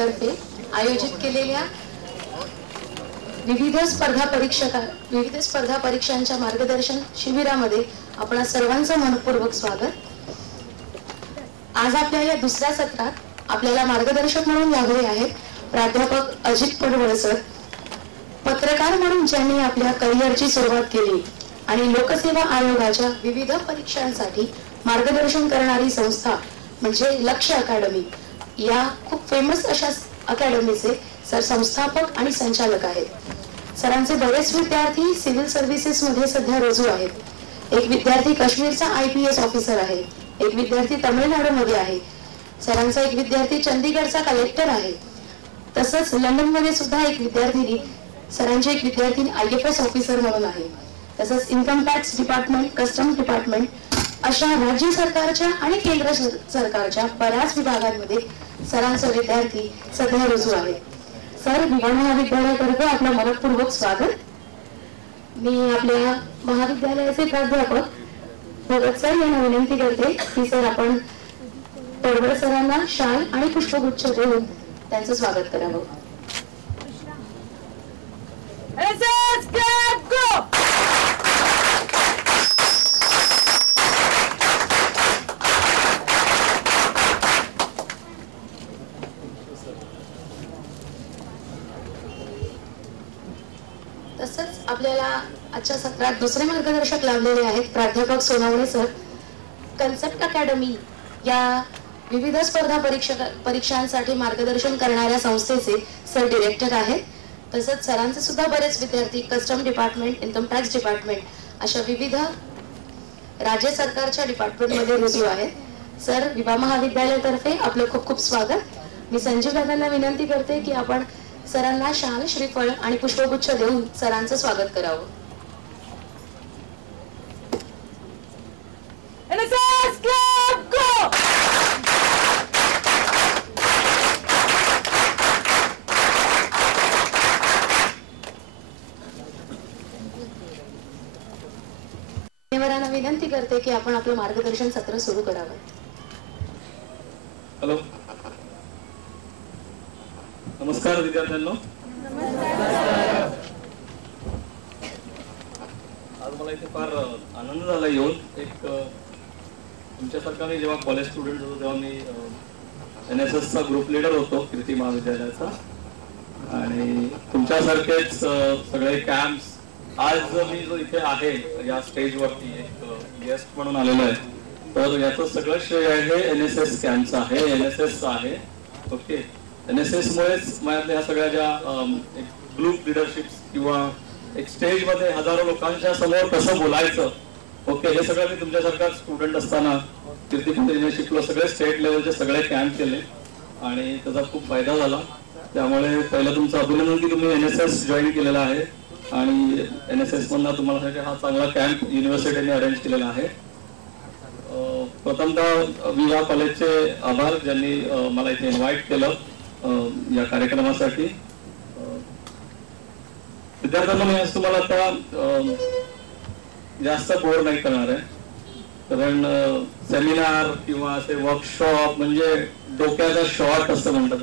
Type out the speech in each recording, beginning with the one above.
तर्फे आयोजित केलेल्या विविध स्पर्धा परीक्षांच्या मार्गदर्शन शिबिरामध्ये आपणा सर्वांचं मनपूर्वक स्वागत। आज आपल्या या दुसऱ्या सत्रात आपल्याला मार्गदर्शक म्हणून लाभले आहेत प्राध्यापक अजित पडवळ सर। पत्रकार म्हणून ज्यांनी आपल्या करिअरची सुरुवात केली आणि लोकसेवा आयोगाच्या विविध परीक्षांसाठी मार्गदर्शन करणारी संस्था म्हणजे लक्ष्य अकॅडमी या खूप फेमस अशा अकॅडमीचे सर संस्थापक आणि संचालक आहेत। सरांचे बरेच विद्यार्थी सिव्हिल सर्व्हिसेस मध्ये सध्या रुजू आहेत। एक विद्यार्थी काश्मीरचा IPS ऑफिसर आहे, एक विद्यार्थी तामिळनाडू मध्ये आहे, सरांचा एक विद्यार्थी चंदीगडचा कलेक्टर आहे, तसंच लंडन मध्ये सुद्धा एक विद्यार्थिनी सरांची एक विद्यार्थिनी IFS ऑफिसर म्हणून आहे। तसंच income tax department, custom department अशा राज्य सरकारच्या आणि केंद्र सरकारच्या बऱ्याच विभागांमध्ये सरांचे विद्यार्थी सध्या रुजू आहेत। सर, विज्ञान महाविद्यालयातर्फे आपलं मनपूर्वक स्वागत। मी आपल्या महाविद्यालयाचे प्राध्यापक भगत सर यांना विनंती करते की सर आपण पडवळ सरांना शाल आणि पुष्पगुच्छ देऊन त्यांचं स्वागत करावं। तसंच आपल्याला आजच्या सत्रात दुसरे मार्गदर्शक लाभलेले आहेत प्राध्यापक सोनवणे सर। कन्सेप्ट अकॅडमी या विविध स्पर्धा परीक्षांसाठी मार्गदर्शन करणाऱ्या संस्थेचे सर डिरेक्टर आहेत। तसंच सरांचे सुद्धा बरेच विद्यार्थी custom department, income tax department अशा विविध राज्य सरकारच्या डिपार्टमेंटमध्ये रुजू आहेत। सर, विभा महाविद्यालयातर्फे आपलं खूप खूप स्वागत। मी संजीव दादांना विनंती करते की आपण सरांना शाल, श्रीफळ आणि पुष्पगुच्छ देऊन सरांचं स्वागत करावं। मान्यवरांना विनंती करते की आपण आपलं मार्गदर्शन सत्र सुरू करावं। हॅलो, नमस्कार विद्यार्थ्यांनो। आज मला इथे फार आनंद झाला येऊन। एक तुमच्यासारखा मी जेव्हा कॉलेज स्टुडंट होतो तेव्हा मी NSS चा ग्रुप लीडर होतो कीर्ती महाविद्यालयाचा, आणि तुमच्यासारखेच सगळे कॅम्प्स आज मी जो इथे आहे या स्टेजवरती एक गेस्ट म्हणून आलेलो आहे, तर याचं सगळं श्रेय आहे NSS कॅम्पचं आहे, NSS आहे। ओके, NSS मुळेच माझ्यातल्या ह्या सगळ्या ज्या एक ग्रुप लिडरशिप्स किंवा एक स्टेज मध्ये हजारो लोकांच्या समोर कसं बोलायचं, ओके, हे सगळं मी तुमच्यासारखा स्टुडंट असताना कीर्तीमध्ये शिकलो। सगळे स्टेट लेवलचे सगळे कॅम्प केले आणि त्याचा खूप फायदा झाला। त्यामुळे पहिलं तुमचं अभिनंदन की तुम्ही NSS जॉईन केलेला आहे आणि NSS मधून तुम्हाला हा चांगला कॅम्प युनिव्हर्सिटीने अरेंज केलेला आहे। प्रथमतः विवा कॉलेजचे आभार ज्यांनी मला इथे इन्व्हाइट केलं या कार्यक्रमासाठी। विद्यार्थ्यांना मी आज तुम्हाला आता जास्त बोर नाही करणार आहे, कारण सेमिनार किंवा असे वर्कशॉप म्हणजे डोक्याचा शॉर्ट असं म्हणतात।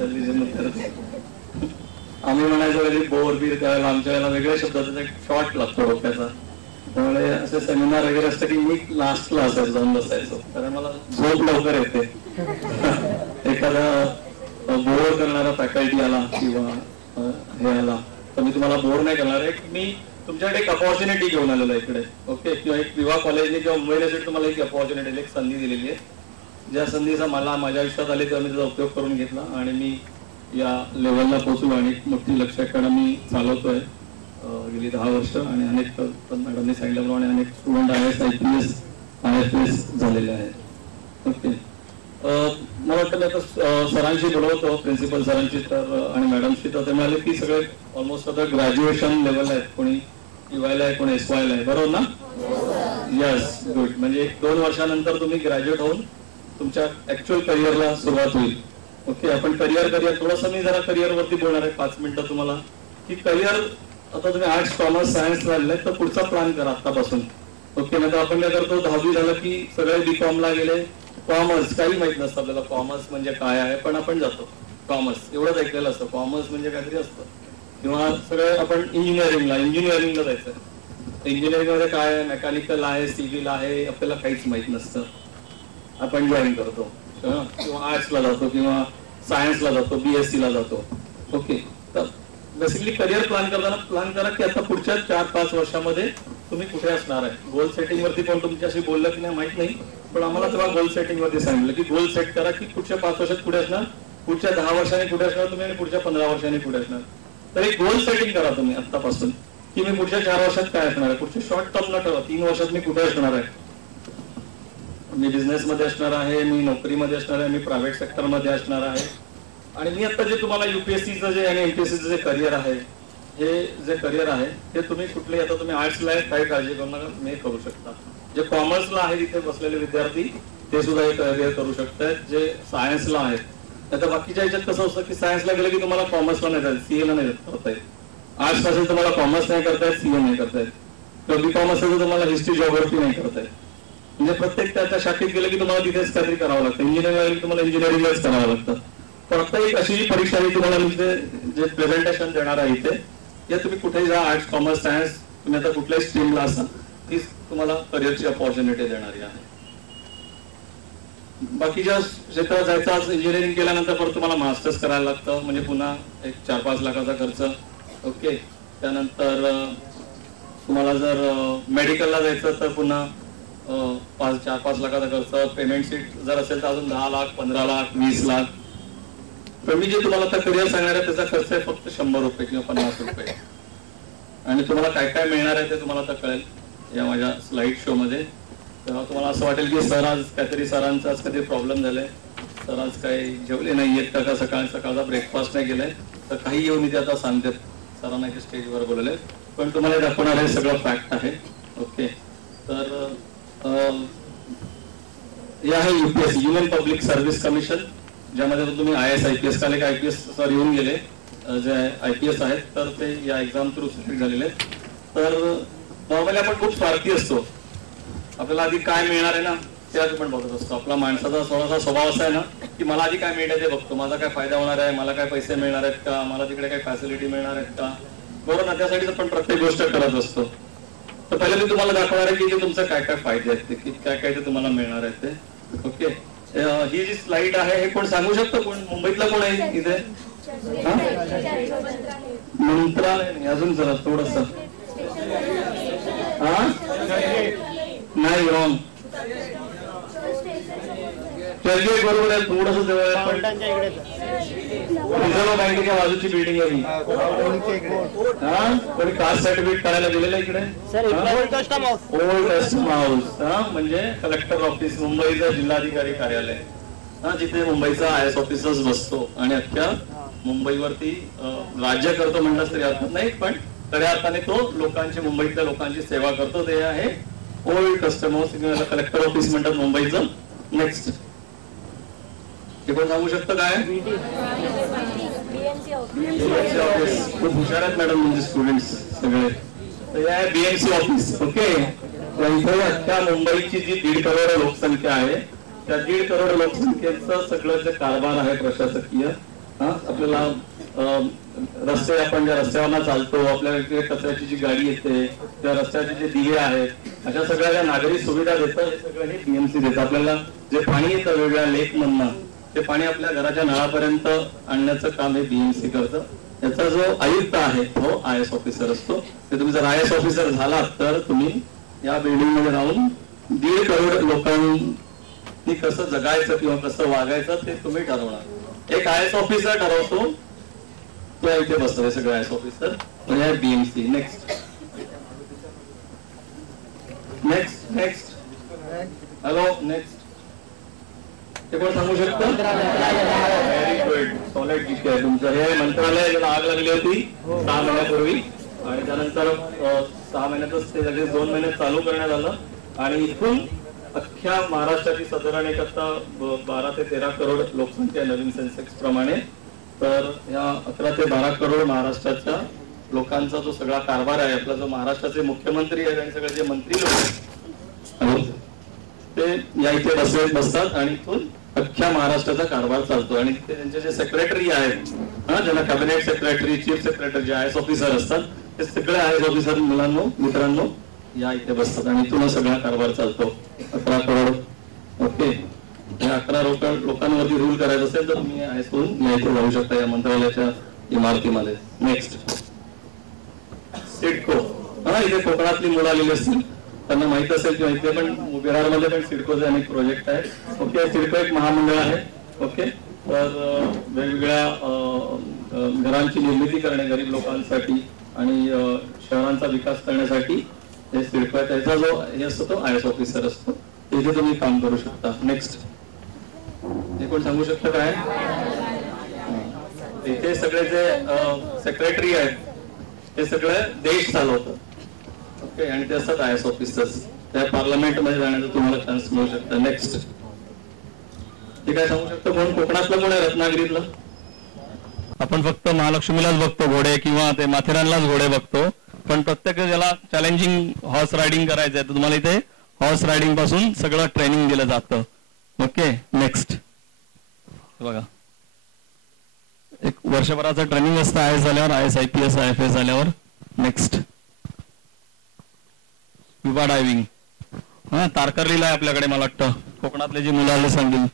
आम्ही म्हणायचो वेळी बोर बीर करायला आमच्या वेळेला वेगळ्या शब्दाचा एक शॉर्ट लागतो डोक्याचा, त्यामुळे असे सेमिनार वगैरे असतं की मी लास्टला असायचो, जाऊन बसायचो, कारण मला झोप लवकर येते। एखादा बोर करणारा फॅकल्टी आला किंवा हे आला तर मी तुम्हाला बोर नाही करणार आहे। मी तुमच्याकडे एक अपॉर्च्युनिटी घेऊन आलेलो आहे इकडे, ओके, किंवा एक विवा कॉलेजने किंवा मुंबई युनिव्हर्सिटी तुम्हाला एक अपॉर्च्युनिटी, एक संधी दिलेली आहे, ज्या संधीचा मला माझ्या आयुष्यात आली तेव्हा मी त्याचा उपयोग करून घेतला आणि मी या लेवलला पोहोचलो आणि मोठी लक्ष्य अकॅडमी चालवतोय गेली 10 वर्ष आणि अनेक मॅडमने सांगितल्याप्रमाणे अनेक स्टुडंट IAS, IFS झालेले आहेत। ओके, मला वाटतं आता सरांशी बोलवतो, प्रिन्सिपल सरांशी तर आणि मॅडमशी, तर ते म्हणाले की सगळे ऑलमोस्ट आता ग्रॅज्युएशन लेवल आहेत, कोणी EYला आहे, कोणी SYला आहे, बरोबर ना? Yes, good. म्हणजे 2 वर्षानंतर तुम्ही ग्रॅज्युएट होऊन तुमच्या ऍक्च्युअल करिअरला सुरुवात होईल। ओके, आपण करिअर थोडंसं मी जरा करिअरवरती बोलणार आहे 5 मिनिटं तुम्हाला, की करिअर आता तुम्ही आर्ट्स, कॉमर्स, सायन्स झालेलं आहे तर पुढचा प्लॅन करा आतापासून। ओके, नाही तर आपण काय करतो 10वी झालं की सगळे BCom ला गेले, कॉमर्स काही माहित नसतं आपल्याला कॉमर्स म्हणजे काय आहे, पण आपण जातो कॉमर्स एवढंच ऐकलेलं असतं. कॉमर्स म्हणजे काहीतरी असतं. किंवा सगळे आपण इंजिनिअरिंगला जायचं. इंजिनिअरिंग मध्ये काय आहे, मेकॅनिकल आहे, सिव्हिल आहे, आपल्याला काहीच माहित नसतं. आपण जॉईन करतो किंवा आर्ट्सला जातो किंवा सायन्सला जातो, BSc ला जातो. ओके, तर बेसिकली करिअर प्लॅन करताना प्लॅन करा की आता पुढच्या 4-5 वर्षामध्ये तुम्ही कुठे असणार आहे. गोल सेटिंग वरती पण तुमच्याशी बोललं की नाही माहित नाही, पण आम्हाला तेव्हा गोल सेटिंग वरती सांगितलं की गोल सेट करा की पुढच्या 5 वर्षात कुठे असणार, पुढच्या 10 वर्षांनी कुठे असणार तुम्ही आणि पुढच्या 15 वर्षांनी कुठे असणार. तर एक गोल सेटिंग करा तुम्ही आतापासून की मी पुढच्या 4 वर्षात काय असणार आहे. पुढच्या शॉर्ट टर्मला ठरवा 3 वर्षात मी कुठे असणार आहे. मी बिझनेसमध्ये असणार आहे, मी नोकरीमध्ये असणार आहे, मी प्रायव्हेट सेक्टरमध्ये असणार आहे. आणि मी आता जे तुम्हाला UPSCचं जे आणि MPSCचं जे करिअर आहे, हे जे करिअर आहे ते तुम्ही कुठले, आता तुम्ही आर्ट्सला आहे काही काळजी करू नका, तुम्ही करू शकता. जे कॉमर्सला आहे तिथे बसलेले विद्यार्थी ते सुद्धा हे करिअर करू शकतात. जे सायन्सला आहेत, आता बाकीच्या ह्याच्यात कसं असतं की सायन्सला गेलं की तुम्हाला कॉमर्सला नाही जायचं, CA ला नाही करता येत. आर्ट्स असेल तुम्हाला कॉमर्स नाही करता येत, CA नाही करता येत. किंवा BCom असेल तर तुम्हाला हिस्ट्री जिओग्राफी नाही करता येत. म्हणजे प्रत्येक त्या शाखेत गेलं की तुम्हाला तिथेच काहीतरी करावं लागतं. इंजिनिअरिंग तुम्हाला इंजिनिअरिंगच करावं लागतं. पण आता एक अशी परीक्षा आहे तुम्हाला म्हणजे जे प्रेझेंटेशन देणार आहे इथे, या तुम्ही कुठेही जा, आर्ट्स कॉमर्स सायन्स, तुम्ही आता कुठल्याही स्ट्रीमला असाल तीच तुम्हाला करिअरची अपॉर्च्युनिटी देणारी आहे. बाकीच्या क्षेत्रात जायचं, इंजिनिअरिंग केल्यानंतर परत तुम्हाला मास्टर्स करायला लागतं, म्हणजे पुन्हा एक 4-5 लाखाचा खर्च. ओके, त्यानंतर तुम्हाला जर मेडिकलला जायचं तर पुन्हा 4-5 लाखाचा खर्च. पेमेंट सीट जर असेल तर अजून 10 लाख, 15 लाख, 20 लाख. पण मी जे तुम्हाला आता करिअर सांगणार आहे त्याचा खर्च आहे फक्त 100 रुपये किंवा 50 रुपये. आणि तुम्हाला काय काय मिळणार आहे ते तुम्हाला आता कळेल या माझ्या स्लाइड शो मध्ये. तेव्हा तुम्हाला असं वाटेल की सर आज काहीतरी, सरांचा आज काहीतरी प्रॉब्लेम झालाय, सर आज काही जेवले नाही आहेत का, सकाळचा ब्रेकफास्ट नाही केलाय, तर काही येऊन इथे आता सांगतात. सरांना इथे स्टेजवर बोलवले, पण तुम्हाला दाखवणार आहे सगळं फॅक्ट आहे. ओके, तर हे आहे UPSC, union public service commission, ज्यामध्ये तुम्ही IAS IPS, काल एक IPS सर येऊन गेले जे IPS आहेत, तर ते या एक्झाम थ्रू सिलेक्ट झालेले आहेत. तर नॉर्मली आपण खूप स्वार्थी असतो, आपल्याला आधी काय मिळणार आहे ना ते आधी पण बघत असतो. आपला माणसाचा थोडासा स्वभाव असा आहे ना की मला आधी काय मिळणार ते बघतो, माझा काय फायदा होणार आहे, मला काय पैसे मिळणार आहेत का, मला तिकडे काय फॅसिलिटी मिळणार आहेत का, बरोबर ना. त्यासाठी पण प्रत्येक गोष्ट करत असतो. तर पहिले मी तुम्हाला दाखवणार आहे की ते तुमचे काय काय फायदे आहेत, ते काय काय ते तुम्हाला मिळणार आहेत ते. ओके, ही जी स्लाइड आहे हे कोण सांगू शकतो, कोण मुंबईतला कोण आहे इथे? मंत्रालय नाही, अजून जरा थोडस नाही, रॉंग. चर्चगेट बरोबर आहे, थोडस जवळ आहे. रिझर्व्ह बँकेच्या बाजूची बिल्डिंग आहे ही. कोणी कास्ट सर्टिफिकेट करायला दिलेलं आहे इकडे. ओल्ड कस्टम हाऊस, म्हणजे कलेक्टर ऑफिस, मुंबईचं जिल्हाधिकारी कार्यालय, जिथे मुंबईचा IAS ऑफिसर्स बसतो आणि अख्ख्या मुंबईवरती राज्य करतो म्हणतात तरी हरकत नाही, पण खऱ्या अर्थाने तो लोकांची, मुंबईतल्या लोकांची सेवा करतो. ते आहे old custom house, collector office म्हणतात मुंबईचं. नेक्स्ट, हे कोण सांगू शकतं काय? खूप हुशार आहेत मॅडम म्हणजे स्टुडंट्स सगळे. तर हे आहे BMC ऑफिस. ओके, इथे अख्ख्या मुंबईची जी 1.5 करोड लोकसंख्या आहे, त्या 1.5 करोड लोकसंख्येचं सगळं जे कारभार आहे प्रशासकीय, आपल्याला रस्ते, आपण ज्या रस्त्यावर चालतो, आपल्याला कचऱ्याची जी गाडी येते, त्या रस्त्याचे जे दिवे आहेत, अशा सगळ्या ज्या नागरी सुविधा देतं हे सगळं हे BMC देतं. आपल्याला जे पाणी येतं वेगळ्या लेक मधनं, ते पाणी आपल्या घराच्या नळापर्यंत आणण्याचं काम हे BMC करतं. याचा जो आयुक्त आहे तो IAS ऑफिसर असतो. ते तुम्ही जर IAS ऑफिसर झालात तर तुम्ही या बिल्डिंग मध्ये राहून 1.5 करोड लोकांनी कसं जगायचं किंवा कसं वागायचं ते तुम्ही ठरवणार. एक IAS ऑफिसर ठरवतो, तो इथे बसतो. हे सगळे IAS ऑफिसर म्हणजे BMC. नेक्स्ट, हॅलो, नेक्स्ट, ते कोण सांगू शकतं? व्हेरी गुड, सॉलिड विषय आहे तुमचं. हे मंत्रालय ज्याला आग लागली होती 6 महिन्यापूर्वी, आणि त्यानंतर 6 महिन्यातच ते लगेच 2 महिन्यात चालू करण्यात आलं. आणि इथून अख्ख्या महाराष्ट्राची साधारण एक आता 12 ते 13 करोड लोकसंख्या नवीन सेन्सेक्स प्रमाणे. तर या 11 ते 12 करोड महाराष्ट्राच्या लोकांचा जो सगळा कारभार आहे, आपला जो महाराष्ट्राचे मुख्यमंत्री आहेत आणि सगळे जे मंत्री लोक आहेत, ते या इथे बसतात आणि इथून अख्ख्या महाराष्ट्राचा कारभार चालतो. आणि त्यांचे जे सेक्रेटरी आहेत, ज्याला कॅबिनेट सेक्रेटरी, चीफ सेक्रेटरी, जे IAS ऑफिसर असतात, ते सगळे IAS ऑफिसर मित्रांनो या इथे बसतात आणि इथून सगळा कारभार चालतो. 11 करोड. ओके, 11 लोकांवरती रूल करायचं असेल तर तुम्ही IAS होऊन या इथे जाऊ शकता, या मंत्रालयाच्या इमारतीमध्ये. नेक्स्ट, सिडको. इथे कोकणातली मुलं आलेली असतील, त्यांना माहित असेल किंवा इथे पण बिहारमध्ये पण सिडकोचे अनेक प्रोजेक्ट आहेत. ओके, सिडको एक महामंडळ आहे. ओके, तर वेगवेगळ्या घरांची निर्मिती करणे गरीब लोकांसाठी आणि शहरांचा विकास करण्यासाठी हे सिडको आहे. त्याचा जो हे असतो तो IAS ऑफिसर असतो, तिथे तुम्ही काम करू शकता. नेक्स्ट, हे कोण सांगू शकतं काय? इथे सगळे जे सेक्रेटरी आहेत ते सगळे देश चालवतात. ओके, आणि ते असतात IAS ऑफिसर्स. त्या पार्लमेंटमध्ये जाण्याचा तुम्हाला चान्स मिळू शकता. नेक्स्ट, हे काय सांगू शकतो कोण? कोकणातलं कोण आहे? रत्नागिरीतलं? आपण फक्त महालक्ष्मीलाच बघतो घोडे किंवा ते माथेरानलाच घोडे बघतो, पण प्रत्येक ज्याला चॅलेंजिंग हॉर्स रायडिंग करायचं आहे तर तुम्हाला इथे हॉर्स रायडिंग पासून सगळं ट्रेनिंग दिलं जातं. ओके, नेक्स्ट बघा, एक वर्षभराचं ट्रेनिंग असतं IAS झाल्यावर, IAS IPS IFS झाल्यावर. Next, scuba diving. तारकर्लीला आहे आपल्याकडे, मला वाटतं कोकणातले जी मुलं आले सांगतील.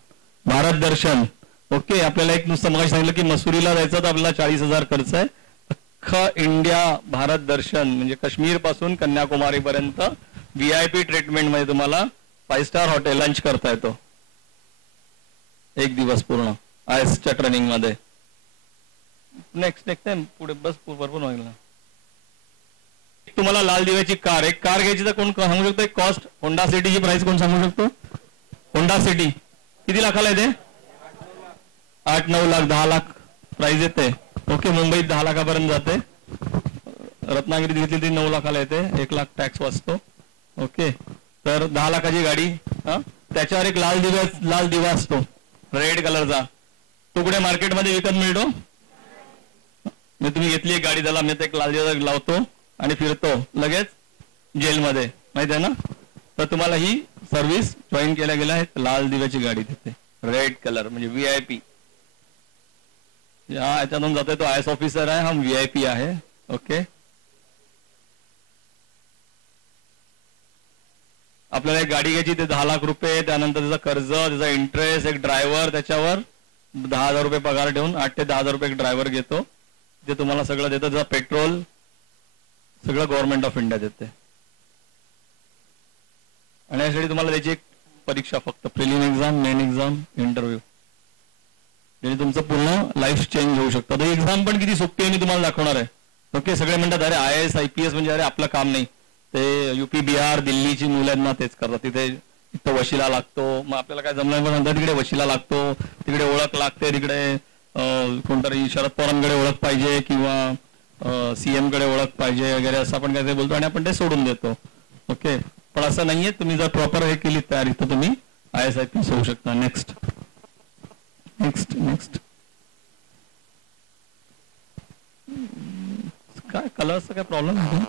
भारत दर्शन. ओके, आपल्याला एक नुसतं मगाशी सांगितलं की मसुरीला जायचं तर आपल्याला 40,000 खर्च आहे. अख्खं इंडिया भारत दर्शन म्हणजे काश्मीर पासून कन्याकुमारी पर्यंत VIP ट्रीटमेंट मध्ये तुम्हाला 5 स्टार हॉटेल लंच करता येतो, एक दिवस पूर्ण IASच्या ट्रेनिंग मध्ये. नेक्स्ट पुढे बस भरपूर व्हायला. तुम्हाला लाल दिव्याची कार, एक कार घ्यायची तर कोण सांगू शकतो? एक कॉस्ट होंडा सिटीची प्राइस कोण सांगू शकतो? होंडा सिटी किती लाखाला येते? 8-9 लाख, 10 लाख प्राइस येते. ओके, मुंबईत 10 लाखापर्यंत जाते, रत्नागिरीत घेतली तरी 9 लाखाला येते, 1 लाख टॅक्स वाचतो. ओके, तर 10 लाखाची गाडी, त्याच्यावर एक लाल दिवा असतो रेड कलरचा, तो कुठे मार्केटमध्ये विकत मिळतो? मी तुम्ही घेतली एक गाडी, त्याला मी एक लाल दिवा लावतो आणि फिरतो, लगेच जेलमध्ये, माहिती आहे ना? तर तुम्हाला ही सर्व्हिस जॉईन केल्या गेल्या आहेत. लाल दिव्याची गाडी देते, रेड कलर म्हणजे VIP. याच्यातून जातोय तो IAS ऑफिसर आहे, हा VIP आहे. ओके, आपल्याला एक गाडी घ्यायची, ते 10 लाख रुपये, त्यानंतर त्याचा कर्ज, त्याचा इंटरेस्ट, एक ड्रायव्हर, त्याच्यावर 10,000 रुपये पगार ठेवून 8 ते 10,000 रुपये एक ड्रायव्हर घेतो, जे तुम्हाला सगळं देतं, त्याचा पेट्रोल सगळं गव्हर्नमेंट ऑफ इंडिया देते. आणि यासाठी तुम्हाला त्याची एक परीक्षा, फक्त prelim exam, main exam, interview, म्हणजे तुमचं पूर्ण लाईफ चेंज होऊ शकतं. तर एक्झाम पण किती सोपी आहे मी तुम्हाला दाखवणार आहे. ओके, सगळे म्हणतात अरे IAS IPS म्हणजे अरे आपलं काम नाही, ते UP बिहार दिल्लीची मुलांना तेच करतात, तिथे वशिला लागतो. मग आपल्याला काय जमलं म्हणतात, तिकडे वशिला लागतो, तिकडे ओळख लागते, तिकडे कोणतरी शरद पवारांकडे ओळख पाहिजे किंवा CM कडे ओळख पाहिजे वगैरे, असं आपण काय बोलतो आणि आपण ते सोडून देतो. ओके, पण असं नाहीये, तुम्ही जर प्रॉपर हे केली तयारी तर तुम्ही IAS IPS होऊ शकता. नेक्स्ट काय कलरचा काय प्रॉब्लेम आहे?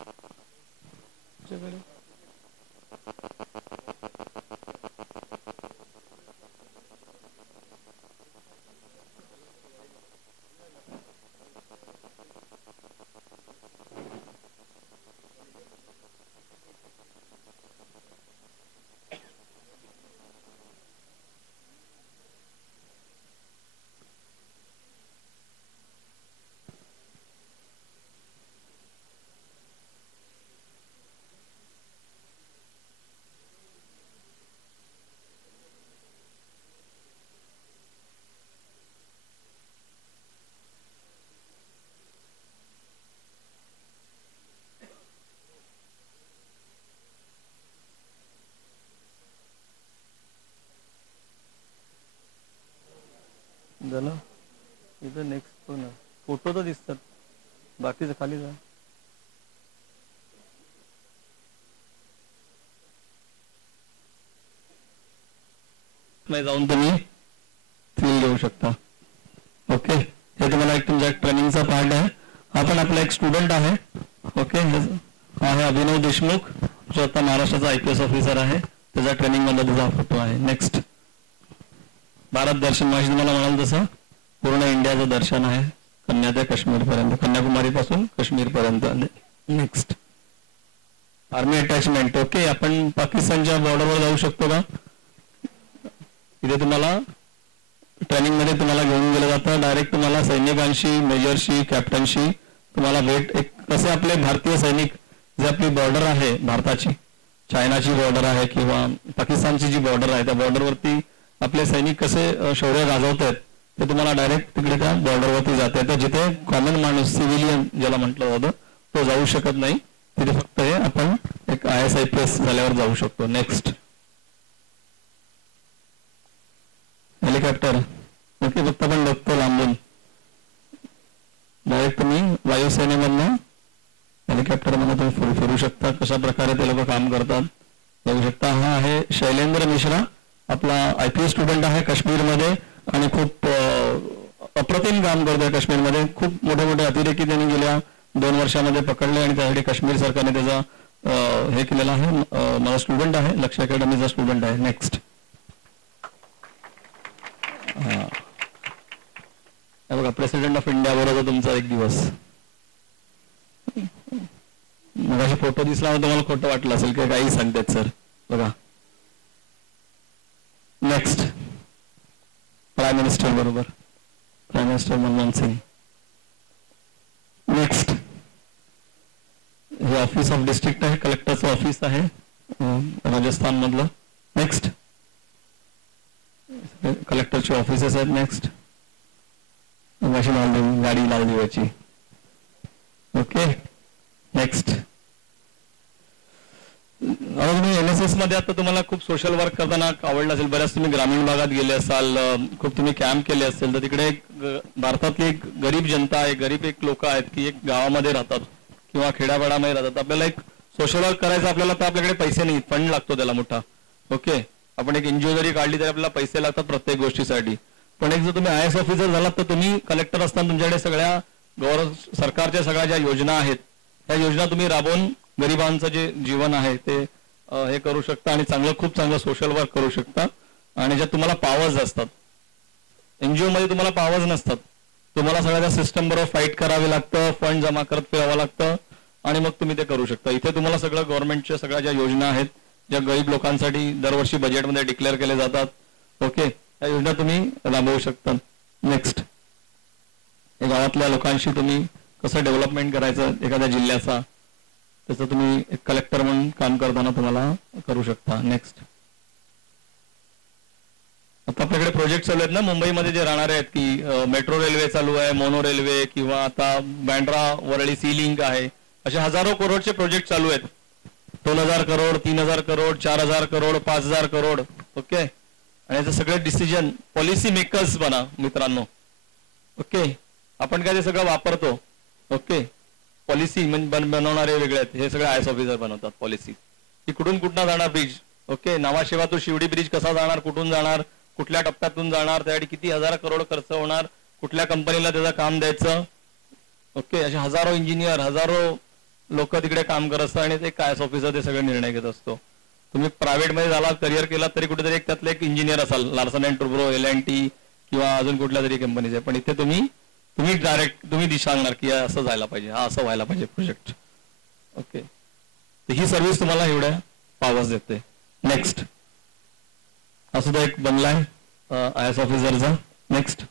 झालं इथं. नेक्स्ट फोटो तर दिसतात, बाकीचं खाली जा. जाऊन तुम्ही फील घेऊ शकता. ओके, हे तुम्हाला एक तुमच्या ट्रेनिंगचा पार्ट आहे. हा पण आपला एक स्टुडंट आहे. ओके, आहे अभिनव देशमुख, जो आता महाराष्ट्राचा IPS ऑफिसर आहे. त्याचा ट्रेनिंग मधला त्याचा फोटो आहे. नेक्स्ट, भारत दर्शन माझी तुम्हाला म्हणाल तसं पूर्ण इंडियाचं दर्शन आहे, कन्या ते काश्मीर पर्यंत, कन्याकुमारी पासून काश्मीर पर्यंत. Next, army attachment. ओके, आपण पाकिस्तानच्या बॉर्डरवर जाऊ शकतो का? इथे तुम्हाला ट्रेनिंग मध्ये तुम्हाला घेऊन गेलं जातं, डायरेक्ट तुम्हाला सैनिकांशी, मेजरशी, कॅप्टनशी तुम्हाला भेट. एक कसे आपले भारतीय सैनिक जे आपली बॉर्डर आहे भारताची, चायनाची बॉर्डर आहे किंवा पाकिस्तानची जी बॉर्डर आहे त्या बॉर्डरवरती आपले सैनिक कसे शौर्य गाजवत आहेत ते तुम्हाला डायरेक्ट तिकडे त्या बॉर्डरवरती जाते. तर जिथे कॉमन माणूस, सिव्हिलियन ज्याला म्हटलं जातं, तो जाऊ शकत नाही, तिथे फक्त हे आपण एक IAS झाल्यावर जाऊ शकतो. Next, helicopter. ओके, फक्त आपण बघतो लांबून, डायरेक्ट तुम्ही वायुसेनेमधनं हेलिकॉप्टरमध्ये तुम्ही फिरू शकता. कशा प्रकारे ते लोक काम करतात बघू शकता. हा आहे शैलेंद्र मिश्रा, आपला IPS स्टुडंट आहे काश्मीरमध्ये आणि खूप अप्रतिम काम करतोय काश्मीरमध्ये. खूप मोठे मोठे अतिरेकी त्यांनी गेल्या 2 वर्षामध्ये पकडले आणि त्यासाठी काश्मीर सरकारने त्याचा हे केलेला आहे. माझा स्टुडंट आहे, लक्ष्य अकॅडमीचा स्टुडंट आहे. नेक्स्ट, बघा प्रेसिडेंट ऑफ इंडिया बरोबर तुमचा एक दिवस. मग फोटो दिसला तुम्हाला खोटं वाटलं असेल की काही सांगतात सर. बघा, नेक्स्ट, प्राईम मिनिस्टर बरोबर, prime minister Manmohan Singh. Next, हे ऑफिस ऑफ डिस्ट्रिक्ट आहे, कलेक्टरचं ऑफिस आहे राजस्थान मधलं. नेक्स्ट, कलेक्टरचे ऑफिसेस आहेत. नेक्स्ट, गाडी लाल दिवाची. ओके, नेक्स्ट, तुम्ही NSS मध्ये आता तुम्हाला खूप सोशल वर्क करताना आवडलं असेल, बऱ्याच तुम्ही ग्रामीण भागात गेले असाल, खूप तुम्ही कॅम्प केले असेल. तर तिकडे भारतातली एक गरीब जनता आहे, गरीब एक लोक आहेत की एक गावामध्ये राहतात किंवा खेड्यापाड्यामध्ये राहतात. आपल्याला एक सोशल वर्क करायचं आपल्याला, तर आपल्याकडे पैसे नाही, फंड लागतो त्याला मोठा. ओके, आपण एक NGO जरी काढली तरी आपल्याला पैसे लागतात प्रत्येक गोष्टीसाठी. पण एक जर तुम्ही IAS ऑफिसर झालात तर तुम्ही कलेक्टर असताना तुमच्याकडे सगळ्या सरकारच्या सगळ्या ज्या योजना आहेत त्या योजना तुम्ही राबवून गरिबांचं जे जीवन आहे ते हे करू शकता आणि खूप चांगलं सोशल वर्क करू शकता. आणि ज्यात तुम्हाला पॉवर्स असतात, NGO मध्ये तुम्हाला पॉवर्स नसतात, तुम्हाला सगळ्या सिस्टम बरोबर फाईट करावे लागतं, फंड जमा करत फिरावं लागतं आणि मग तुम्ही ते करू शकता. इथे तुम्हाला सगळं गव्हर्नमेंटच्या सगळ्या ज्या योजना आहेत ज्या गरीब लोकांसाठी दरवर्षी बजेटमध्ये डिक्लेअर केले जातात, ओके, त्या योजना तुम्ही राबवू शकता. नेक्स्ट, गावातल्या लोकांशी तुम्ही कसं डेव्हलपमेंट करायचं एखाद्या जिल्ह्याचा, त्याचं तुम्ही एक कलेक्टर म्हणून काम करताना तुम्हाला करू शकता. नेक्स्ट, आता आपल्याकडे प्रोजेक्ट चालू आहेत ना मुंबईमध्ये जे राहणारे आहेत की मेट्रो रेल्वे चालू आहे, मोनो रेल्वे किंवा आता बँड्रा वरळी सी लिंक आहे, असे हजारो करोडचे प्रोजेक्ट चालू आहेत. 2000 करोड, 3000 करोड, 4000 करोड, 5000 करोड. ओके, आणि याचं सगळे डिसिजन पॉलिसी मेकर्स बना मित्रांनो. ओके, आपण काय ते सगळं वापरतो. ओके, पॉलिसी बनवणारे वेगळे आहेत, हे सगळे IAS ऑफिसर बनवतात पॉलिसी की कुठून कुठं जाणार ब्रिज. ओके, नावाशेवा तो शिवडी ब्रिज कसा जाणार, कुठून जाणार, कुठल्या टप्प्यातून जाणार, त्यासाठी किती 1000 करोड खर्च होणार, कुठल्या कंपनीला त्याचं काम द्यायचं. ओके, असे हजारो इंजिनियर, हजारो लोक तिकडे काम करत असतात आणि ते IAS ऑफिसर ते सगळे निर्णय घेत असतो. तुम्ही प्रायव्हेटमध्ये झाला, करिअर केला तरी कुठेतरी एक त्यातले एक इंजिनियर असाल, लार्सन अँड टुब्रो, L&T किंवा अजून कुठल्या तरी कंपनीचे. पण इथे तुम्ही डायरेक्ट दिशा सांगणार की असं जायला पाहिजे, हा असं व्हायला पाहिजे प्रोजेक्ट. ओके, ही सर्व्हिस तुम्हाला एवढ्या पॉवर्स देते. नेक्स्ट, हा सुद्धा एक बनला आहे IAS ऑफिसरचा. नेक्स्ट,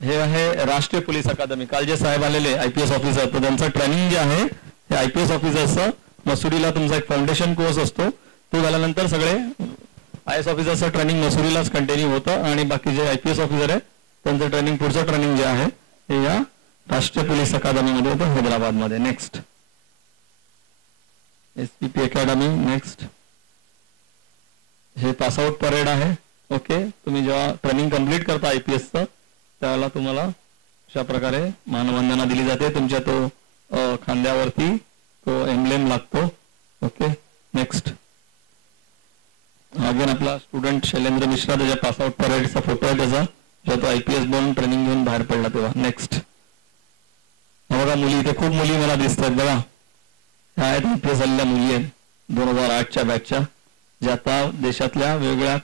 हे आहे राष्ट्रीय पोलीस अकादमी. काल जे साहेब आलेले IPS ऑफिसर, तर त्यांचं ट्रेनिंग जे आहे हे IPS ऑफिसरचं मसुरीला तुमचा एक फाउंडेशन कोर्स असतो, तो झाल्यानंतर सगळे IAS ऑफिसरचं ट्रेनिंग मसुरीलाच कंटिन्यू होतं आणि बाकी जे IPS ऑफिसर आहे त्यांचं ट्रेनिंग, पुढचं ट्रेनिंग जे आहे हे या राष्ट्रीय पोलीस अकादमीमध्ये होतं हैदराबादमध्ये. Next, SPP academy. नेक्स्ट, हे पासआउट परेड आहे. ओके, तुम्ही जेव्हा ट्रेनिंग कम्प्लीट करता IPSचं त्यावेळेला तुम्हाला अशा प्रकारे मानवंदना दिली जाते, तुमच्या तो खांद्यावरती तो एम्ब्लेम लागतो. ओके, नेक्स्ट, अगेन आपला स्टुडंट शैलेंद्र मिश्रा, त्याच्या पासआउट परेडचा फोटो आहे त्याचा, जेव्हा तो IPS बनून ट्रेनिंग घेऊन बाहेर पडला तेव्हा. नेक्स्ट, बघा मुली, इथे खूप मुली मला दिसतात बघा, ह्या आहेत IPS झालेल्या मुली आहेत 2008च्या बॅचच्या. जे आता देशातल्या वेगवेगळ्या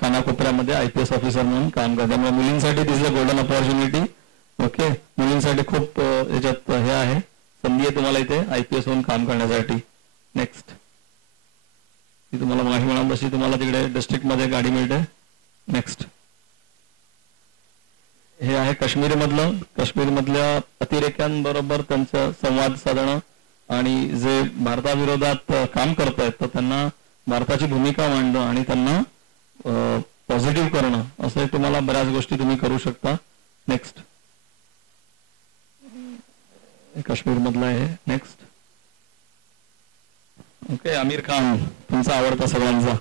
कानाकोपऱ्यामध्ये IPS ऑफिसर म्हणून काम करतात. त्यामुळे मुलींसाठी this is a golden opportunity. Okay, मुलींसाठी खूप याच्यात हे आहे, संधी आहे तुम्हाला इथे IPS होऊन काम करण्यासाठी. नेक्स्ट, ती तुम्हाला माहिती मिळाल तशी तुम्हाला तिकडे डिस्ट्रिक्टमध्ये गाडी मिळते. नेक्स्ट, हे आहे काश्मीरमधल्या अतिरेक्यांबरोबर त्यांचं संवाद साधणं आणि जे भारताविरोधात काम करतायत तर त्यांना भारताची भूमिका मांडणं आणि त्यांना पॉझिटिव्ह करणं, असं तुम्हाला बऱ्याच गोष्टी तुम्ही करू शकता. नेक्स्ट, काश्मीरमधला आहे. नेक्स्ट, ओके, आमिर खान तुमचा आवडता सगळ्यांचा.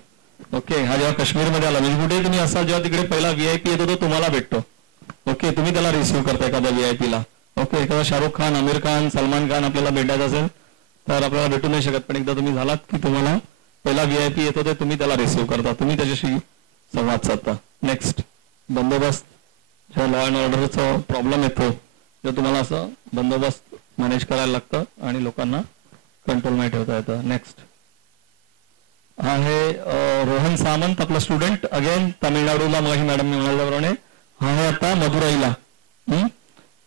ओके, हा जेव्हा काश्मीरमध्ये आला म्हणजे कुठे तुम्ही असाल जेव्हा तिकडे पहिला VIP येतो तो तुम्हाला भेटतो. ओके, तुम्ही त्याला रिसिव्ह करता एखाद्या VIP ला. ओके, एखादा शाहरुख खान, आमिर खान, सलमान खान आपल्याला भेटायचं असेल तर आपल्याला भेटू नाही शकत, पण एकदा तुम्ही झालात की तुम्हाला पहिला VIP येतो ते तुम्ही त्याला रिसिव्ह करता, तुम्ही त्याच्याशी संवाद साधता. नेक्स्ट, बंदोबस्त, जेव्हा लॉ अँड ऑर्डरचा प्रॉब्लेम येतो तेव्हा तुम्हाला असं बंदोबस्त मॅनेज करायला लागतं आणि लोकांना कंट्रोलमध्ये ठेवता येतं. नेक्स्ट आहे रोहन सामंत, आपला स्टुडंट, अगेन तामिळनाडूला. मग मॅडम मी म्हणाल्याप्रमाणे हा आहे आता मदुराईला,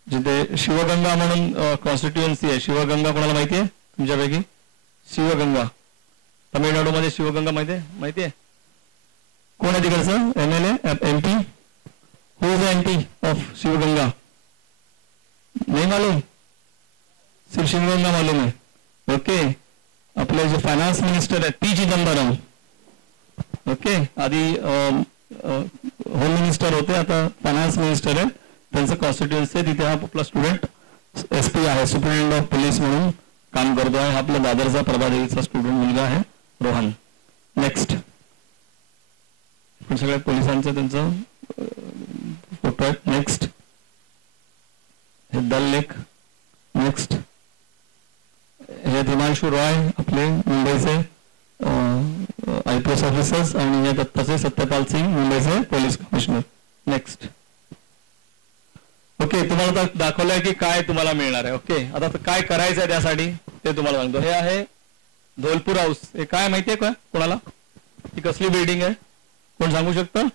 जिथे शिवगंगा म्हणून कॉन्स्टिट्युएन्सी आहे. शिवगंगा कोणाला माहिती आहे तुमच्यापैकी? शिवगंगा तामिळनाडूमध्ये शिवगंगा माहिती आहे? कोण आहे तिकडचं MLA MP? Who is MP of Sivaganga? नाही मालूम? सिर्फ शिवगंगा मालूम आहे. ओके, आपले जे फायनान्स मिनिस्टर आहेत P चिदंबरम. ओके, आधी होम मिनिस्टर होते, आता फायनान्स मिनिस्टर आहे. त्यांचं कॉन्स्टिट्युएन्सी आहे तिथे. हा आपला स्टुडंट SP आहे, सुप्रिटेंडेंट ऑफ पोलीस म्हणून काम करतो आहे. हा आपला दादरचा प्रभादेवीचा स्टुडंट मुलगा आहे रोहन. नेक्स्ट, सगळ्या पोलिसांचं त्यांचं फोटो आहेत. नेक्स्ट, हे दल लेक. नेक्स्ट, हे हिमांशु रॉय आपले मुंबईचे IPS ऑफिसर्स आणि हे दत्ताचे सत्यपाल सिंग मुंबईचे पोलीस कमिशनर. नेक्स्ट, ओके, तुम्हाला आता दाखवलंय की काय तुम्हाला मिळणार आहे. ओके, आता काय करायचं आहे त्यासाठी ते तुम्हाला सांगतो. हे आहे धोलपूर हाऊस. हे काय माहितीये का कोणाला? ही कसली बिल्डिंग आहे कोण सांगू शकतं?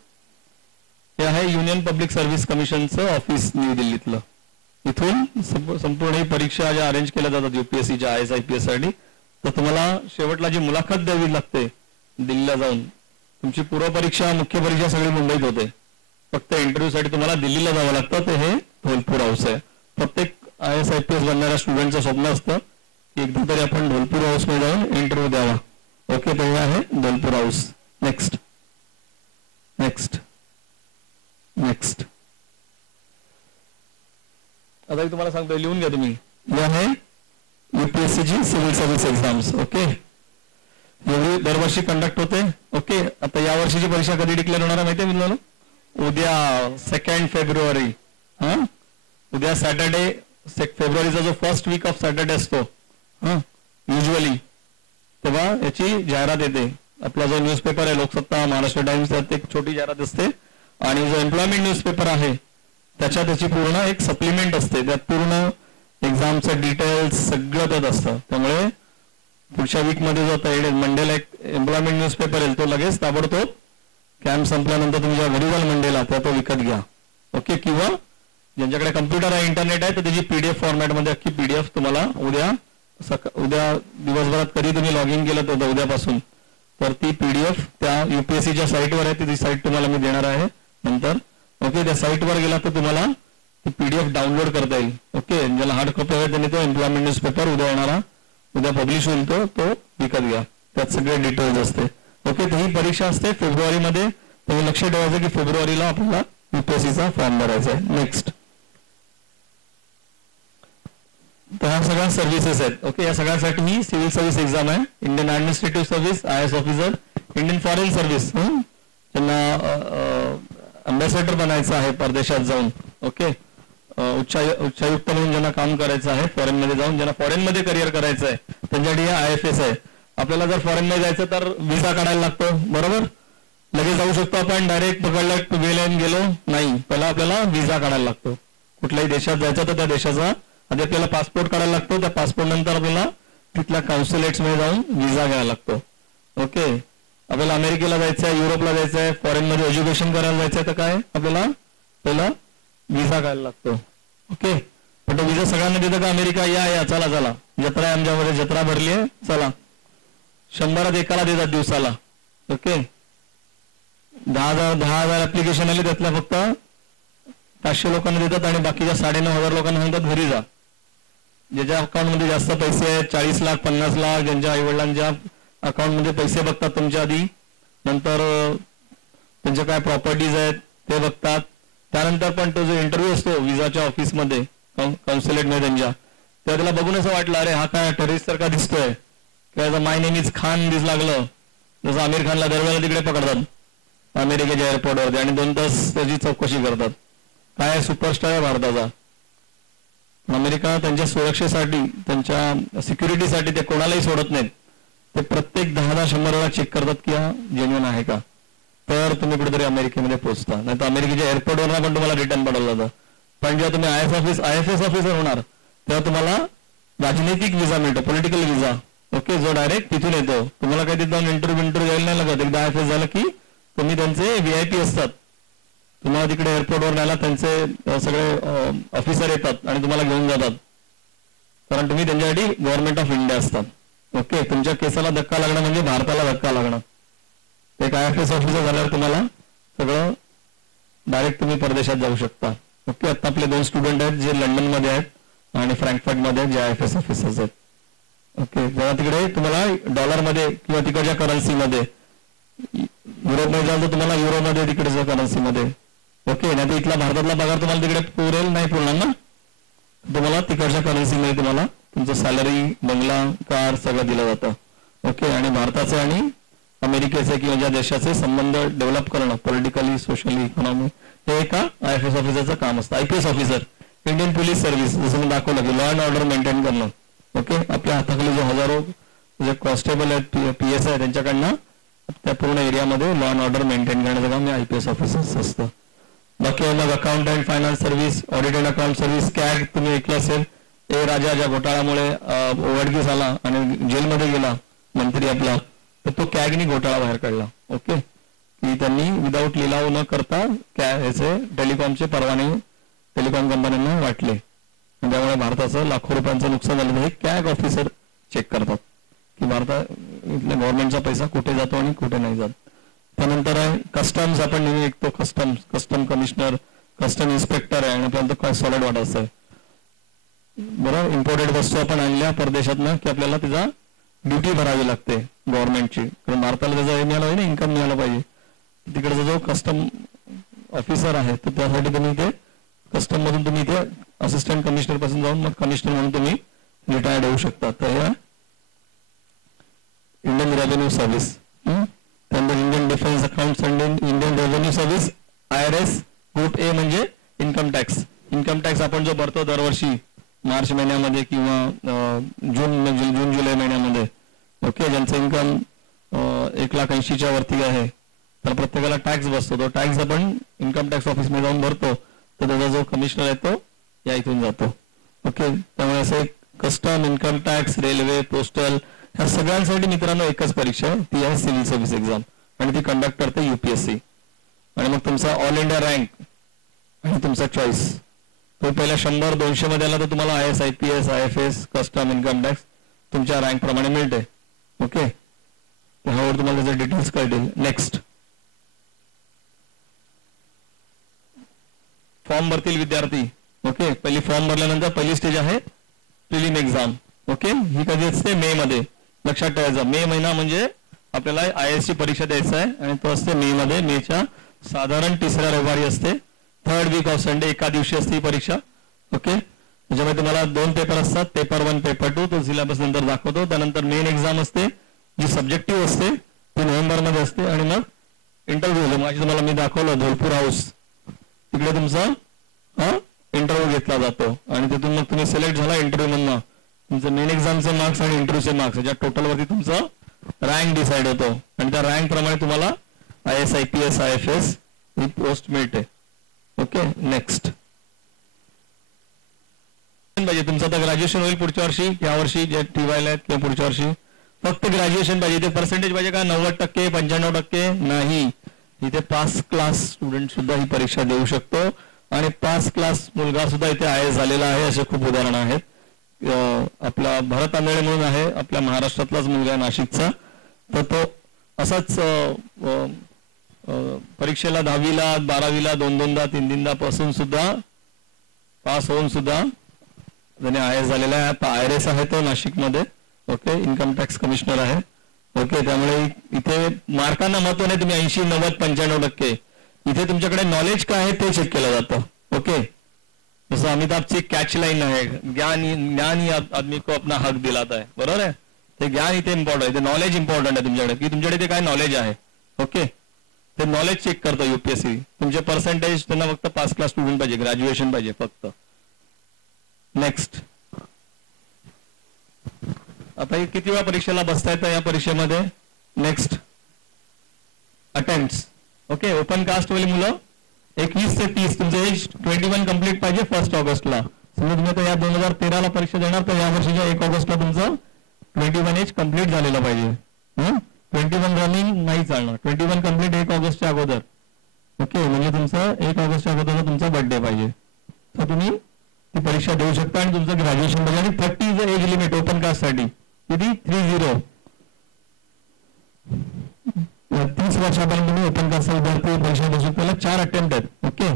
हे आहे युनियन पब्लिक सर्व्हिस कमिशनचं ऑफिस न्यू दिल्लीतलं. इथून संपूर्ण ही परीक्षा ज्या अरेंज केल्या जातात UPSCच्या IAS IPS साठी, तर तुम्हाला शेवटला जी मुलाखत द्यावी लागते दिल्लीला जाऊन, तुमची पूर्व परीक्षा मुख्य परीक्षा सगळी मुंबईत होते, फक्त इंटरव्ह्यू साठी तुम्हाला दिल्लीला जावं लागतं. ते हे धोलपूर हाऊस आहे. प्रत्येक IAS IPS बनणाऱ्या स्टुडंटचं स्वप्न असतं की एकदा तरी आपण धोलपूर हाऊस मध्ये जाऊन इंटरव्ह्यू द्यावा. ओके, ते आहे Dholpur house. Next, next, next, आता तुम्हाला सांगतो, लिहून घ्या तुम्ही. हे आहे UPSCची सिव्हिल सर्व्हिस एक्झाम्स. ओके, एवढी दरवर्षी कंडक्ट होते. ओके, आता या वर्षीची परीक्षा कधी डिक्लेअर होणार माहिती आहे मित्रांनो? उद्या 2 फेब्रुवारी. उद्या सॅटर्डे, फेब्रुवारीचा जो फर्स्ट वीक ऑफ सॅटर्डे असतो युजली, तेव्हा याची जाहिरात येते. आपला जो न्यूजपेपर आहे लोकसत्ता, महाराष्ट्र टाइम्स, त्यात एक छोटी जाहिरात असते आणि जो एम्प्लॉयमेंट न्यूजपेपर आहे त्याची पूर्ण एक सप्लिमेंट असते. त्यात पूर्ण एक्झामचं डिटेल्स सगळं त्यात असतं. त्यामुळे पुढच्या वीकमध्ये जो आता मंडेला एक एम्प्लॉयमेंट न्यूजपेपर येईल, तो लगेच ताबडतोब कॅम्प संपल्यानंतर तुम्ही जेव्हा घरी जाल मंडेला तेव्हा तो विकत घ्या. ओके, किंवा ज्यांच्याकडे कम्प्युटर आहे, इंटरनेट आहे, तर त्याची PDF फॉर्मॅटमध्ये अख्खी PDF तुम्हाला उद्या दिवसभरात कधी तुम्ही लॉग इन केलं तर उद्यापासून, तर ती PDF त्या UPSCच्या साईटवर आहे. ती साईट तुम्हाला मी देणार आहे नंतर. ओके, त्या साईटवर गेला तर तुम्हाला ती PDF डाउनलोड करता येईल. ओके, ज्याला हार्ड कॉपी आहे त्यांनी तो एम्प्लॉयमेंट न्यूजपेपर उद्या पब्लिश होईल तो विकत घ्या. त्यात सगळे डिटेल्स असते. ओके, तर ही परीक्षा असते फेब्रुवारीमध्ये. तुम्ही लक्ष ठेवायचं की फेब्रुवारीला आपल्याला UPSCचा फॉर्म भरायचा आहे. नेक्स्ट, तर ह्या सगळ्या सर्व्हिसेस आहेत. ओके, या सगळ्यासाठी ही सिव्हिल सर्व्हिस एक्झाम आहे. Indian administrative service, IAS officer, Indian foreign service, ज्यांना अम्बॅसेडर बनायचं आहे परदेशात जाऊन. ओके, उच्चायुक्त म्हणून ज्यांना काम करायचं आहे फॉरेन मध्ये जाऊन, ज्यांना फॉरेन मध्ये करिअर करायचं आहे त्यांच्यासाठी IFS आहे. आपल्याला जर फॉरेन मध्ये जायचं तर व्हिसा काढायला लागतो, बरोबर? लगेच जाऊ शकतो आपण, डायरेक्ट पकडलं वेळ गेलो नाही. पहिला आपल्याला व्हिसा काढायला लागतो. कुठल्याही देशात जायचं तर त्या देशाचा आधी आपल्याला पासपोर्ट काढायला लागतो. त्या पासपोर्ट नंतर आपल्याला तिथल्या कॉन्सुलेट्स मध्ये जाऊन व्हिसा घ्यायला लागतो. ओके, आपल्याला अमेरिकेला जायचं आहे, युरोपला जायचं आहे, फॉरेन मध्ये एज्युकेशन करायला जायचं आहे, तर काय आपल्याला पहिला विजा काढायला लागतो. ओके, पण तो विजा सगळ्यांना देतं का अमेरिका? या चला चला, जत्रा आहे आमच्यामध्ये, जत्रा भरली आहे, चला. 100 एकाला देतात दिवसाला. ओके, 10,000 ऍप्लिकेशन आले, त्यातल्या फक्त 500 लोकांना देतात आणि बाकीच्या 9,500 लोकांना सांगतात घरी जा. ज्याच्या अकाउंटमध्ये जास्त पैसे आहेत, 40 लाख 50 लाख, ज्यांच्या आईवडिलांच्या अकाउंटमध्ये पैसे बघतात तुमच्या आधी, नंतर त्यांच्या काय प्रॉपर्टीज आहेत ते बघतात. त्यानंतर पण तो जो इंटरव्ह्यू असतो विजाच्या ऑफिसमध्ये, कॉन्सुलेटमध्ये त्यांच्या, तेव्हा त्याला बघून असं वाटलं अरे हा काय टेररिस्ट सारखा दिसतोय, किंवा माय नेम इज खान दिस लागलं, जसं आमिर खानला दरवेळेला तिकडे पकडतात अमेरिकेच्या एअरपोर्टवरती आणि 2 तास त्याची चौकशी करतात. काय सुपरस्टार आहे भारताचा. अमेरिका त्यांच्या सुरक्षेसाठी, त्यांच्या सिक्युरिटीसाठी ते कोणालाही सोडत नाहीत. ते प्रत्येक 10-100 वेळा चेक करतात की हा जेन्युइन आहे का, तर तुम्ही कुठेतरी अमेरिकेमध्ये पोहोचता. नाही तर अमेरिकेच्या एअरपोर्टवर पण तुम्हाला रिटर्न पडवलं जातं. पण जेव्हा तुम्ही IFS ऑफिसर होणार तेव्हा तुम्हाला राजनैतिक विजा मिळतो, पॉलिटिकल विजा. ओके, जो डायरेक्ट तिथून येतो. तुम्हाला काही तिथं इंटरव्ह्यू द्यायला नाही लागत. एकदा IFS झालं की तुम्ही त्यांचे VIP असतात, तुम्हाला तिकडे एअरपोर्टवर न्यायला त्यांचे सगळे ऑफिसर येतात आणि तुम्हाला घेऊन जातात, कारण तुम्ही त्यांच्यासाठी गव्हर्नमेंट ऑफ इंडिया असतात. ओके, तुमच्या केसाला धक्का लागणं म्हणजे भारताला धक्का लागणं. एक IFS ऑफिसर झाल्यावर तुम्हाला सगळं डायरेक्ट तुम्ही परदेशात जाऊ शकता. ओके, आता आपले 2 स्टुडंट आहेत जे लंडनमध्ये आहेत आणि फ्रँकफर्टमध्ये आहेत, जे IFS ऑफिसर्स आहेत. ओके, जेव्हा तिकडे तुम्हाला डॉलरमध्ये किंवा तिकडच्या करन्सीमध्ये, युरोपमध्ये जाल तर तुम्हाला युरोमध्ये तिकडच्या करन्सीमध्ये. ओके, नाही तर इथला भारतातला पगार तुम्हाला तिकडे पुरेल नाही पुरणार ना, तुम्हाला तिकडच्या करन्सीमध्ये तुम्हाला तुमचं सॅलरी, बंगला, कार सगळं दिलं जातं. ओके, आणि भारताचे आणि अमेरिकेचे किंवा ज्या देशाचे संबंध डेव्हलप करणं, पॉलिटिकली, सोशली, इकॉनॉमी, हे एका IFS ऑफिसरचं काम असतं. IPS officer, Indian police service, जसं मी दाखवलं की लॉ अँड ऑर्डर मेंटेन करणं. ओके, आपल्या हाताखाली जो हजारो जे कॉन्स्टेबल आहेत, PS आहे, त्यांच्याकडनं त्या पूर्ण एरियामध्ये लॉ अँड ऑर्डर मेंटेन करण्याचं काम हे IPS ऑफिसर्स असतं. बाकी मग accountant, finance service, audit and account service, CAG तुम्ही ऐकलं असेल. राजा ज्या घोटाळ्यामुळे उघडकीस आला आणि जेलमध्ये गेला मंत्री आपला, तर तो CAGनी घोटाळा बाहेर काढला. ओके, की त्यांनी विदाऊट लिलाव न करता याचे टेलिकॉमचे परवाने टेलिकॉम कंपन्यांना वाटले, त्यामुळे भारताचं लाखो रुपयांचं नुकसान झालं. हे CAG ऑफिसर चेक करतात की भारतातल्या गव्हर्नमेंटचा पैसा कुठे जातो आणि कुठे नाही जात. त्यानंतर आहे कस्टम्स, आपण नेहमी ऐकतो कस्टम कमिशनर, कस्टम इन्स्पेक्टर आहे, आणि आपल्याला काय सॉलिड वाटायचं आहे. बरं, इम्पोर्टेड वस्तू आपण आणल्या परदेशातनं की आपल्याला त्याचा ड्युटी भरावी लागते गव्हर्नमेंटची, कारण भारताला त्याचा हे मिळालं पाहिजे ना, इन्कम मिळालं पाहिजे. तिकडचा जो कस्टम ऑफिसर आहे तर त्यासाठी तुम्ही इथे कस्टम मधून तुम्ही इथे असिस्टंट कमिशनर पासून जाऊन मग कमिशनर म्हणून तुम्ही रिटायर्ड होऊ शकता. तर हे इंडियन रेव्हेन्यू सर्व्हिस, त्यानंतर Indian defence accounts and Indian revenue service, IRS. Group A म्हणजे इन्कम टॅक्स. इन्कम टॅक्स आपण जो भरतो दरवर्षी मार्च महिन्यामध्ये किंवा जून जुलै महिन्यामध्ये. ओके, ज्यांचं इन्कम 1,80,000च्या वरती आहे तर प्रत्येकाला टॅक्स बसतो. तो टॅक्स आपण इन्कम टॅक्स ऑफिसमध्ये जाऊन भरतो, तर त्याचा जो कमिशनर आहे तो या इथून जातो. ओके, त्यामुळे असं एक custom, income tax, railway, postal, ह्या सगळ्यांसाठी मित्रांनो एकच परीक्षा आहे, ती आहे सिव्हिल सर्व्हिस एक्झाम, आणि ती कंडक्ट करते UPSC. आणि मग तुमचा ऑल इंडिया रँक आणि तुमचा चॉईस तो पहिल्या 100-200 मध्ये आला तर तुम्हाला IS, IPS, IFS, custom, income tax तुमच्या रँक प्रमाणे मिळते. ओके, ह्यावर तुम्हाला त्याचे डिटेल्स कळतील. नेक्स्ट, फॉर्म भरतील विद्यार्थी. ओके, पहिली फॉर्म भरल्यानंतर पहिली स्टेज आहे प्रिलिम एक्झाम. ओके, ही कधी असते? मे मध्ये. लक्षात ठेवायचं, मे महिना म्हणजे आपल्याला IAS ची परीक्षा द्यायचं आहे आणि तो असते मे मध्ये. मेच्या साधारण 3ऱ्या रविवारी असते, 3rd वीक ऑफ संडे, एका दिवशी असते ही परीक्षा. ओके, त्याच्यामध्ये तुम्हाला 2 पेपर असतात, पेपर 1, पेपर 2, तो सिलेबस नंतर दाखवतो. त्यानंतर मेन एक्झाम असते जी सब्जेक्टिव्ह असते, ती नोव्हेंबरमध्ये असते. आणि मग इंटरव्ह्यू, माझी तुम्हाला मी दाखवलं धोलपूर हाऊस, तिकडे तुमचा इंटरव्ह्यू घेतला जातो आणि तिथून मग तुम्ही सिलेक्ट झाला इंटरव्ह्यू मधनं, तुमचं मेन एक्झामचे मार्क्स आणि इंटरव्ह्यूचे मार्क्स याच्या टोटलवरती तुमचं रँक डिसाईड होतो आणि त्या रँक प्रमाणे तुम्हाला IS, IPS, IFS he post मिळते. ओके, नेक्स्ट पाहिजे तुमचं आता ग्रॅज्युएशन होईल पुढच्या वर्षी, या वर्षी जे TYला आहेत किंवा पुढच्या वर्षी फक्त ग्रॅज्युएशन पाहिजे. इथे पर्सेंटेज पाहिजे का 90%, 95% नाही. इथे पास क्लास स्टुडंट सुद्धा ही परीक्षा देऊ शकतो आणि पास क्लास मुलगा सुद्धा इथे IAS झालेला आहे. असे खूप उदाहरणं आहेत. आपला भरत आंधळे म्हणून आहे, आपल्या महाराष्ट्रातलाच मुलगा आहे, नाशिकचा. तर तो असाच परीक्षेला 10वीला 12वीला 2-2दा 3-3दा पासून सुद्धा पास होऊन सुद्धा त्याने IAS झालेला आहे. आता IRS आहे तो नाशिकमध्ये. ओके, इन्कम टॅक्स कमिशनर आहे. ओके, त्यामुळे इथे मार्कांना महत्व नाही. तुम्ही 80, 90, 95%. इथे तुमच्याकडे नॉलेज काय आहे ते चेक केलं जातं. ओके, जसं अमिताभची कॅच लाईन आहे, ज्ञान ही आदमी को अपना हक दिलाता है. बरोबर आहे. ते ज्ञान इथे इम्पॉर्टंट आहे, ते नॉलेज इम्पॉर्टंट आहे तुमच्याकडे, की तुमच्याकडे ते काय नॉलेज आहे. ओके, ते नॉलेज चेक करतं UPSC. तुमचे पर्सेंटेज त्यांना फक्त पास क्लास स्टुडंट पाहिजे, ग्रॅज्युएशन पाहिजे फक्त. नेक्स्ट, आता किती वेळा परीक्षेला बसता येतं या परीक्षेमध्ये. Next, attempts. Okay, open caste वाली मुलं 21 ते 30, तुमचं एज 21 कम्प्लीट पाहिजे 1 ऑगस्टला. समजा तुम्ही आता या 2013ला परीक्षा देणार तर या वर्षीच्या 1 ऑगस्टला तुमचं 21 एज कम्प्लीट झालेलं पाहिजे. 21 रनिंग नाही चालणार. 21 कम्प्लीट 1 ऑगस्टच्या अगोदर. ओके, म्हणजे तुमचं 1 ऑगस्टच्या अगोदर तुमचा बर्थडे पाहिजे, तर तुम्ही ती परीक्षा देऊ शकता आणि तुमचं ग्रॅज्युएशन पाहिजे. आणि 30 इज एज लिमिट ओपन कास्टसाठी. किती? 30. 30 वर्षापर्यंत तुम्ही ओपन कास्ट विद्यार्थी परीक्षा देऊ शकता. त्याला 4 अटेम्प्ट आहेत. ओके,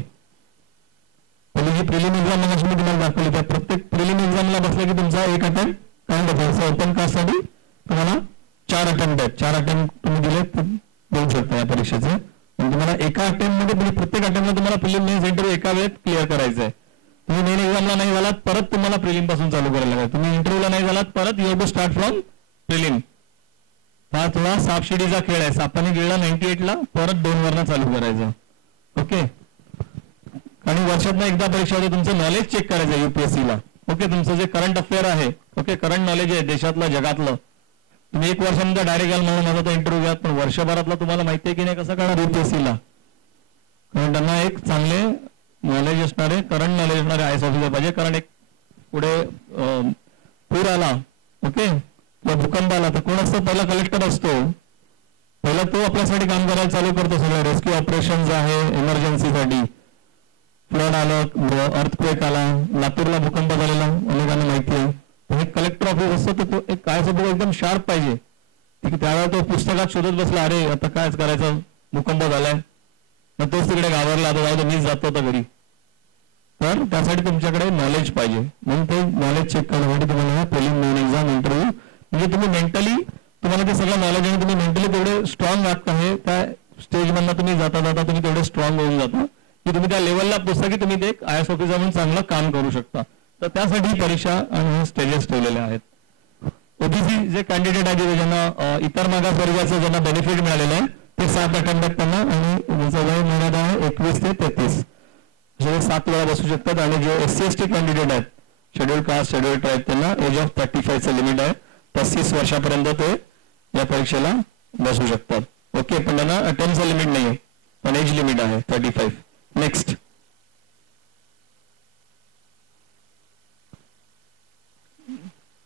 पहिली जी प्रिलिम एक्झाम मग मी तुम्हाला दाखवली, त्या प्रत्येक प्रिलिम एक्झामला बसला की तुमचा 1 अटेम्प्ट काउंट होतो. ओपन कास्टसाठी तुम्हाला 4 अटेम्प्ट आहेत. 4 अटेम्प्ट तुम्ही दिले तर देऊ शकता या परीक्षेचे. तुम्हाला एका अटेम्प्टमध्ये म्हणजे प्रत्येक अटेम्प्टला तुम्हाला प्रिलिम मेन्स इंटरव्ह्यू एका वेळेत क्लिअर करायचं आहे. तुम्ही मेन एक्झामला नाही झालात परत तुम्हाला प्रिलिम पासून चालू करायला लागेल. तुम्ही इंटरव्ह्यूला नाही झालात परत you have to start from prelim. हा थोडा सापशिडीचा खेळ आहे. सापाने गिळला 98ला, परत 2 वरनं चालू करायचं. ओके, आणि वर्षातनं एकदा परीक्षा होते. तुमचं नॉलेज चेक करायचं आहे UPSCला. ओके, तुमचं जे करंट अफेअर आहे, ओके, करंट नॉलेज आहे देशातलं जगातलं, तुम्ही 1 वर्षानंतर डायरेक्ट घ्याल म्हणून माझा तो इंटरव्ह्यू घ्याल, पण वर्षभरातला तुम्हाला माहिती आहे की नाही कसं करणार UPSCला. कारण त्यांना एक चांगले नॉलेज असणारे, करंट नॉलेज असणारे IAS ऑफिसर पाहिजे. कारण एक पुढे पूर आला, ओके, किंवा भूकंप आला तर कोण असतं? पहिला कलेक्टर असतो. पहिला तो आपल्यासाठी काम करायला चालू करतो. सगळं रेस्क्यू ऑपरेशन्स आहे, इमर्जन्सीसाठी. फ्लड आलं, अर्थक्वेक आला, लातूरला भूकंप झालेला अनेकांना माहिती आहे. हे कलेक्टर ऑफिस असतं तर तो एक काय सोबत एकदम शार्प पाहिजे. त्यावेळेला तो पुस्तकात शोधत बसला, अरे आता कायच करायचं, भूकंप झालाय, मग तोच तिकडे घाबरला, आता जाऊ दे मीच जातो होता घरी. तर त्यासाठी तुमच्याकडे नॉलेज पाहिजे. म्हणून ते नॉलेज चेक करण्यासाठी तुम्हाला प्रिलिम मेन एक्झाम इंटरव्ह्यू, म्हणजे तुम्ही मेंटली तुम्हाला ते सगळं नॉलेज आणि तुम्ही मेंटली तेवढे स्ट्रॉंग आहात का हे त्या स्टेजमधनं तुम्ही जाता जाता तुम्ही तेवढे स्ट्रॉंग होऊन जाता की तुम्ही त्या लेवलला पोचता की तुम्ही ते IAS ऑफिसर म्हणून चांगलं काम करू शकता. तर त्यासाठी परीक्षा आणि हे स्टेजेस ठेवलेले आहेत. OBC जे कॅन्डिडेट आहे ज्यांना इतर मागासवर्गाचं ज्यांना बेनिफिट मिळालेलं आहे ते 7 अटेम्प्ट त्यांना, आणि त्यांचा वय मर्यादा आहे 21 ते 33. जे 7 वेळा बसू शकतात. आणि जे SC/ST कॅन्डिडेट आहेत, शेड्यूल कास्ट, शेड्यूल ट्राईब, त्यांना एज ऑफ 35चं लिमिट आहे. 35 वर्षापर्यंत ते या परीक्षेला बसू शकतात. ओके, पण त्यांना अटेम्प्टचं लिमिट नाही आहे, पण एज लिमिट आहे 35. Next,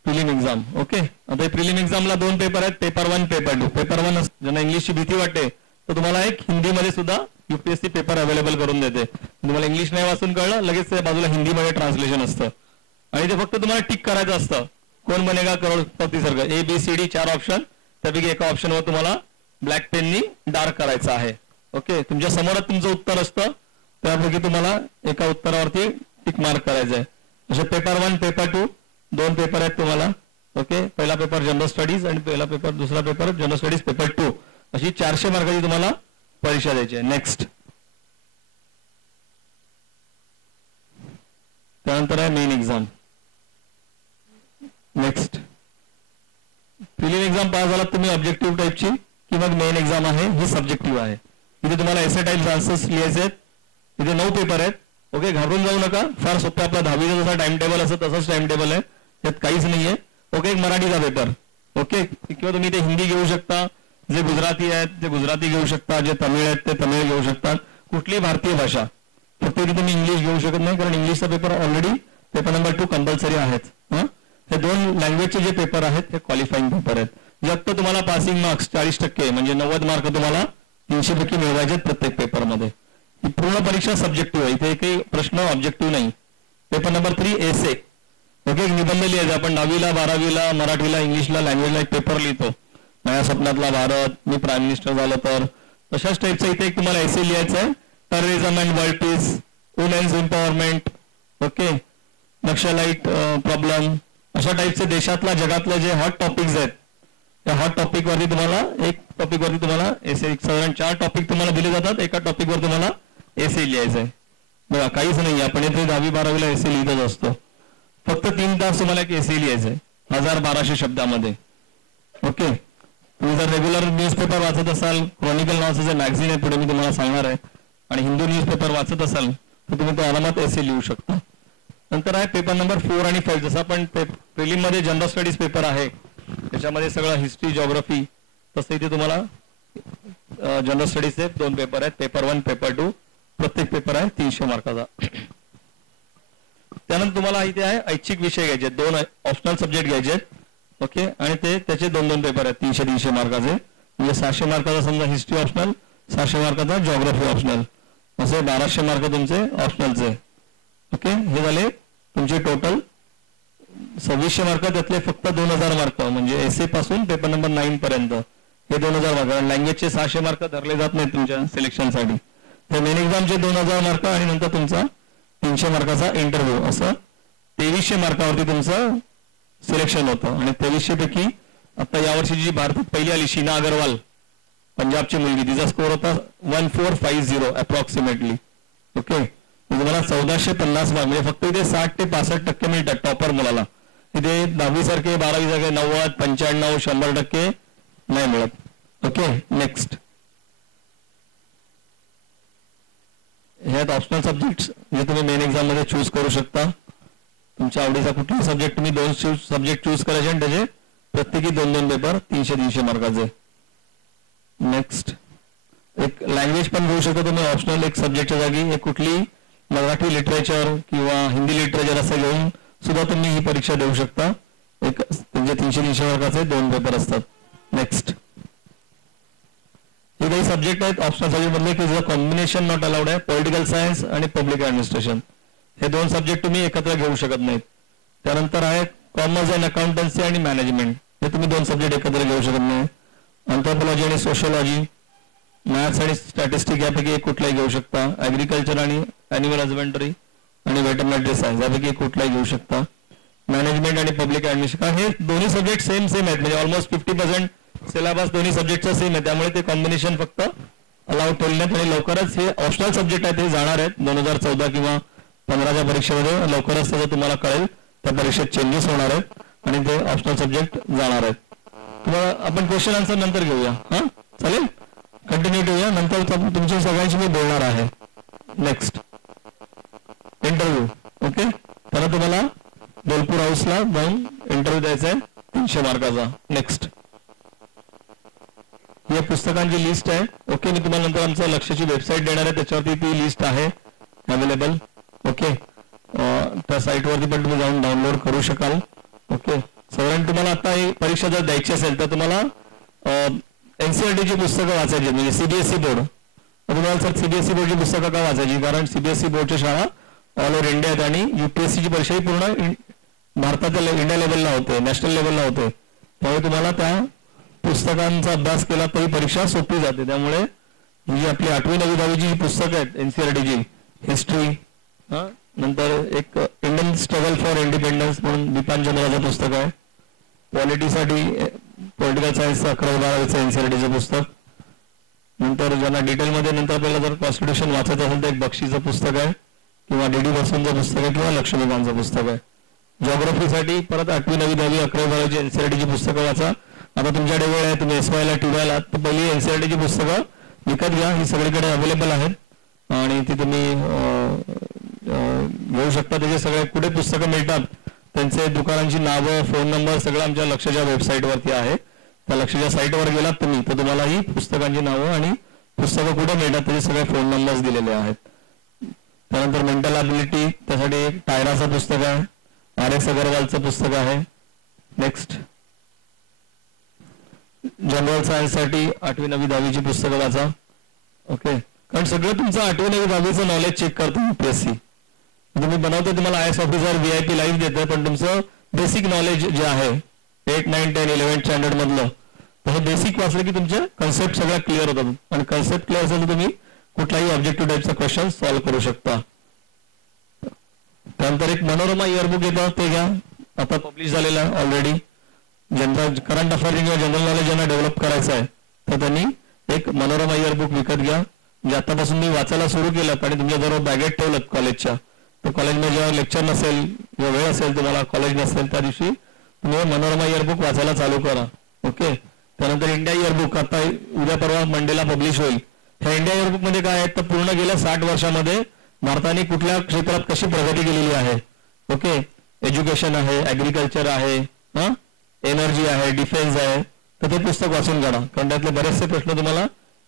prelim exam. ओके, आता प्रिलिम एक्झामला 2 पेपर आहेत, पेपर 1, पेपर 2. पेपर 1 ज्यांना इंग्लिशची भीती वाटते तर तुम्हाला एक हिंदीमध्ये सुद्धा UPSC पेपर अवेलेबल करून देते. तुम्हाला इंग्लिश नाही वाचून कळलं, लगेच त्या बाजूला हिंदीमध्ये ट्रान्सलेशन असतं आणि ते फक्त तुम्हाला टिक करायचं असतं. कोण बनेगा करोडपती सारखं ABCD 4 ऑप्शन, त्यापैकी एका ऑप्शनवर तुम्हाला ब्लॅक पेननी डार्क करायचं आहे. ओके, तुमच्या समोरच तुमचं उत्तर असतं, त्यापैकी तुम्हाला एका उत्तरावरती टिक मार्क करायचं आहे. जसे पेपर 1, पेपर 2 2 पेपर आहेत तुम्हाला. ओके, पहिला पेपर जनरल स्टडीज आणि दुसरा पेपर जनरल स्टडीज पेपर 2, अशी 400 मार्काची तुम्हाला परीक्षा द्यायची आहे. नेक्स्ट, त्यानंतर आहे main exam. Next, prelim exam pass झाला तुम्ही ऑब्जेक्टिव्ह टाईपची, की मग मेन एक्झाम आहे ही सब्जेक्टिव्ह आहे. इथे तुम्हाला एसे टाईप आन्सर्स लिहायचे आहेत. इथे 9 पेपर आहेत. ओके, घाबरून जाऊ नका, फार सोपं. आपला 10वीचा जसा टाइम टेबल असं तसंच टाइम टेबल आहे, त्यात काहीच नाहीये. ओके, एक मराठीचा पेपर. ओके, किंवा तुम्ही ते हिंदी घेऊ शकता, जे गुजराती आहेत ते गुजराती घेऊ शकता, जे तमिळ आहेत ते तमिळ घेऊ शकतात, कुठलीही भारतीय भाषा. फक्त इथे तुम्ही इंग्लिश घेऊ शकत नाही, कारण इंग्लिशचा paper already paper number 2 compulsory आहेत. हे 2 लँग्वेजचे जे पेपर आहेत ते क्वालिफाईंग पेपर आहेत. फक्त तुम्हाला पासिंग मार्क्स 40% म्हणजे 90 मार्क तुम्हाला 300 पैकी मिळवायचे प्रत्येक पेपरमध्ये. ही पूर्ण परीक्षा सब्जेक्टिव्ह आहे, इथे काही प्रश्न ऑब्जेक्टिव्ह नाही. पेपर नंबर 3 एसे. ओके, निबंध लिहायचा. आपण 10वीला 12वीला मराठीला इंग्लिशला लँग्वेजला एक पेपर लिहितो, माझ्या स्वप्नातला भारत, मी प्राईम मिनिस्टर झालो तर, तशाच टाईपचा इथे एक तुम्हाला एसे लिहायचा आहे. Terrorism and world peace, women's empowerment, okay, Naxalite problem, अशा टाईपचे देशातला जगातले जे हॉट टॉपिक्स आहेत त्या हॉट टॉपिकवरती तुम्हाला एक टॉपिकवरती तुम्हाला एसे, साधारण 4 टॉपिक तुम्हाला दिले जातात, एका टॉपिकवर तुम्हाला एसे लिहायचं आहे. बघा काहीच नाही, आपण इथे 10वी 12वीला एसे लिहितच असतो. फक्त 3 तास तुम्हाला एक एसे लिहायचं आहे 1200 शब्दामध्ये. ओके, तुम्ही जर रेग्युलर न्यूजपेपर वाचत असाल, क्रॉनिकल नावाचं जे मॅगझिन आहे पुढे मी तुम्हाला सांगणार आहे, आणि हिंदू न्यूजपेपर वाचत असाल तर तुम्ही तो आरामात एसे लिहू शकता. नंतर आहे पेपर नंबर 4 आणि 5. जसं आपण प्रिलिममध्ये जनरल स्टडीज पेपर आहे त्याच्यामध्ये सगळं हिस्ट्री जिओग्राफी, तसं इथे तुम्हाला जनरल स्टडीजचे 2 पेपर आहेत, पेपर 1 पेपर 2, प्रत्येक पेपर आहे 300 मार्काचा. त्यानंतर तुम्हाला इथे आहे ऐच्छिक विषय घ्यायचे, 2 ऑप्शनल सब्जेक्ट घ्यायचे. ओके, आणि ते त्याचे 2 पेपर आहेत 300 मार्काचे, म्हणजे 600 मार्काचा समजा हिस्ट्री ऑप्शनल, 600 मार्काचा जिओग्राफी ऑप्शनल, असे 1200 मार्क तुमचे ऑप्शनलचे. ओके, हे झाले तुमचे टोटल 2600 मार्क. त्यातले फक्त 2000 मार्क म्हणजे एसे पासून पेपर नंबर 9 पर्यंत हे 2000 मार्क. लँग्वेजचे 600 मार्क धरले जात नाहीत तुमच्या सिलेक्शनसाठी. तर मेन एक्झामचे 2000 मार्क आणि नंतर तुमचा 300 मार्काचा इंटरव्ह्यू, असं 2300 मार्कावरती तुमचं सिलेक्शन होतं. आणि 2300 पैकी आता यावर्षी जी भारतात पहिली आली शीना अग्रवाल, पंजाबची मुलगी, तिचा स्कोर होता 1450 अप्रॉक्सिमेटली. ओके, तुम्हाला 1450 मार्क म्हणजे फक्त इथे 60 ते 65% मिळतात टॉपर मुलाला. इथे 10वी सारखे 12वी सारखे 90, 95, 100% नाही मिळत. ओके, नेक्स्ट हे आहेत ऑप्शनल सब्जेक्ट जे तुम्ही मेन एक्झाम मध्ये चूज करू शकता. तुमच्या आवडीचा कुठलाही सब्जेक्ट तुम्ही 2 सब्जेक्ट चूज करायचे आणि त्याचे प्रत्येकी 2 पेपर 300 मार्काचे. नेक्स्ट एक लँग्वेज पण घेऊ शकता तुम्ही ऑप्शनल एक सब्जेक्टच्या जागी. एक कुठली मराठी लिटरेचर किंवा हिंदी लिटरेचर असं घेऊन सुद्धा तुम्ही ही परीक्षा देऊ शकता. एक म्हणजे 300 मार्काचे 2 पेपर असतात. नेक्स्ट हे काही सब्जेक्ट आहेत ऑप्शनल सब्जेक्ट मधले की जर कॉम्बिनेशन नॉट अलाउड आहे. पॉलिटिकल सायन्स आणि पब्लिक ऍडमिनिस्ट्रेशन हे 2 सब्जेक्ट तुम्ही एकत्र घेऊ शकत नाहीत. त्यानंतर आहे कॉमर्स अँड अकाउंटन्सी आणि मॅनेजमेंट, हे तुम्ही 2 सब्जेक्ट एकत्र घेऊ शकत नाही. अँथ्रोपॉलॉजी आणि सोशियोलॉजी, मॅथ्स आणि स्टॅटिस्टिक यापैकी एक कुठलाही घेऊ शकता. ऍग्रिकल्चर आणि ॲनिमल हजबंडरी आणि वेटरनरी सायन्स यापैकी एक कुठलाही घेऊ शकता. मॅनेजमेंट आणि पब्लिक ऍडमिनिस्ट्रेशन हे दोन्ही सब्जेक्ट सेम आहेत, म्हणजे ऑलमोस्ट 50% सिलेबस दोन्ही सब्जेक्टचा सेम आहे. त्यामुळे ते कॉम्बिनेशन फक्त अलाउड ठेवले नाहीत. आणि लवकरच हे ऑप्शनल सब्जेक्ट आहेत, हे जाणार आहेत 2014 किंवा 15च्या परीक्षेमध्ये. लवकरच त्याचं तुम्हाला कळेल, त्या परीक्षेत चेंजेस होणार आहेत आणि ते ऑप्शनल सब्जेक्ट जाणार आहेत. तुम्हाला आपण क्वेश्चन आन्सर नंतर घेऊया. हा चालेल, कंटिन्यू ठेवूया, नंतर तुमच्या सगळ्यांशी मी बोलणार आहे. Next interview. ओके, त्याला तुम्हाला बोलपूर हाऊसला जाऊन इंटरव्ह्यू द्यायचा आहे 300 मार्काचा. नेक्स्ट या पुस्तकांची लिस्ट आहे. ओके, मी तुम्हाला नंतर आमचं लक्षची वेबसाईट देणार आहे, त्याच्यावरती ती लिस्ट आहे अवेलेबल. ओके, त्या साईटवरती पण तुम्ही जाऊन डाउनलोड करू शकाल. ओके, साधारण तुम्हाला आता ही परीक्षा जर द्यायची असेल तर तुम्हाला एनसीईआरटीची पुस्तकं वाचायची, म्हणजे सीबीएसई बोर्ड. तुम्हाला सर सीबीएसई बोर्डची पुस्तकं का वाचायची? कारण सीबीएसई बोर्डच्या शाळा ऑल ओव्हर इंडिया आहेत आणि युपीएससीची परीक्षा ही पूर्ण भारताच्या इंडिया लेवलला होते, नॅशनल लेवलला होते. त्यामुळे तुम्हाला त्या पुस्तकांचा अभ्यास केला तरी परीक्षा सोपी जाते. त्यामुळे जी आपली 8वी 9वी 10वीची जी पुस्तकं आहेत एनसीईआरटीची, हिस्ट्री, नंतर एक इंडियन स्ट्रगल फॉर इंडिपेंडन्स म्हणून बिपिन-चंद्राचं पुस्तक आहे. पॉलिटीसाठी पॉलिटिकल सायन्स 11वी-12वीचं एनसीईआरटीचं पुस्तक. नंतर ज्यांना डिटेलमध्ये नंतर पहिलं जर कॉन्स्टिट्यूशन वाचायचं असेल तर एक बक्षीचं पुस्तक आहे किंवा डी.डी. बसवंतचं पुस्तक आहे किंवा लक्ष्मीकांतचं पुस्तक आहे. जिओग्राफीसाठी परत 8वी 9वी 10वी 11वी-12वीची एनसीईआरटीची पुस्तकं वाचा. आता तुमच्याकडे वेळ आहे, तुम्ही एसवायला टीवायला तर पहिली एनसीईआरटीची पुस्तकं विकत घ्या, ही सगळीकडे अवेलेबल आहेत आणि ती तुम्ही घेऊ शकता. त्याचे सगळे कुठे पुस्तकं मिळतात त्यांचे दुकानांची नावं, फोन नंबर सगळं आमच्या लक्षच्या वेबसाईटवरती आहे. त्या लक्षच्या साईटवर गेलात तुम्ही तर तुम्हाला ही पुस्तकांची नावं आणि पुस्तकं कुठे मिळतात त्याचे सगळे फोन नंबर्स दिलेले आहेत. त्यानंतर मेंटल ॲबिलिटी, त्यासाठी एक टायराचं पुस्तक आहे, RS अगरवालचं पुस्तक आहे. नेक्स्ट जनरल सायन्ससाठी 8वी 9वी 10वीची पुस्तकं वाचा. ओके, कारण सगळं तुमचं 8वी 9वी 10वीचं नॉलेज चेक करतो UPSC. तुम्ही बनवतो, तुम्हाला IAS ऑफिसर VIP लाईव्ह देतं, पण तुमचं बेसिक नॉलेज जे आहे 8, 9, 10, 11 स्टँडर्ड मधलं, तर हे बेसिक वाचलं की तुमचे कन्सेप्ट सगळ्या क्लिअर होतात. आणि कन्सेप्ट क्लिअर असेल तर तुम्ही कुठलाही ऑब्जेक्टिव्ह टाईपचा क्वेश्चन सॉल्व्ह करू शकता. त्यानंतर एक मनोरमा इयरबुक येतं, ते घ्या. आता पब्लिश झालेलं आहे ऑलरेडी. ज्यांचा करंट अफेअर्स किंवा जनरल नॉलेज ज्यांना डेव्हलप करायचं आहे तर त्यांनी एक मनोरमा इयरबुक विकत घ्या. म्हणजे आतापासून मी वाचायला सुरू केलं आणि तुमच्याबरोबर बॅगेट ठेवलं कॉलेजच्या, तर कॉलेजमध्ये जेव्हा लेक्चर नसेल किंवा वेळ असेल तुम्हाला, कॉलेज नसेल, त्या दिवशी तुम्ही मनोरमा इयरबुक वाचायला चालू करा. ओके. त्यानंतर इंडिया इयरबुक आता उद्या परवा मंडेला पब्लिश होईल. ह्या इंडिया इयरबुक मध्ये काय आहे, तर पूर्ण गेल्या 60 वर्षामध्ये भारताने कुठल्या क्षेत्रात कशी प्रगती केलेली आहे. ओके. एज्युकेशन आहे, ऍग्रिकल्चर आहे, एनर्जी आहे, डिफेन्स आहे, तर ते पुस्तक वाचून काढा, कारण त्यातले बरेचसे प्रश्न तुम्हाला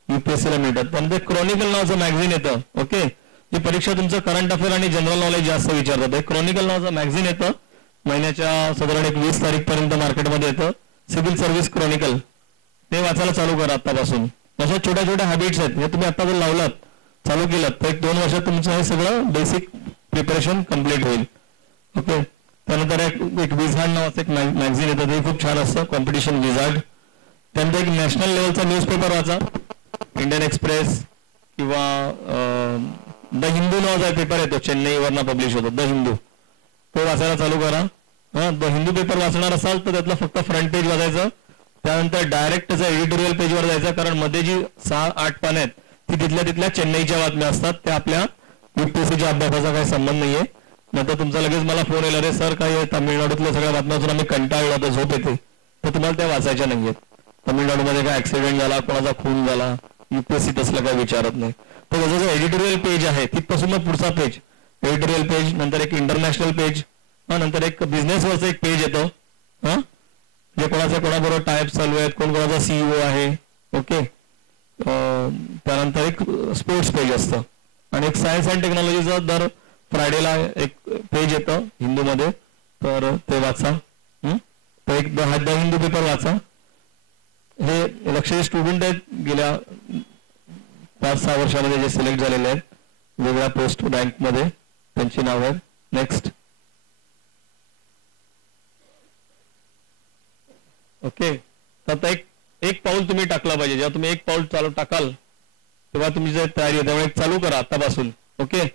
UPSC ला मिळतात. त्यानंतर क्रॉनिकल नावाचं मॅगझिन येतं. ओके. जी परीक्षा तुमचं करंट अफेअर आणि जनरल नॉलेज जास्त विचारतात. क्रॉनिकल नावाचं मॅगझिन येतं, महिन्याच्या साधारण 20 तारीखपर्यंत मार्केटमध्ये येतं. सिव्हिल सर्व्हिस क्रॉनिकल, ते वाचायला चालू करा आतापासून. अशा छोट्या छोट्या हॅबिट्स आहेत, हे तुम्ही आता जर लावलात, चालू केलं तर 1-2 वर्षात तुमचं हे सगळं बेसिक प्रिपरेशन कम्प्लीट होईल. ओके. त्यानंतर एक विझार्ड नावाचं एक मॅगझिन येतं, ते खूप छान असतं, कॉम्पिटिशन विझार्ड. त्यानंतर एक नॅशनल लेवलचा न्यूजपेपर वाचा, इंडियन एक्सप्रेस किंवा द हिंदू नावाचा पेपर येतो, चेन्नईवरनं पब्लिश होतो, द हिंदू, तो वाचायला चालू करा. द हिंदू पेपर वाचणार असाल तर त्यातलं फक्त फ्रंट पेज वाचायचं. त्यानंतर डायरेक्ट त्याचा एडिटोरियल पेजवर जायचं, कारण मध्ये जी 6-8 पानं आहेत ती तिथल्या चेन्नईच्या बातम्या असतात, त्या आपल्या UPSCच्या अभ्यासाचा काही संबंध नाहीये. नंतर तुमचा लगेच मला फोन येईल, अरे सर काय तामिळनाडूतल्या सगळ्या बातम्या वाचून आम्ही कंटाळलो, तर झोप येते, तर तुम्हाला त्या वाचायच्या नाहीयेत. तामिळनाडूमध्ये काय ऍक्सिडेंट झाला, कोणाचा खून झाला, UPSC तसलं काही विचारत नाही. तर त्याचं जो एडिटोरियल पेज आहे तिथपासून मग पुढचा पेज, एडिटोरियल पेज, नंतर एक इंटरनॅशनल पेज, नंतर एक बिझनेसवरचं एक पेज येतो, जे कोणाबरोबर टायप चालू आहेत, कोण कोणाचा CEO आहे. ओके. त्यानंतर एक स्पोर्ट्स पेज असतं आणि एक सायन्स अँड टेक्नॉलॉजीचं दर फ्रायडेला एक पेज येतं हिंदूमध्ये, तर ते वाचा. तर एक द हिंदू पेपर वाचा. हे लक्षात स्टुडंट आहेत गेल्या 5-6 वर्षामध्ये जे सिलेक्ट झालेले आहेत वेगळ्या पोस्ट रँकमध्ये, त्यांची नाव आहेत. नेक्स्ट. ओके. तर आता एक पाऊल तुम्ही टाकला पाहिजे. जेव्हा तुम्ही एक पाऊल चालू टाकाल तेव्हा तुमची जे तयारी आहे त्यामुळे चालू करा आतापासून. ओके.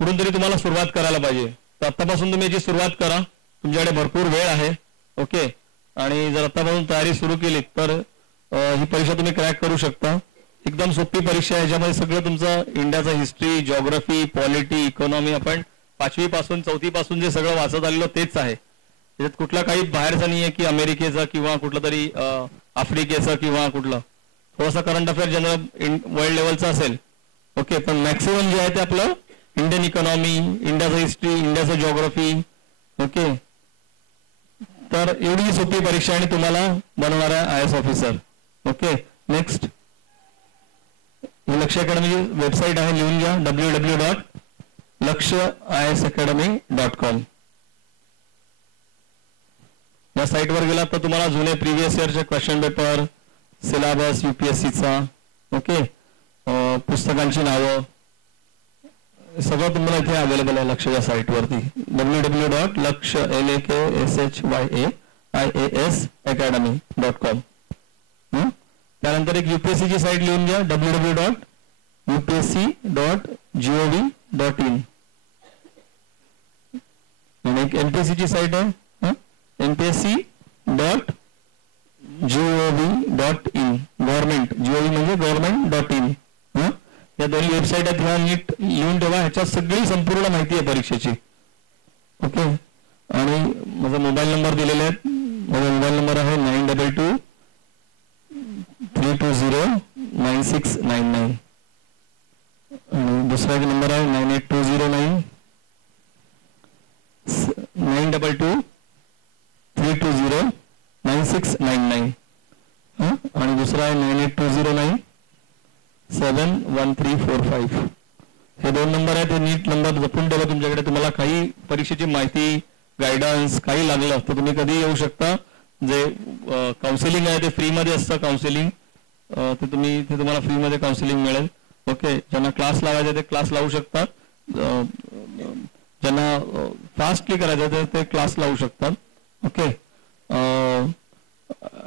कुठून तरी तुम्हाला सुरुवात करायला पाहिजे, तर आतापासून तुम्ही याची सुरुवात करा. तुमच्याकडे भरपूर वेळ आहे. ओके. आणि जर आतापासून तयारी सुरू केली तर ही परीक्षा तुम्ही क्रॅक करू शकता. एकदम सोपी परीक्षा आहे, याच्यामध्ये सगळं तुमचं इंडियाचं हिस्ट्री, जिओग्राफी, पॉलिटी, इकॉनॉमी, आपण 5वी पासून 4थी पासून जे सगळं वाचत आलेलो तेच आहे. त्याच्यात कुठला काही बाहेरचा नाही आहे की अमेरिकेचा किंवा कुठला तरी आफ्रिकेचा किंवा कुठला. थोडासा करंट अफेअर जनरल वर्ल्ड लेवलचा असेल. ओके. पण मॅक्सिमम जे आहे ते आपलं इंडियन इकॉनॉमी, इंडियाचं हिस्ट्री, इंडियाचं जिओग्राफी. ओके. तर एवढी सोपी परीक्षा आणि तुम्हाला बनवणार आहे IAS ऑफिसर. ओके. नेक्स्ट. लक्ष्य अकॅडमीची वेबसाईट आहे, लिहून घ्या, www.lakshyasacademy.com. या साईटवर गेलात तर तुम्हाला जुने प्रिव्हियस इयरचे क्वेश्चन पेपर, सिलेबस UPSCचा, ओके, पुस्तकांची नावं, सगळं तुम्हाला इथे अवेलेबल आहे लक्ष्यच्या साईटवरती, www.lakshyasacademy.com. त्यानंतर एक UPSC ची साईट लिहून घ्या, www.upsc.gov.in. आणि एक MPSC ची साईट आहे, mpsc.gov.in. गव्हर्नमेंट, GOV म्हणजे गव्हर्नमेंट.in. या दोन्ही वेबसाईट आहेत, ह्या नीट लिहून ठेवा. ह्याच्यात सगळी संपूर्ण माहिती आहे परीक्षेची. ओके. आणि माझा मोबाईल नंबर दिलेला आहे, माझा मोबाईल नंबर आहे 922-320-9699. आणि दुसरा एक नंबर आहे 98209-320-9699. आणि दुसरा आहे 9820971345. हे 2 नंबर आहेत, हे नीट नंबर जपून ठेवा तुमच्याकडे. तुम्हाला काही परीक्षेची माहिती, गायडन्स काही लागलं तर तुम्ही कधी येऊ शकता. जे काउन्सिलिंग आहे ते फ्रीमध्ये असतं. काउन्सिलिंग ते तुम्हाला फ्रीमध्ये काउन्सिलिंग मिळेल. ओके, ज्यांना क्लास लावायचे ते क्लास लावू शकतात. ज्यांना फास्टली करायचं ते क्लास लावू शकतात. ओके,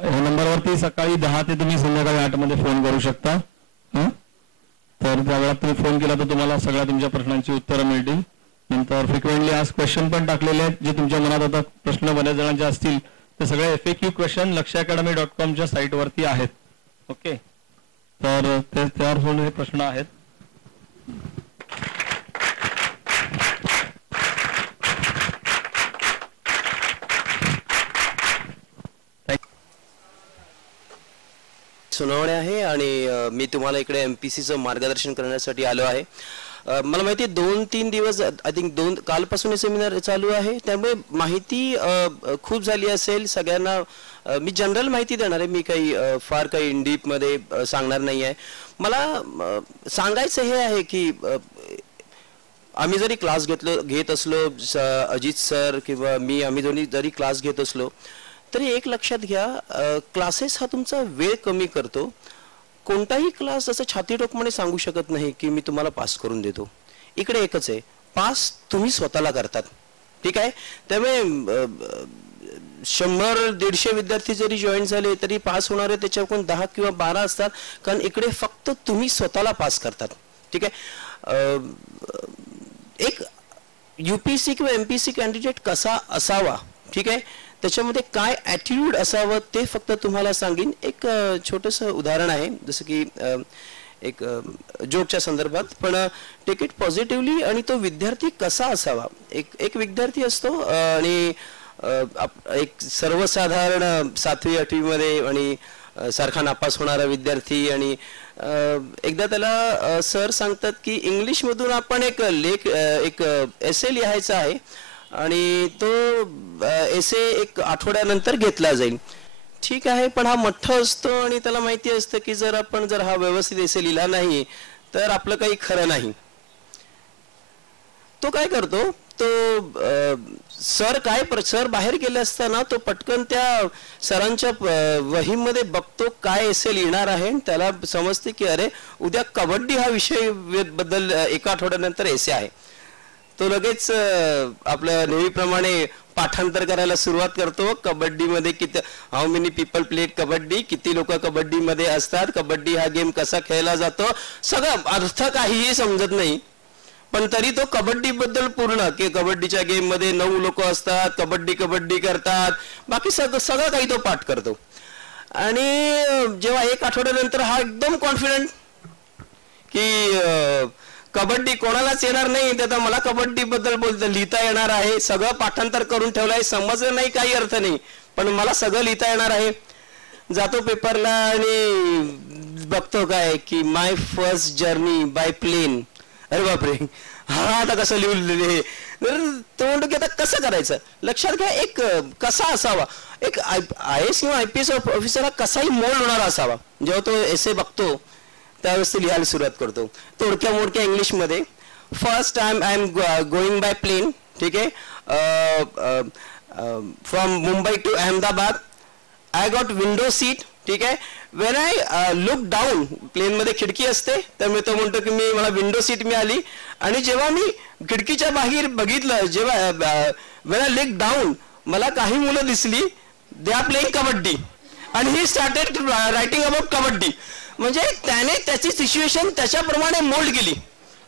ह्या नंबरवरती सकाळी 10 ते तुम्ही संध्याकाळी 8 मध्ये फोन करू शकता. तर त्या वेळात तुम्ही फोन केला तर तुम्हाला सगळ्या तुमच्या प्रश्नांची उत्तरं मिळतील. नंतर फ्रिक्वेंटली आज क्वेश्चन पण टाकलेले आहेत, जे तुमच्या मनात आता प्रश्न बऱ्याच जणांचे असतील ते सगळे FAQ क्वेश्चन lakshyaacademy.com साईटवरती आहेत. ओके, तर ते त्यावर हे प्रश्न आहेत. सुनावणे आहे आणि मी तुम्हाला इकडे MPCचं मार्गदर्शन करण्यासाठी आलो आहे. मला माहिती आहे 2-3 दिवस आय थिंक कालपासून हे सेमिनार चालू आहे, त्यामुळे माहिती खूप झाली असेल सगळ्यांना. मी जनरल माहिती देणार आहे, मी काही फार काही इन डीप मध्ये सांगणार नाही आहे. मला सांगायचं हे आहे की आम्ही जरी क्लास घेत असलो, अजित सर किंवा मी, आम्ही दोन्ही जरी क्लास घेत असलो तरी एक लक्षात घ्या, क्लासेस हा तुमचा वेळ कमी करतो. कोणताही क्लास असं छाती टोकपणे सांगू शकत नाही की मी तुम्हाला पास करून देतो. इकडे एकच आहे, पास तुम्ही स्वतःला करतात. ठीक आहे, त्यामुळे 100-150 विद्यार्थी जरी जॉईन झाले तरी पास होणारे त्याच्याकडून 10 किंवा 12 असतात, कारण इकडे फक्त तुम्ही स्वतःला पास करतात. ठीक आहे, एक UPSC किंवा MPSC कॅन्डिडेट कसा असावा, ठीक आहे, त्याच्यामध्ये काय ॲटिट्यूड असावं ते फक्त तुम्हाला सांगेन. एक छोटंसं उदाहरण आहे, जसं की एक जोकच्या संदर्भात, पण टेक इट पॉझिटिव्हली. आणि तो विद्यार्थी कसा असावा, एक विद्यार्थी असतो आणि एक सर्वसाधारण 7वी-8वी मध्ये आणि सारखा नापास होणारा विद्यार्थी, आणि एकदा त्याला सर सांगतात की इंग्लिशमधून आपण एक एसे लिहायचा आहे आणि तो एसे 1 आठवड्यानंतर घेतला जाईल. ठीक आहे, पण हा मठ्ठ असतो आणि त्याला माहिती असतं की जर हा व्यवस्थित एसे लिहिला नाही तर आपलं काही खरं नाही. तो काय करतो, तो सर बाहेर गेले असताना तो पटकन त्या सरांच्या वहीमध्ये बघतो काय एसे लिहिणार आहे. त्याला समजते की अरे उद्या कबड्डी हा विषय बद्दल 1 आठवड्यानंतर एसे आहे. तो लगेच आपल्या नेहमीप्रमाणे पाठांतर करायला सुरुवात करतो. कबड्डीमध्ये किती, how many people played kabaddi, किती लोक कबड्डीमध्ये असतात, कबड्डी हा गेम कसा खेळला जातो, सगळं अर्थ काहीही समजत नाही, पण तरी तो कबड्डी बद्दल पूर्ण की कबड्डीच्या गेम मध्ये 9 लोक असतात, कबड्डी करतात, बाकी सगळं काही तो पाठ करतो. आणि जेव्हा 1 आठवड्यानंतर हा एकदम कॉन्फिडंट की कबड्डी कोणालाच येणार नाही, त्याचा मला कबड्डी बद्दल लिहिता येणार आहे, सगळं पाठांतर करून ठेवलं आहे, समजलं नाही काही अर्थ नाही, पण मला सगळं लिहिता येणार आहे. जातो पेपरला आणि बघतो काय की माय फर्स्ट जर्नी बाय प्लेन. अरे बापरे, हा आता कसं लिहिलेले. तो म्हणतो की आता कसं करायचं. लक्षात घ्या, एक कसा असावा, एक IAS किंवा IPS ऑफिसर हा कसाही मोल्ड होणारा असावा. जेव्हा तो एसे बघतो त्यावेळेस ते लिहायला सुरुवात करतो थोडक्या मोडक्या इंग्लिशमध्ये. First I am going by plane, ठीक आहे, from Mumbai to Ahmedabad. I got window seat, ठीक आहे. वेन आय लुक डाऊन, प्लेनमध्ये खिडकी असते, त्यामुळे तो म्हणतो की मला विंडो सीट मिळाली. आणि जेव्हा मी खिडकीच्या बाहेर बघितलं, जेव्हा वेन आय लुक डाऊन, मला काही मुलं दिसली, दे आर प्लेइंग कबड्डी, आणि he started writing about kabaddi. म्हणजे त्याने त्याची सिच्युएशन त्याच्याप्रमाणे मोल्ड केली.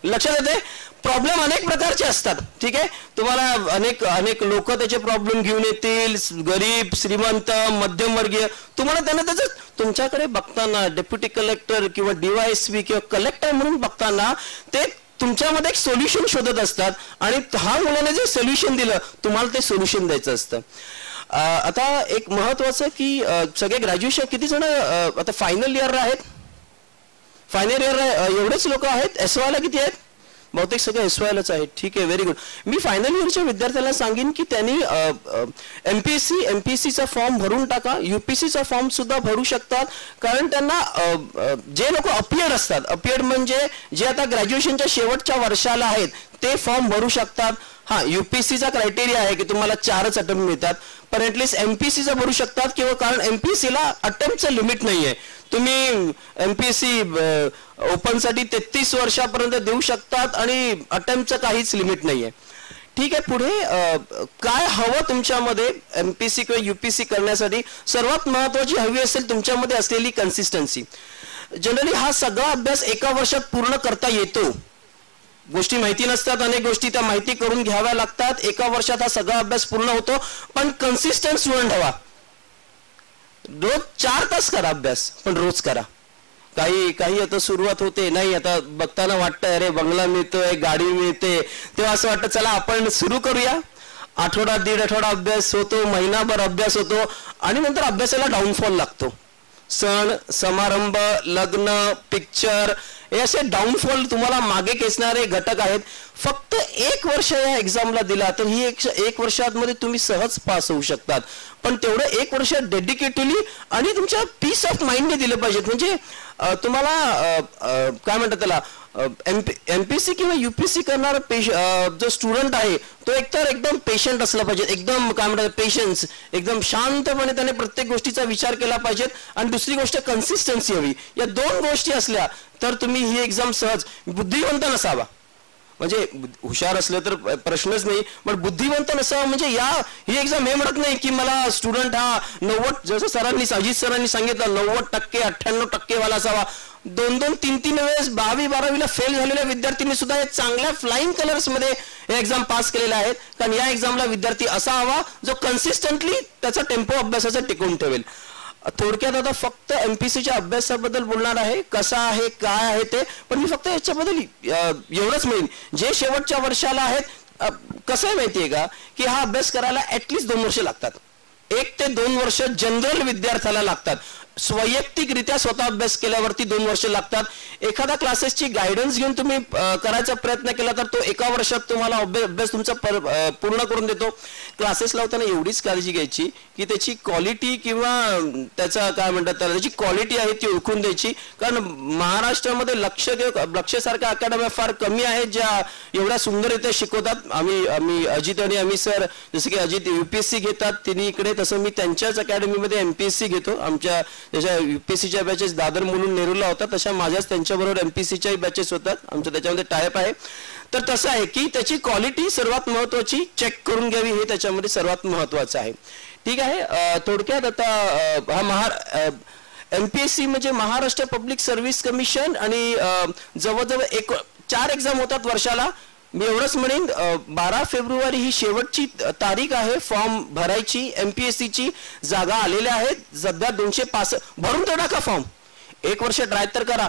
लक्षात येते, प्रॉब्लेम अनेक प्रकारचे असतात, ठीक आहे. तुम्हाला अनेक लोक त्याचे प्रॉब्लेम घेऊन येतील, गरीब, श्रीमंत, मध्यमवर्गीय. तुम्हाला त्यांना त्याचं तुमच्याकडे बघताना डेप्युटी कलेक्टर किंवा DYSP किंवा कलेक्टर म्हणून बघताना ते तुमच्यामध्ये एक सोल्युशन शोधत असतात, आणि हा मुलाने जे सोल्युशन दिलं तुम्हाला ते सोल्युशन द्यायचं असतं. आता एक महत्वाचं की सगळे ग्रॅज्युएशन किती जण आता फायनल इयरला आहेत, फायनल इयर एवढेच लोक आहेत. SYला किती आहेत, बहुतेक सगळे SYLच आहेत. ठीक आहे, व्हेरी गुड. मी फायनल इयरच्या विद्यार्थ्यांना सांगेन की त्यांनी MPSCचा फॉर्म भरून टाका, UPSCचा फॉर्म सुद्धा भरू शकतात. कारण त्यांना जे लोक अपियर्ड असतात, अपियर्ड म्हणजे जे आता ग्रॅज्युएशनच्या शेवटच्या वर्षाला आहेत, ते फॉर्म भरू शकतात. हा, UPSCचा क्रायटेरिया आहे की तुम्हाला 4च अटेम्प्ट मिळतात, पण ऍटलीस्ट MPSCचा भरू शकतात. किंवा कारण MPSCला अटेम्प्टचं लिमिट नाहीये. तुम्ही MPSC ओपनसाठी 33 वर्षापर्यंत देऊ शकतात आणि अटेम्प्टचं काहीच लिमिट नाहीये. ठीक आहे, पुढे काय हवं तुमच्यामध्ये MPSC किंवा UPSC करण्यासाठी? सर्वात महत्वाची हवी असेल तुमच्यामध्ये असलेली कन्सिस्टन्सी. जनरली हा सगळा अभ्यास एका वर्षात पूर्ण करता येतो. गोष्टी माहिती नसतात, अनेक गोष्टी त्या माहिती करून घ्याव्या लागतात. एका वर्षात हा सगळा अभ्यास पूर्ण होतो, पण कन्सिस्टन्ट स्टुडंट हवा. रोज 4 तास करा अभ्यास, पण रोज करा. काही आता सुरुवात होते नाही, आता बघताना वाटतं अरे बंगला मिळतोय, गाडी मिळते, तेव्हा असं वाटतं चला आपण सुरू करूया. आठवडा 1.5 आठवडा अभ्यास होतो, महिनाभर अभ्यास होतो आणि नंतर अभ्यासाला डाऊनफॉल लागतो. सण समारंभ, लग्न, पिक्चर, हे असे डाऊनफॉल तुम्हाला मागे खेचणारे घटक आहेत. फक्त 1 वर्ष या एक्झामला दिला तर ही 1 वर्षामध्ये तुम्ही सहज पास होऊ शकतात. पण तेवढं 1 वर्ष डेडिकेटली आणि तुमच्या पीस ऑफ माइंडने दिलं पाहिजे. म्हणजे तुम्हाला काय म्हणतात त्याला, MPSC किंवा UPSC करणारा जो स्टुडंट आहे तो एकतर एकदम पेशंट असला पाहिजे, एकदम काय म्हणतात पेशन्स, एकदम शांतपणे त्याने प्रत्येक गोष्टीचा विचार केला पाहिजे. आणि दुसरी गोष्ट कन्सिस्टन्सी हवी. या 2 गोष्टी असल्या तर तुम्ही ही एक्झाम सहज. बुद्धिवंत नसावा, म्हणजे हुशार असलं तर प्रश्नच नाही, पण बुद्धिवंत नसावं. म्हणजे ही एक्झाम हे म्हणत नाही की मला स्टुडंट हा 90, जसं अजित सरांनी सांगितलं 90%, 98% वाला असावा. 2-2, 3-3 वेळेस 12वी-12वीला फेल झालेल्या विद्यार्थ्यांनी सुद्धा चांगल्या फ्लाइंग कलर्स मध्ये हे एक्झाम पास केलेले आहेत. कारण या एक्झामला विद्यार्थी असा हवा जो कन्सिस्टंटली त्याचा टेम्पो अभ्यासाचा टिकवून ठेवेल. थोडक्यात आता फक्त MPSCच्या अभ्यासाबद्दल बोलणार आहे, कसा आहे काय आहे ते. पण मी फक्त याच्याबद्दल एवढंच म्हणेन, जे शेवटच्या वर्षाला आहेत, कसं आहे माहितीये का की हा अभ्यास करायला ऍटलीस्ट 2 वर्ष लागतात. 1 ते 2 वर्ष जनरल विद्यार्थ्याला लागतात. वैयक्तिकरित्या स्वतः अभ्यास केल्यावरती 2 वर्ष लागतात. एखादा क्लासेसची गायडन्स घेऊन तुम्ही करायचा प्रयत्न केला तर तो 1 वर्षात तुम्हाला अभ्यास तुमचा पूर्ण करून देतो. क्लासेस लावताना एवढीच काळजी घ्यायची की त्याची क्वालिटी किंवा त्याचा काय म्हणतात त्याला त्याची क्वालिटी आहे ती ओळखून द्यायची. कारण महाराष्ट्रामध्ये लक्ष्यसारख्या अकॅडम्या फार कमी आहेत ज्या एवढ्या सुंदररित्या शिकवतात. आम्ही अजित आणि आम्ही सर, जसं की अजित UPSC घेतात तिन्ही इकडे, तसं मी त्यांच्याच अकॅडमीमध्ये MPSC घेतो. आमच्या जशा UPSCच्या बॅचेस दादर मुलुंड नेरूला होतात तशा माझ्याच त्यांच्याबरोबर MPSCच्याही बॅचेस होतात. आमच्या त्याच्यामध्ये टायप आहे. तर तसं आहे की त्याची क्वालिटी सर्वात महत्वाची चेक करून घ्यावी, हे त्याच्यामध्ये सर्वात महत्वाचं आहे. ठीक आहे, थोडक्यात आता MPSC म्हणजे महाराष्ट्र पब्लिक सर्व्हिस कमिशन आणि जवळजवळ 4 एक्झाम होतात वर्षाला. मी एवढंच म्हणेन 12 फेब्रुवारी ही शेवटची तारीख आहे फॉर्म भरायची. MPSCची जागा आलेल्या आहेत. सध्या 265 भरून तर टाका फॉर्म. 1 वर्ष ट्राय तर करा.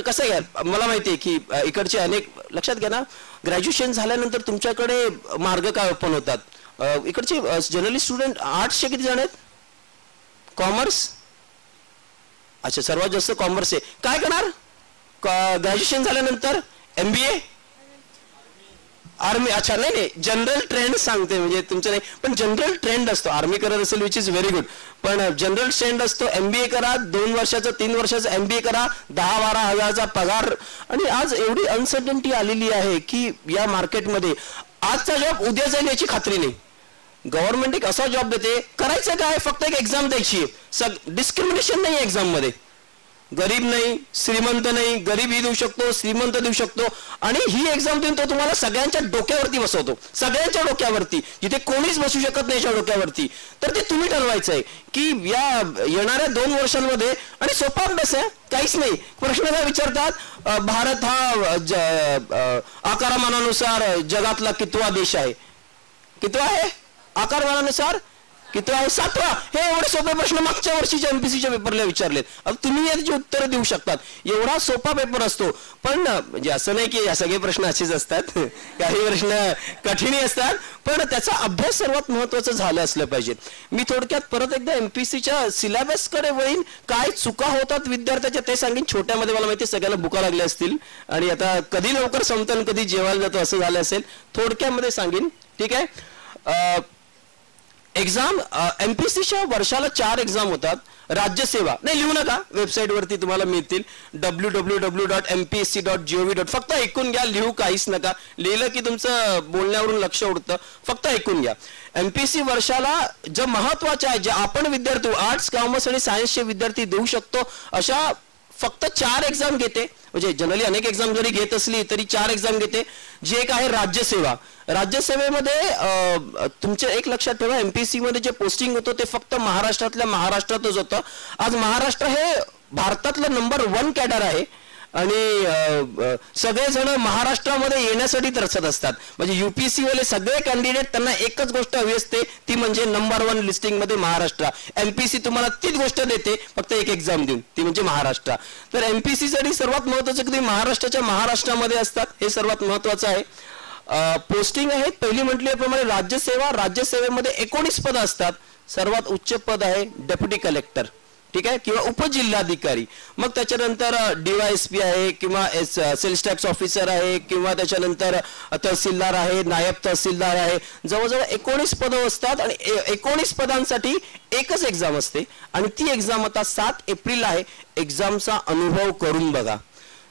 कसं आहे मला माहिती आहे की इकडचे अनेक, लक्षात घ्या ना, ग्रॅज्युएशन झाल्यानंतर तुमच्याकडे मार्ग काय ओपन होतात. इकडचे जनरली स्टुडंट आर्ट्सचे किती जण आहेत, कॉमर्स, अच्छा सर्वात जास्त कॉमर्स आहे. काय करणार ग्रॅज्युएशन झाल्यानंतर? MBA, army. अच्छा नाही, जनरल ट्रेंड सांगते, म्हणजे तुमचं नाही पण जनरल ट्रेंड असतो. आर्मी करत असेल विच इज व्हेरी गुड, पण जनरल ट्रेंड असतो MBA करा, 2 वर्षाचं 3 वर्षाचं MBA करा, 10-12 हजाराचा पगार. आणि आज एवढी अनसर्टन्टी आलेली आहे की या मार्केटमध्ये आजचा जॉब उद्या जाईल याची खात्री नाही. गव्हर्नमेंट एक असा जॉब देते, करायचं काय, फक्त एक एक्झाम द्यायची. डिस्क्रिमिनेशन नाही एक्झाम मध्ये. गरीब नाही, श्रीमंत नाही, गरीब ही देऊ शकतो, श्रीमंत देऊ शकतो. आणि ही एक्झाम देऊन तो तुम्हाला सगळ्यांच्या डोक्यावरती बसवतो, सगळ्यांच्या डोक्यावरती, जिथे कोणीच बसू शकत नाही याच्या डोक्यावरती. तर ते तुम्ही ठरवायचं आहे की या येणाऱ्या 2 वर्षांमध्ये, आणि सोपा अभ्यास आहे, काहीच नाही. प्रश्न काय विचारतात, भारत हा आकारमानानुसार जगातला कितवा देश आहे? कितवा आहे आकारमानानुसार? किती आहे 7वा. हे एवढे सोपे प्रश्न मागच्या वर्षीच्या एमपीसीच्या पेपरला विचारलेत. अब तुम्ही याची उत्तरं देऊ शकतात. एवढा सोपा पेपर असतो. पण म्हणजे असं नाही की सगळे प्रश्न असेच असतात, काही प्रश्न कठीणही असतात, पण त्याचा अभ्यास सर्वात महत्वाचं झालं असलं पाहिजे. मी थोडक्यात परत एकदा एमपीसीच्या सिलेबसकडे वळीन. काय चुका होतात विद्यार्थ्याच्या ते सांगेन. छोट्यामध्ये मला माहिती सगळ्यांना बुका लागल्या असतील आणि आता कधी लवकर संपतं कधी जेवायला जातो असं झालं असेल. थोडक्यामध्ये सांगेन. ठीक आहे. एक्झाम एमपीसीच्या वर्षाला 4 एक्झाम होतात. राज्यसेवा नाही लिहू नका, वेबसाईट वरती तुम्हाला मिळतील www.mpsc.gov. फक्त ऐकून घ्या, लिहू काहीच नका. लिहिलं की तुमचं बोलण्यावरून लक्ष उडतं. फक्त ऐकून घ्या. एमपीसी वर्षाला ज्या महत्वाच्या आहे, ज्या आपण विद्यार्थी आर्ट्स कॉमर्स आणि सायन्सचे विद्यार्थी देऊ शकतो अशा फक्त 4 एक्झाम घेते. म्हणजे जनरली अनेक एक्झाम जरी घेत असली तरी 4 एक्झाम घेते. जी एक आहे राज्यसेवा. राज्यसेवेमध्ये तुमचे एक लक्षात ठेवा, एमपीसी मध्ये जे पोस्टिंग होतं ते फक्त महाराष्ट्रातल्या महाराष्ट्रातच होतं. आज महाराष्ट्र हे भारतातलं नंबर 1 कॅडर आहे आणि सगळेजण महाराष्ट्रामध्ये येण्यासाठी तरसत असतात. म्हणजे युपीएससी वाले सगळे कॅन्डिडेट त्यांना एकच गोष्ट हवी असते, ती म्हणजे नंबर 1 लिस्टिंग मध्ये महाराष्ट्र. एमपीसी तुम्हाला तीच गोष्ट देते, फक्त एक एक्झाम देऊन, ती म्हणजे महाराष्ट्र. तर एमपीसी साठी सर्वात महत्वाचं की तुम्ही महाराष्ट्राच्या महाराष्ट्रामध्ये असतात, हे सर्वात महत्वाचं आहे. पोस्टिंग आहेत पहिली म्हटल्याप्रमाणे राज्यसेवा. राज्यसेवेमध्ये 19 पद असतात. सर्वात उच्च पद आहे डेप्युटी कलेक्टर. ठीक आहे, किंवा उपजिल्हाधिकारी. मग त्याच्यानंतर DYSP आहे किंवा सेल्स टॅक्स ऑफिसर आहे किंवा त्याच्यानंतर तहसीलदार आहे, नायब तहसीलदार आहे. जवळजवळ 19 पदं असतात आणि 19 पदांसाठी एकच एक्झाम असते आणि ती एक्झाम आता 7 एप्रिल आहे. एक्झामचा अनुभव करून बघा.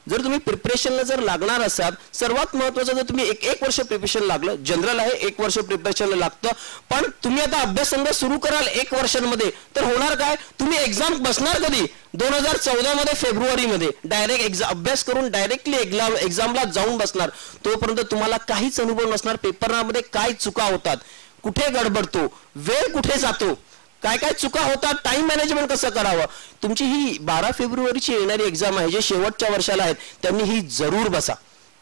जर तुम्ही प्रिपरेशनला जर लागणार असाल, सर्वात महत्वाचं जर तुम्ही एक वर्ष प्रिपरेशन लागलं, जनरल आहे 1 वर्ष प्रिपरेशनला लागतं, पण तुम्ही आता अभ्याससंघ सुरू कराल 1 वर्षांमध्ये तर होणार काय, तुम्ही एक्झाम बसणार कधी 2014 मध्ये फेब्रुवारीमध्ये डायरेक्ट अभ्यास करून डायरेक्टली एक्झामला जाऊन बसणार. तोपर्यंत तुम्हाला काहीच अनुभव नसणार. पेपरमध्ये काय चुका होतात, कुठे गडबडतो, वेळ कुठे जातो, काय काय चुका होतात, टाइम मॅनेजमेंट कसं करावं. तुमची ही 12 फेब्रुवारीची येणारी एक्झाम आहे, जे शेवटच्या वर्षाला आहेत त्यांनी ही जरूर बसा.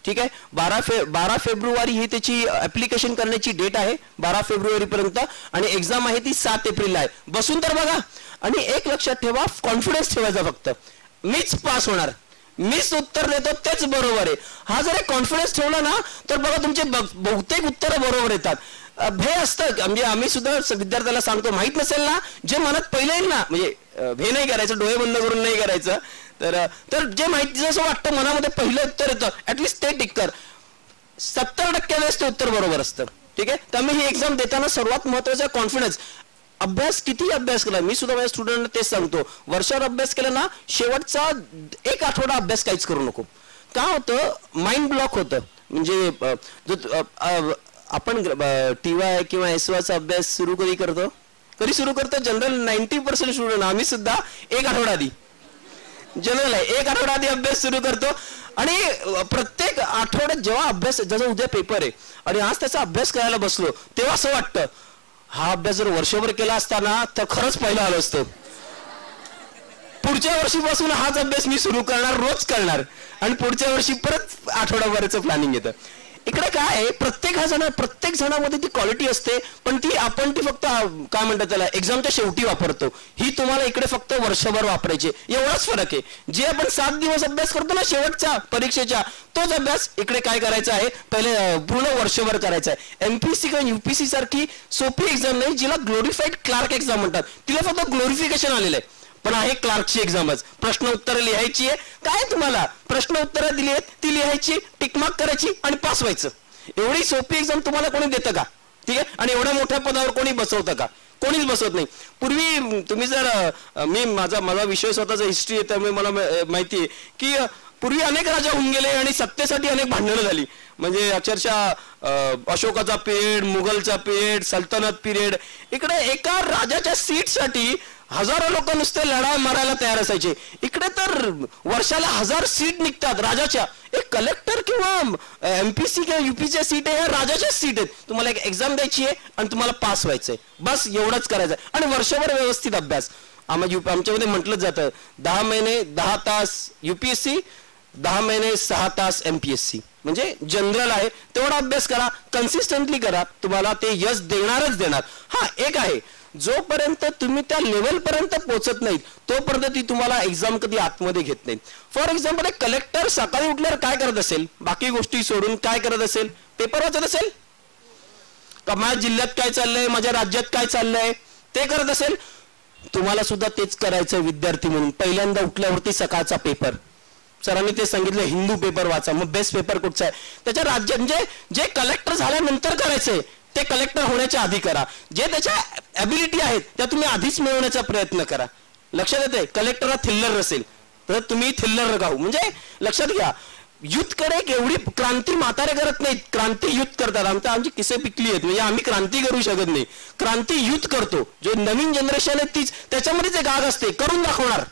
ठीक आहे. 12 फेब्रुवारी ही त्याची ऍप्लिकेशन करण्याची डेट आहे, 12 फेब्रुवारी पर्यंत, आणि एक्झाम आहे ती 7 एप्रिलला आहे. बसून तर बघा. आणि एक लक्षात ठेवा, कॉन्फिडन्स ठेवायचा. फक्त मीच पास होणार, मीच उत्तर देतो तेच बरोबर आहे, हा जर कॉन्फिडन्स ठेवला ना तर बघा तुमचे बहुतेक उत्तर बरोबर येतात. भय असतं, म्हणजे आम्ही सुद्धा विद्यार्थ्याला सांगतो, माहित नसेल ना, जे मनात पहिले येईल ना, म्हणजे भय नाही करायचं, डोळे बंद करून नाही करायचं, तर जे माहिती जसं वाटतं मनामध्ये पहिलं उत्तर येतं ऍटलिस्ट ते टिक कर. 70% वेळेस ते उत्तर बरोबर असतं. ठीक आहे. त्यामुळे ही एक्झाम देताना सर्वात महत्वाचा कॉन्फिडन्स. अभ्यास किती अभ्यास केला, मी सुद्धा माझ्या स्टुडंटना तेच सांगतो, वर्षावर अभ्यास केला ना, शेवटचा 1 आठवडा अभ्यास काहीच करू नको. का होतं, माइंड ब्लॉक होतं. म्हणजे आपण TY किंवा SYचा अभ्यास सुरू कधी सुरू करतो, जनरल 90% स्टुडंट, आम्ही सुद्धा 1 आठवडा आधी, जनरल आहे 1 आठवडा आधी अभ्यास सुरू करतो. आणि प्रत्येक आठवड्यात जेव्हा अभ्यास, जसं उद्या पेपर आहे आणि आज त्याचा अभ्यास करायला बसलो, तेव्हा असं वाटतं हा अभ्यास जर वर्षभर केला असताना तर खरंच पहिला आलो असतो. पुढच्या वर्षीपासून हाच अभ्यास मी सुरू करणार, रोज करणार, आणि पुढच्या वर्षी परत आठवडाभराचं प्लॅनिंग येतं. इकडे काय आहे, प्रत्येक जणामध्ये ती क्वालिटी असते, पण आपण ती फक्त काय म्हणतात त्याला, एक्झामच्या शेवटी वापरतो. ही तुम्हाला इकडे फक्त वर्षभर वापरायची, एवढाच फरक आहे. जे आपण 7 दिवस अभ्यास करतो ना शेवटच्या परीक्षेच्या, तोच अभ्यास इकडे काय करायचा आहे, पहिले पूर्ण वर्षभर करायचा आहे. एमपीएससी किंवा युपीएससी सारखी सोपी एक्झाम नाही, जिला ग्लोरिफाईड क्लार्क एक्झाम म्हणतात. तिला फक्त ग्लोरिफिकेशन आलेलं आहे, पण आहे क्लार्कची एक्झामच. प्रश्न उत्तरं लिहायची आहे, काय तुम्हाला प्रश्न उत्तरं दिली आहेत ती लिहायची, टिकमार्क करायची आणि पास व्हायचं. एवढी सोपी एक्झाम तुम्हाला कोणी देतं का? ठीक आहे. आणि एवढ्या मोठ्या पदावर कोणी बसवतं का? कोणीच बसवत नाही. पूर्वी तुम्ही जर माझा विषय स्वतःचा हिस्ट्री आहे, त्यामुळे मला माहिती आहे की पूर्वी अनेक राजा होऊन गेले आणि सत्तेसाठी अनेक भांडणं झाली. म्हणजे अक्षरशः अशोकाचा पिरियड, मुघलचा पिरियड, सल्तनत पिरियड, इकडे एका राजाच्या सीटसाठी हजारो लोक नुसते लढाई मारायला तयार असायचे. इकडे तर वर्षाला 1000 सीट निघतात राजाच्या. एक कलेक्टर किंवा एमपीसी किंवा युपीच्या सीट आहे, ह्या राजाच्या सीट आहेत. तुम्हाला एक एक्झाम द्यायची आहे आणि तुम्हाला पास व्हायचंय, बस एवढंच करायचं. आणि वर्षभर व्यवस्थित अभ्यास. आमच्यामध्ये म्हटलं जातं 10 महिने 10 तास युपीएससी, 10 महिने 6 तास एमपीएससी. म्हणजे जनरल आहे तेवढा अभ्यास करा, कन्सिस्टंटली करा, तुम्हाला ते यश देणारच देणार. हा एक आहे, जोपर्यंत तुम्ही त्या लेवल पर्यंत पोहोचत नाहीत तोपर्यंत ती तुम्हाला एक्झाम कधी आतमध्ये घेत नाहीत. फॉर एक्झाम्पल एक कलेक्टर सकाळी उठल्यावर काय करत असेल, बाकी गोष्टी सोडून काय करत असेल, पेपर वाचत असेल का, माझ्या जिल्ह्यात काय चाललंय, माझ्या राज्यात काय चाललंय ते करत असेल. तुम्हाला सुद्धा तेच करायचं विद्यार्थी म्हणून. पहिल्यांदा उठल्यावरती सकाळचा पेपर, सरांनी ते सांगितलं हिंदू पेपर वाचा, मग बेस्ट पेपर कुठचा आहे त्याच्या राज्यात, म्हणजे जे कलेक्टर झाल्यानंतर करायचंय ते कलेक्टर होण्याच्या आधी करा. जे त्याच्या ॲबिलिटी आहेत त्या तुम्ही आधीच मिळवण्याचा प्रयत्न करा. लक्षात येते, कलेक्टर हा थिल्लर असेल तर तुम्ही थिल्लर राहू. म्हणजे लक्षात घ्या, युथकडे एवढी क्रांती म्हातारे करत नाहीत, क्रांती युथ करतात. आमची किसे पिकली आहेत, म्हणजे आम्ही क्रांती करू शकत नाही, क्रांती युथ करतो. जो नवीन जनरेशन आहे तीच, त्याच्यामध्येच एक आग असते, करून दाखवणार.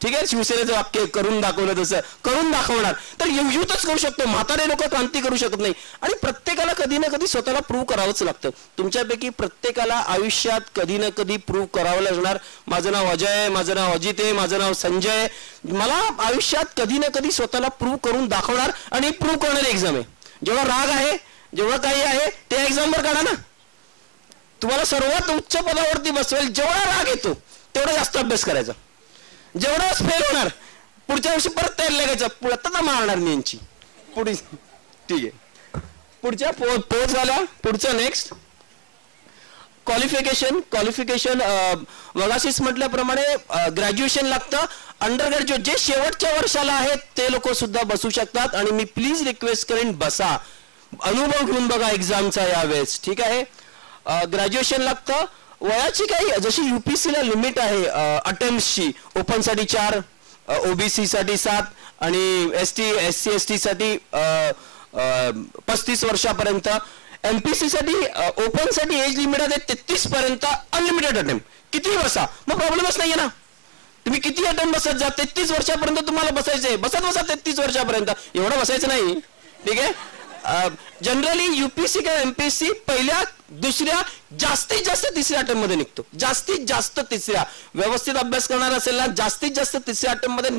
ठीक आहे, शिवसेनेचं वाक्य करून दाखवलं, तसं करून दाखवणार. तर युथच करू शकतो, म्हातारे लोक क्रांती करू शकत नाही. आणि प्रत्येकाला कधी ना कधी स्वतःला प्रूव्ह करावंच लागतं. तुमच्यापैकी प्रत्येकाला आयुष्यात कधी ना कधी प्रूव्ह करावं लागणार. माझं नाव अजय, माझं नाव अजित आहे, माझं नाव संजय. मला आयुष्यात कधी ना कधी स्वतःला प्रूव्ह करून दाखवणार, आणि प्रूव्ह करणारी एक्झाम आहे. जेवढा राग आहे, जेवढं काही आहे ते एक्झामवर काढा ना. तुम्हाला सर्वात उच्च पदावरती बसवेल, जेवढा राग येतो तेवढा जास्त अभ्यास करायचा. जेवढा फेल होणार पुढच्या वर्षी परत तयारी लागायचं, आता मारणार मी यांची पुढे. ठीक आहे, पुढच्या पोच झाला. पुढचं नेक्स्ट क्वालिफिकेशन. मगाशीच म्हटल्याप्रमाणे ग्रॅज्युएशन लागतं. अंडर ग्रॅज्युएट जे शेवटच्या वर्षाला आहेत ते लोक सुद्धा बसू शकतात. आणि मी प्लीज रिक्वेस्ट करेन, बसा, अनुभव घेऊन बघा एक्झामचा यावेळेस. ठीक आहे, ग्रॅज्युएशन लागतं. वयाची काही, जशी युपीसीला लिमिट आहे अटेम्प्टची, ओपन साठी 4, ओबीसी साठी 7 आणि एससी एसटी साठी 35 वर्षापर्यंत. एमपीसी साठी ओपन साठी एज लिमिट आहे 33 पर्यंत, अनलिमिटेड अटेम्प्ट, किती बसा, मग प्रॉब्लेमच नाहीये ना. तुम्ही किती अटेम्प्ट बसत जा, 33 वर्षापर्यंत तुम्हाला बसायचंय, बसा 33 वर्षापर्यंत, एवढं बसायचं नाही. ठीक आहे, जनरली युपीसी किंवा एमपीएससी पहिल्या, दुसऱ्या, जास्तीत जास्त तिसऱ्या अटेम्प्ट मध्ये निघतो. जास्तीत जास्त तिसऱ्या, व्यवस्थित अभ्यास करणार असेल ना, जास्तीत जास्त तिसऱ्या अटेम्प्ट मध्ये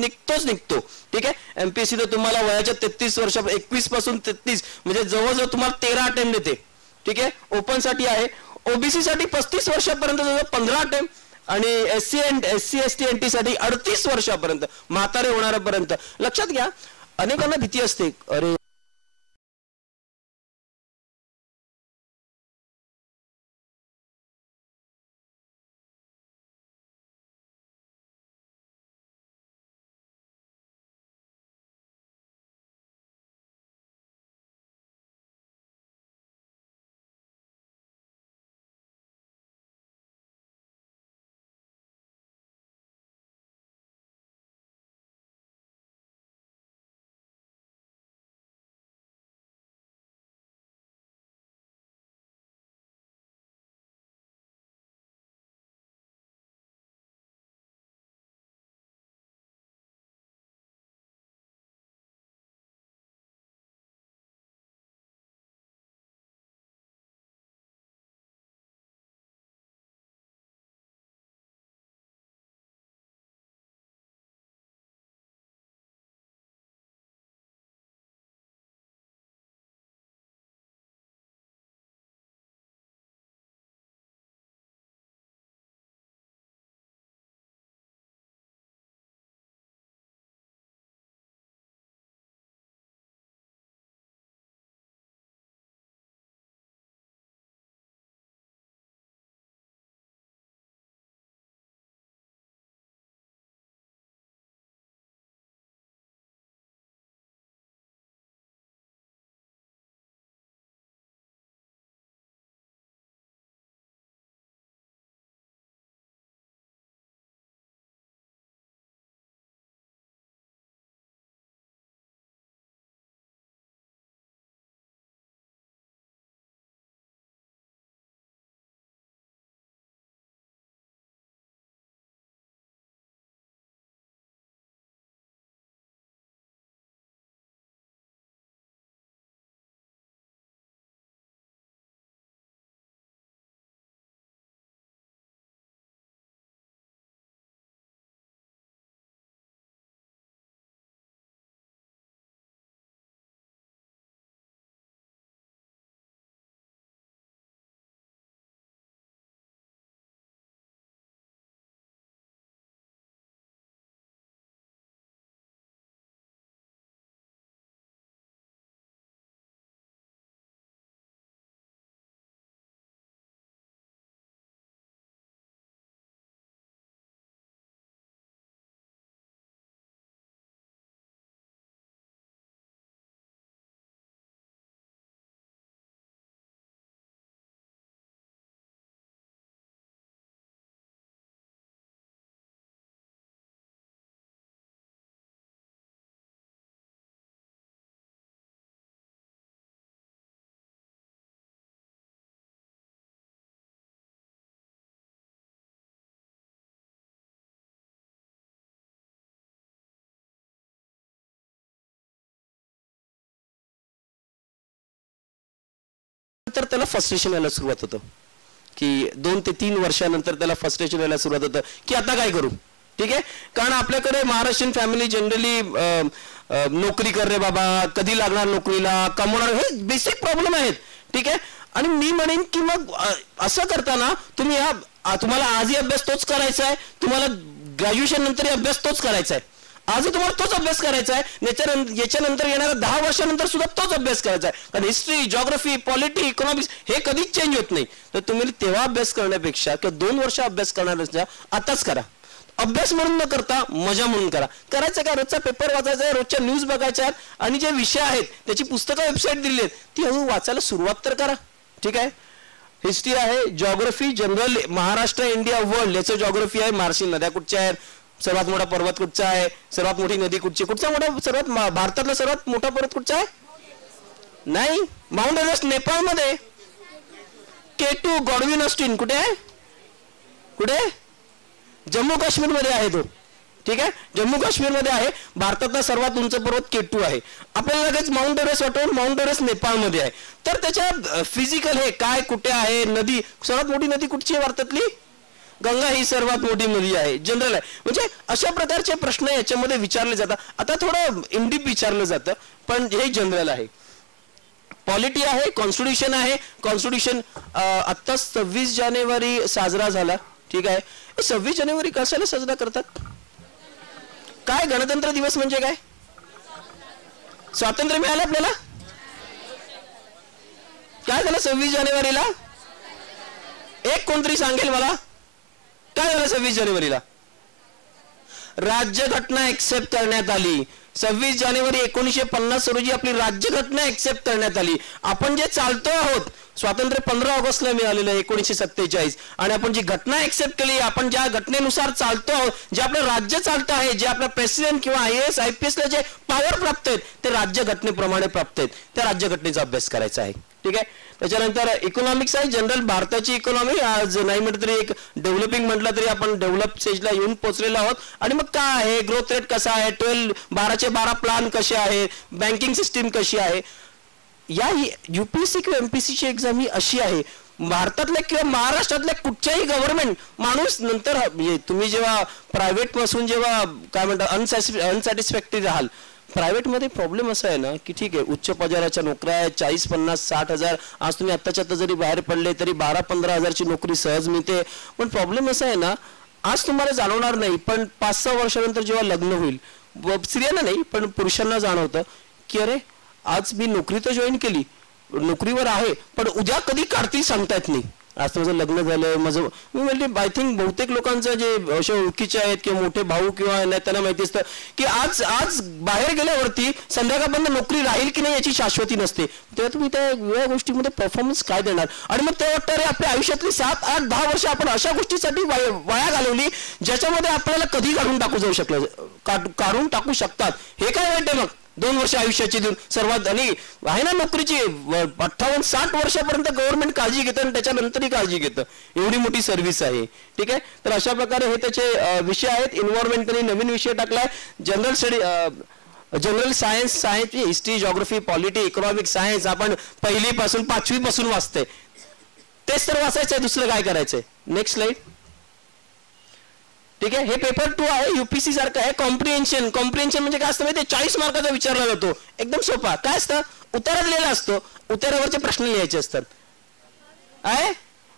निघतो. ठीक आहे, एमपीएससी तर तुम्हाला वयाच्या 33 वर्षा, 21 पासून 33 म्हणजे जवळजवळ तुम्हाला 13 अटेम्प्ट देते. ठीक आहे, ओपन साठी आहे. ओबीसी साठी 35 वर्षापर्यंत जवळ 15 अटेम्प्ट, आणि एससी एसटी एनटी साठी 38 वर्षापर्यंत, म्हातारे होणाऱ्यापर्यंत. लक्षात घ्या, अनेकांना भीती असते, अरे त्याच्यानंतर त्याला फ्रस्ट्रेशन यायला सुरुवात होतं, की 2 ते 3 वर्षानंतर त्याला फ्रस्ट्रेशन यायला सुरुवात होतं की आता काय करू. ठीक आहे, कारण आपल्याकडे महाराष्ट्रीयन फॅमिली जनरली नोकरी कर रे बाबा, कधी लागणार नोकरीला, कमवणार, हे बेसिक प्रॉब्लेम आहेत. ठीक आहे, आणि मी म्हणेन की मग असं करताना तुम्ही तुम्हाला आजही अभ्यास तोच करायचा आहे, तुम्हाला ग्रॅज्युएशन नंतरही अभ्यास तोच करायचा आहे, आजही तुम्हाला तोच अभ्यास करायचा आहे, याच्यानंतर येणाऱ्या 10 वर्षानंतर सुद्धा तोच अभ्यास करायचा आहे. कारण हिस्ट्री, जॉग्रफी, पॉलिटी, इकॉनॉमिक्स हे कधीच चेंज होत नाही. तर तुम्ही तेव्हा अभ्यास करण्यापेक्षा किंवा 2 वर्ष अभ्यास करण्यापेक्षा आताच करा. अभ्यास म्हणून न करता मजा म्हणून करा. करायचं का, रोजचा पेपर वाचायचा आहे, रोजच्या न्यूज बघायच्या आणि जे विषय आहेत त्याची पुस्तकं वेबसाईट दिली आहेत ती हळू वाचायला सुरुवात तर करा. ठीक आहे, हिस्ट्री आहे, geography general, Maharashtra, India, world याचं जॉग्रफी आहे. महाराष्ट्रीय नद्या कुठच्या आहेत, सर्वात मोठा पर्वत कुठचा आहे, सर्वात मोठी नदी कुठची, कुठचा मोठा सर्वात भारतातला सर्वात मोठा पर्वत कुठचा आहे, नाही, माउंट एव्हरेस्ट नेपाळमध्ये, K2 गॉडविन ऑस्टिन कुठे आहे, कुठे, जम्मू काश्मीर मध्ये आहे तो. ठीक आहे, जम्मू काश्मीर मध्ये आहे. भारतातला सर्वात उंच पर्वत K2 आहे. आपल्याला लगेच माउंट एव्हरेस्ट वाटून माउंट एव्हरेस्ट नेपाळमध्ये आहे. तर त्याच्या फिजिकल हे काय कुठे आहे, नदी सर्वात मोठी नदी कुठची आहे भारतातली, गंगा ही सर्वात मोठी नदी आहे, जनरल आहे. म्हणजे अशा प्रकारचे प्रश्न याच्यामध्ये विचारले जातात. आता थोडं इंडीप विचारलं जातं पण हे जनरल आहे. पॉलिटी आहे, कॉन्स्टिट्यूशन आहे. कॉन्स्टिट्यूशन आत्ता 26 जानेवारी साजरा झाला. ठीक आहे, 26 जानेवारी कशाला साजरा करतात, काय गणतंत्र दिवस म्हणजे काय, स्वातंत्र्य मिळालं आपल्याला, काय झालं 26 जानेवारीला, एक कोणतरी सांगेल मला काय झालं 26 जानेवारीला, राज्यघटना एक्सेप्ट करण्यात आली. 26 जानेवारी 1950 रोजी आपली राज्यघटना एक्सेप्ट करण्यात आली. आपण जे चालतो आहोत, स्वातंत्र्य 15 ऑगस्टला मिळालेलं आहे 1947, आणि आपण जी घटना एक्सेप्ट केली, आपण ज्या घटनेनुसार चालतो आहोत, जे आपलं राज्य चालतं आहे, जे आपलं प्रेसिडेंट किंवा IAS IPS ला जे पॉवर प्राप्त आहेत ते राज्यघटनेप्रमाणे प्राप्त आहेत. त्या राज्यघटनेचा अभ्यास करायचा आहे. ठीक आहे, त्याच्यानंतर इकॉनॉमिक्स आहे, जनरल भारताची इकॉनॉमी. आज नाही म्हटलं तरी एक डेव्हलपिंग म्हटलं तरी आपण डेव्हलप स्टेजला येऊन पोहोचलेलो आहोत. आणि मग काय आहे, ग्रोथ रेट कसा आहे, 12चे 12 प्लान कसे आहे, बँकिंग सिस्टीम कशी आहे. या UPSC किंवा MPSC ची एक्झाम ही अशी आहे, भारतातल्या किंवा महाराष्ट्रातल्या कुठच्याही गव्हर्नमेंट माणूस नंतर तुम्ही जेव्हा प्रायव्हेट पासून जेव्हा काय म्हणतात अनसॅटिस्फॅक्टरी राहाल, प्रायव्हेटमध्ये प्रॉब्लेम असा आहे ना की ठीक आहे उच्च पगाराच्या नोकऱ्या आहेत, 40, 50, 60 हजार. आज तुम्ही आत्ताच्या आता जरी बाहेर पडले तरी 12-15 हजारची नोकरी सहज मिळते. पण प्रॉब्लेम असा आहे ना, आज तुम्हाला जाणवणार नाही पण 5-6 वर्षानंतर जेव्हा लग्न होईल, स्त्रियांना नाही पण पुरुषांना जाणवतं की अरे आज मी नोकरी तर जॉईन केली, नोकरीवर आहे, पण उद्या कधी काढतील सांगता येत नाही. आज माझं लग्न झालं, माझं मी म्हणते आय थिंक बहुतेक लोकांचं जे अशा ओळखीचे आहेत किंवा मोठे भाऊ किंवा त्यांना माहिती असतं की आज बाहेर गेल्यावरती संध्याकाळपर्यंत नोकरी राहील की नाही याची शाश्वती नसते. तेव्हा तुम्ही त्या वेगळ्या गोष्टीमध्ये परफॉर्मन्स काय देणार. आणि मग ते वाटतं रे आपल्या आयुष्यातली 7, 8, 10 वर्ष आपण अशा गोष्टीसाठी वाया घालवली ज्याच्यामध्ये आपल्याला कधी काढून टाकू जाऊ शकलं, काढून टाकू शकतात. हे काय वाईट आहे मग 2 वर्ष आयुष्याची देऊन सर्वात. आणि आहे ना नोकरीची 58-60 वर्षापर्यंत गव्हर्नमेंट काळजी घेतं आणि त्याच्यानंतरही काळजी घेतं, एवढी मोठी सर्व्हिस आहे. ठीक आहे, तर अशा प्रकारे हे त्याचे विषय आहेत. इन्व्हायरमेंटने नवीन विषय टाकलाय, general study, general science, history, geography, polity, economic science आपण 1ली पासून 5वी पासून वाचते, तेच तर वाचायचंय, दुसरं काय करायचंय. Next slide. ठीक आहे, हे पेपर 2 आहे, UPSC सारखं आहे. कॉम्प्रिहेन्शन म्हणजे काय असतं माहिती, 40 मार्काचा विचारला जातो, एकदम सोपा. काय असतं, उतारा दिलेला असतो, उतारावरचे प्रश्न लिहायचे असतात. आहे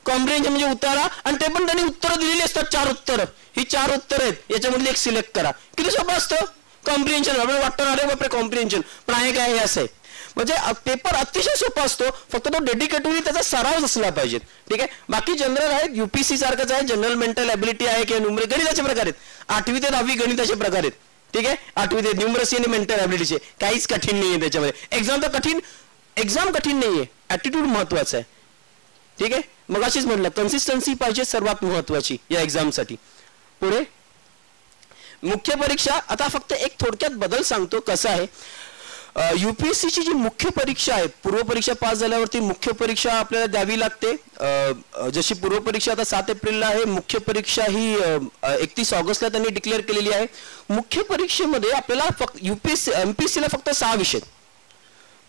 कॉम्प्रिहेन्शन म्हणजे उतारा, आणि ते पण त्यांनी उत्तरं दिलेली असतात, 4 उत्तरं. ही 4 उत्तरं आहेत, याच्यामधली एक सिलेक्ट करा. किती सोपं असतं कॉम्प्रिहेन्शन. आपल्याला वाटतं अरे बापरे कॉम्प्रिहेन्शन, पण आहे काय, हे असं आहे. म्हणजे पेपर अतिशय सोपा असतो, फक्त तो डेडिकेटिव्हली त्याचा सराव असला पाहिजे. ठीक आहे, बाकी जनरल आहेत, UPSC सारखंच आहे. जनरल मेंटल ॲबिलिटी आहे किंवा न्यूमरिक, गणिताचे प्रकार आहेत. 8वी ते 10वी गणिताचे प्रकार आहेत. ठीक आहे, 8वी ते न्यूमरसी आणि मेंटल ॲबिलिटीचे काहीच कठीण नाहीये त्याच्यामध्ये. एक्झाम कठीण नाहीये, ॲटिट्यूड महत्वाचा आहे. ठीक आहे, मग अशीच म्हटलं कन्सिस्टन्सी पाहिजे सर्वात महत्वाची या एक्झामसाठी. पुढे मुख्य परीक्षा. आता फक्त एक थोडक्यात बदल सांगतो कसा आहे. UPSC ची जी मुख्य परीक्षा आहे, पूर्व परीक्षा पास झाल्यावरती मुख्य परीक्षा आपल्याला द्यावी लागते. जशी पूर्व परीक्षा आता 7 एप्रिलला आहे, मुख्य परीक्षा ही 31 ऑगस्टला त्यांनी डिक्लेअर केलेली आहे. मुख्य परीक्षेमध्ये आपल्याला फक्त MPSC ला फक्त 6 विषय.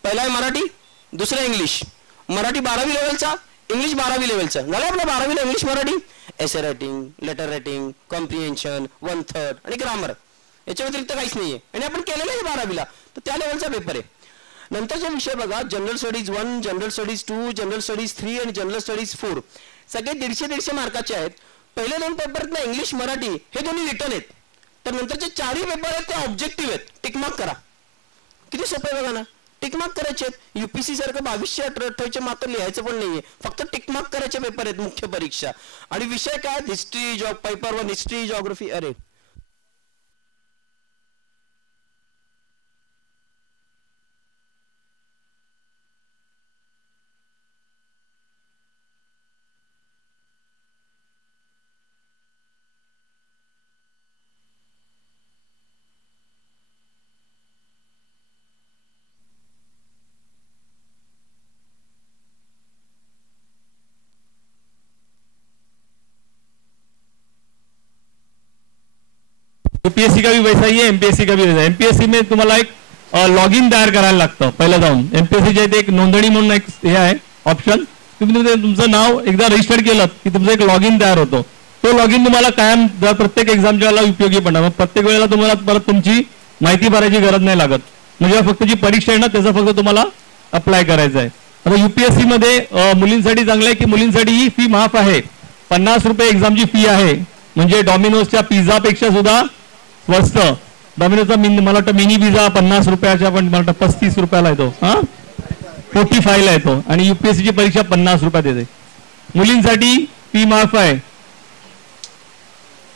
पहिला आहे मराठी, दुसरा इंग्लिश, मराठी 12वी लेवलचा, इंग्लिश 12वी लेवलचा. झालं आपलं 12वीला English Marathi, essay writing, letter writing, comprehension, 1/3 आणि ग्रामर. याच्या व्यतिरिक्त काहीच नाहीये आणि आपण केलेलं आहे 12वीला. तर त्या लेवलचा पेपर आहे. नंतरचे विषय बघा, general studies 1, general studies 2, general studies 3 आणि जनरल स्टडीज 4. सगळे 150-150 मार्काचे आहेत. पहिले 2 पेपर आहेत ना, इंग्लिश मराठी, हे दोन्ही रिटर्न आहेत. तर नंतरचे 4ही पेपर आहेत ते ऑब्जेक्टिव्ह आहेत. टिकमार्क करा. किती सोपं आहे बघा ना, टिकमार्क करायचे आहेत. UPSC सारखं 2228 मात्र लिहायचं पण नाहीये, फक्त टिकमार्क करायचे पेपर आहेत मुख्य परीक्षा. आणि विषय काय, हिस्ट्री, पेपर 1 हिस्ट्री, जॉग्राफी. अरे यूपीएससी का भी वैसा ही है, एमपीएससी का भी वैसा है. एमपीएससी में तुम्हाला एक लॉगिन तयार करायला लागतं पहिलं जाऊन. एमपीएससीच्या इथे एक नोंदणी म्हणून एक हे आहे ऑप्शन. तुम्ही तुमचं नाव एकदा रजिस्टर केलं की तुमचं एक लॉगिन तयार होतो. तो लॉगिन तुम्हाला कायम प्रत्येक एक्झामच्या वेळेला उपयोगी पडणार. मग प्रत्येक वेळेला तुम्हाला परत तुमची माहिती भरायची गरज नाही लागत. म्हणजे फक्त जी परीक्षा आहे ना त्याचा फक्त तुम्हाला अप्लाय करायचं आहे. आता युपीएससी मध्ये मुलींसाठी चांगलं आहे की मुलींसाठी ही फी माफ आहे. 50 रुपये एक्झामची फी आहे. म्हणजे डॉमिनोजच्या पिझ्झापेक्षा सुद्धा स्वस्त. डॉमिनोजचा मला वाटतं मिनी पिझ्झा 50 रुपयाच्या, पण मला वाटतं 35 रुपयाला येतो. 45 ला येतो. आणि युपीएससीची परीक्षा 50 रुपयात येते. मुलींसाठी फी माफ आहे.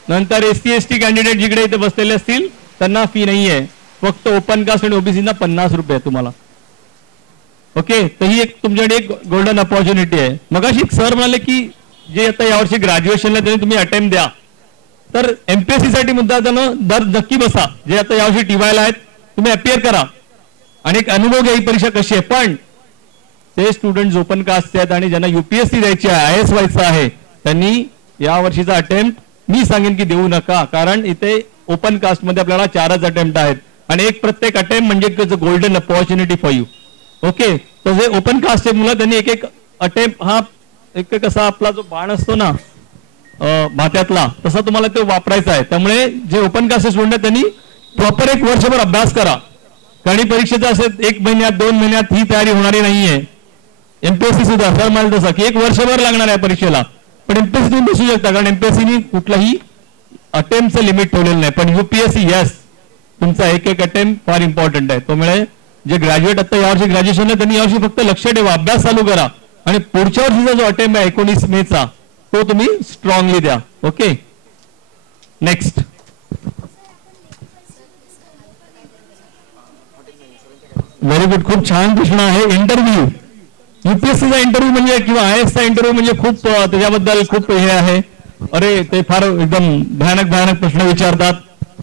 नंतर SC/ST कॅन्डिडेट जिकडे इथे बसलेले असतील त्यांना फी नाही आहे. फक्त ओपन कास्ट आणि ओबीसीना 50 रुपये तुम्हाला. ओके, तर ही एक तुमच्याकडे एक गोल्डन अपॉर्च्युनिटी आहे. मग अशी सर म्हणाले की जे आता यावर्षी ग्रॅज्युएशनला त्यांनी तुम्ही अटेम्प्ट द्या. तर एमपीएससी साठी मुद्दा दर नक्की बसा. जे आता यावर्षी टीवायला आहेत तुम्ही अपियर करा आणि एक अनुभव घ्या ही परीक्षा कशी आहे. पण ते स्टुडंट ओपन कास्ट आहेत आणि ज्यांना युपीएससी द्यायची आहे, IAS व्हायचं आहे, त्यांनी या वर्षीचा अटेम्प्ट मी सांगेन की देऊ नका. कारण इथे ओपन कास्ट मध्ये आपल्याला 4च अटेम्प्ट आहेत आणि एक प्रत्येक अटेम्प्ट म्हणजे golden opportunity for you. Okay, तर जे ओपन कास्ट मुलं त्यांनी एक एक अटेम्प्ट हा एक कसा आपला जो बाण असतो ना भात्यातला तसा तुम्हाला तो वापरायचा आहे. त्यामुळे जे ओपन कास्ट स्टुडंट त्यांनी प्रॉपर एक वर्षभर अभ्यास करा. कारण परीक्षेचा असेल 1 महिन्यात 2 महिन्यात ही तयारी होणारी नाहीये. एमपीएससी सुद्धा सर मला तसं की 1 वर्षभर लागणार आहे परीक्षेला. पण एमपीएससी तुम्ही बसू शकता कारण एमपीएससीनी कुठलाही अटेम्प्टचं लिमिट ठेवलेलं नाही. पण युपीएससी यस, तुमचा एक एक अटेम्प्ट फार इम्पॉर्टंट आहे. त्यामुळे जे ग्रॅज्युएट आता यावर्षी ग्रॅज्युएशनला त्यांनी यावर्षी फक्त लक्ष ठेवा, अभ्यास चालू करा आणि पुढच्या वर्षीचा जो अटेम्प्ट आहे 19 मेचा तो तुम्ही स्ट्रॉंगली द्या. Okay, next. व्हेरी गुड, खूप छान प्रश्न आहे. इंटरव्ह्यू, युपीएससीचा इंटरव्ह्यू म्हणजे किंवा IASचा इंटरव्ह्यू म्हणजे खूप त्याच्याबद्दल खूप हे आहे. अरे ते फार एकदम भयानक भयानक प्रश्न विचारतात,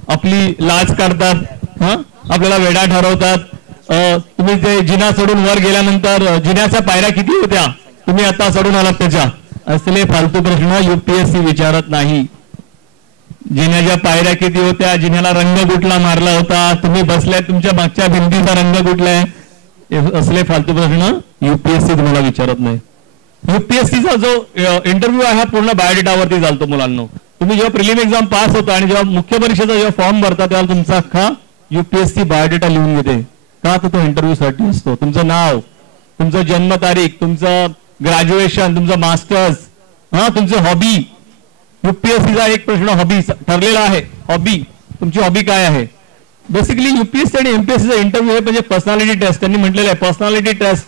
आपली लाज काढतात, आपल्याला वेडा ठरवतात. तुम्ही ते जिना चढून वर गेल्यानंतर जिन्याच्या पायऱ्या किती होत्या, तुम्ही आता चढून आलात त्याच्या, असले फालतू प्रश्न युपीएससी विचारत नाही. जिन्याच्या पायऱ्या किती होत्या, जिन्याला रंग कुठला मारला होता, तुम्ही बसलाय तुमच्या मागच्या भिंतीचा रंग कुठला आहे, असले फालतू प्रश्न युपीएससी तुम्हाला विचारत नाही. युपीएससीचा जो इंटरव्ह्यू आहे हा पूर्ण बायोडेटावरती चालतो मुलांना. तुम्ही जेव्हा प्रिलिम एक्झाम पास होता आणि जेव्हा मुख्य परीक्षेचा जेव्हा फॉर्म भरता तेव्हा तुमचा अख्खा युपीएससी बायोडेटा लिहून घेते. का तर तो इंटरव्ह्यू साठी असतो. तुमचं नाव, तुमचं जन्मतारीख, तुमचं ग्रॅज्युएशन, तुमचं मास्टर्स, तुमची हॉबी. युपीएससीचा एक प्रश्न हॉबी ठरलेला आहे. हॉबी, तुमची हॉबी काय आहे. बेसिकली युपीएससी आणि एमपीएससीचा इंटरव्ह्यू आहे म्हणजे पर्सनॅलिटी टेस्ट. त्यांनी म्हटलेलं आहे पर्सनॅलिटी टेस्ट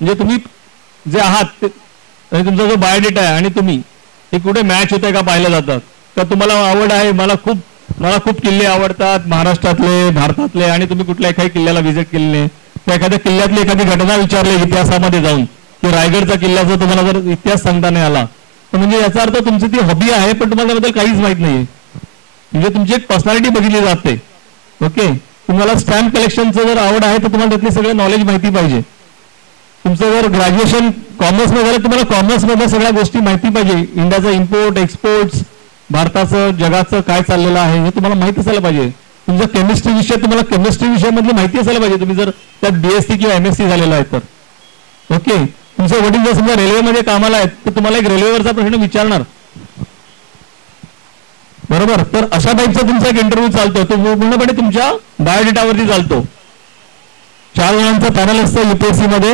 म्हणजे तुम्ही जे आहात आणि तुमचा जो बायोडेटा आहे आणि तुम्ही हे कुठे मॅच होतंय का पाहिलं जातं. तर तुम्हाला आवड आहे, मला खूप किल्ले आवडतात महाराष्ट्रातले, भारतातले, आणि तुम्ही कुठल्या एखाद्या किल्ल्याला व्हिजिट केली नाही, त्या एखाद्या किल्ल्यातली एखादी घटना विचारली इतिहासामध्ये जाऊन की रायगडचा किल्ल्याचा तुम्हाला जर इतिहास सांगता नाही आला तर म्हणजे याचा अर्थ तुमची ती हॉबी आहे पण तुम्हाला त्याबद्दल काहीच माहित नाहीये. म्हणजे तुमची एक पर्सनॅलिटी बघितली जाते. ओके, तुम्हाला स्टॅम्प कलेक्शनचं जर आवड आहे तर तुम्हाला त्यातली सगळं नॉलेज माहिती पाहिजे. तुमचं जर ग्रॅज्युएशन कॉमर्समध्ये झालं तुम्हाला कॉमर्समधल्या सगळ्या गोष्टी माहिती पाहिजे. इंडियाचं इम्पोर्ट एक्सपोर्ट्स, भारताचं जगाचं काय चाललेलं आहे हे तुम्हाला माहिती असायला पाहिजे. तुमचा केमिस्ट्री विषय, तुम्हाला केमिस्ट्री विषयामधली माहिती असायला पाहिजे तुम्ही जर त्यात BSc किंवा MSc झालेला आहे तर. ओके, तुमचे वडील जर समजा रेल्वेमध्ये कामाला आहेत तर तुम्हाला एक रेल्वेवरचा प्रश्न विचारणार, बरोबर. तर अशा टाईपचा तुमचा एक इंटरव्ह्यू चालतो, तो पूर्णपणे तुमच्या बायोडेटावरती चालतो. 4 जणांचा पॅनल असतं युपीएससी मध्ये.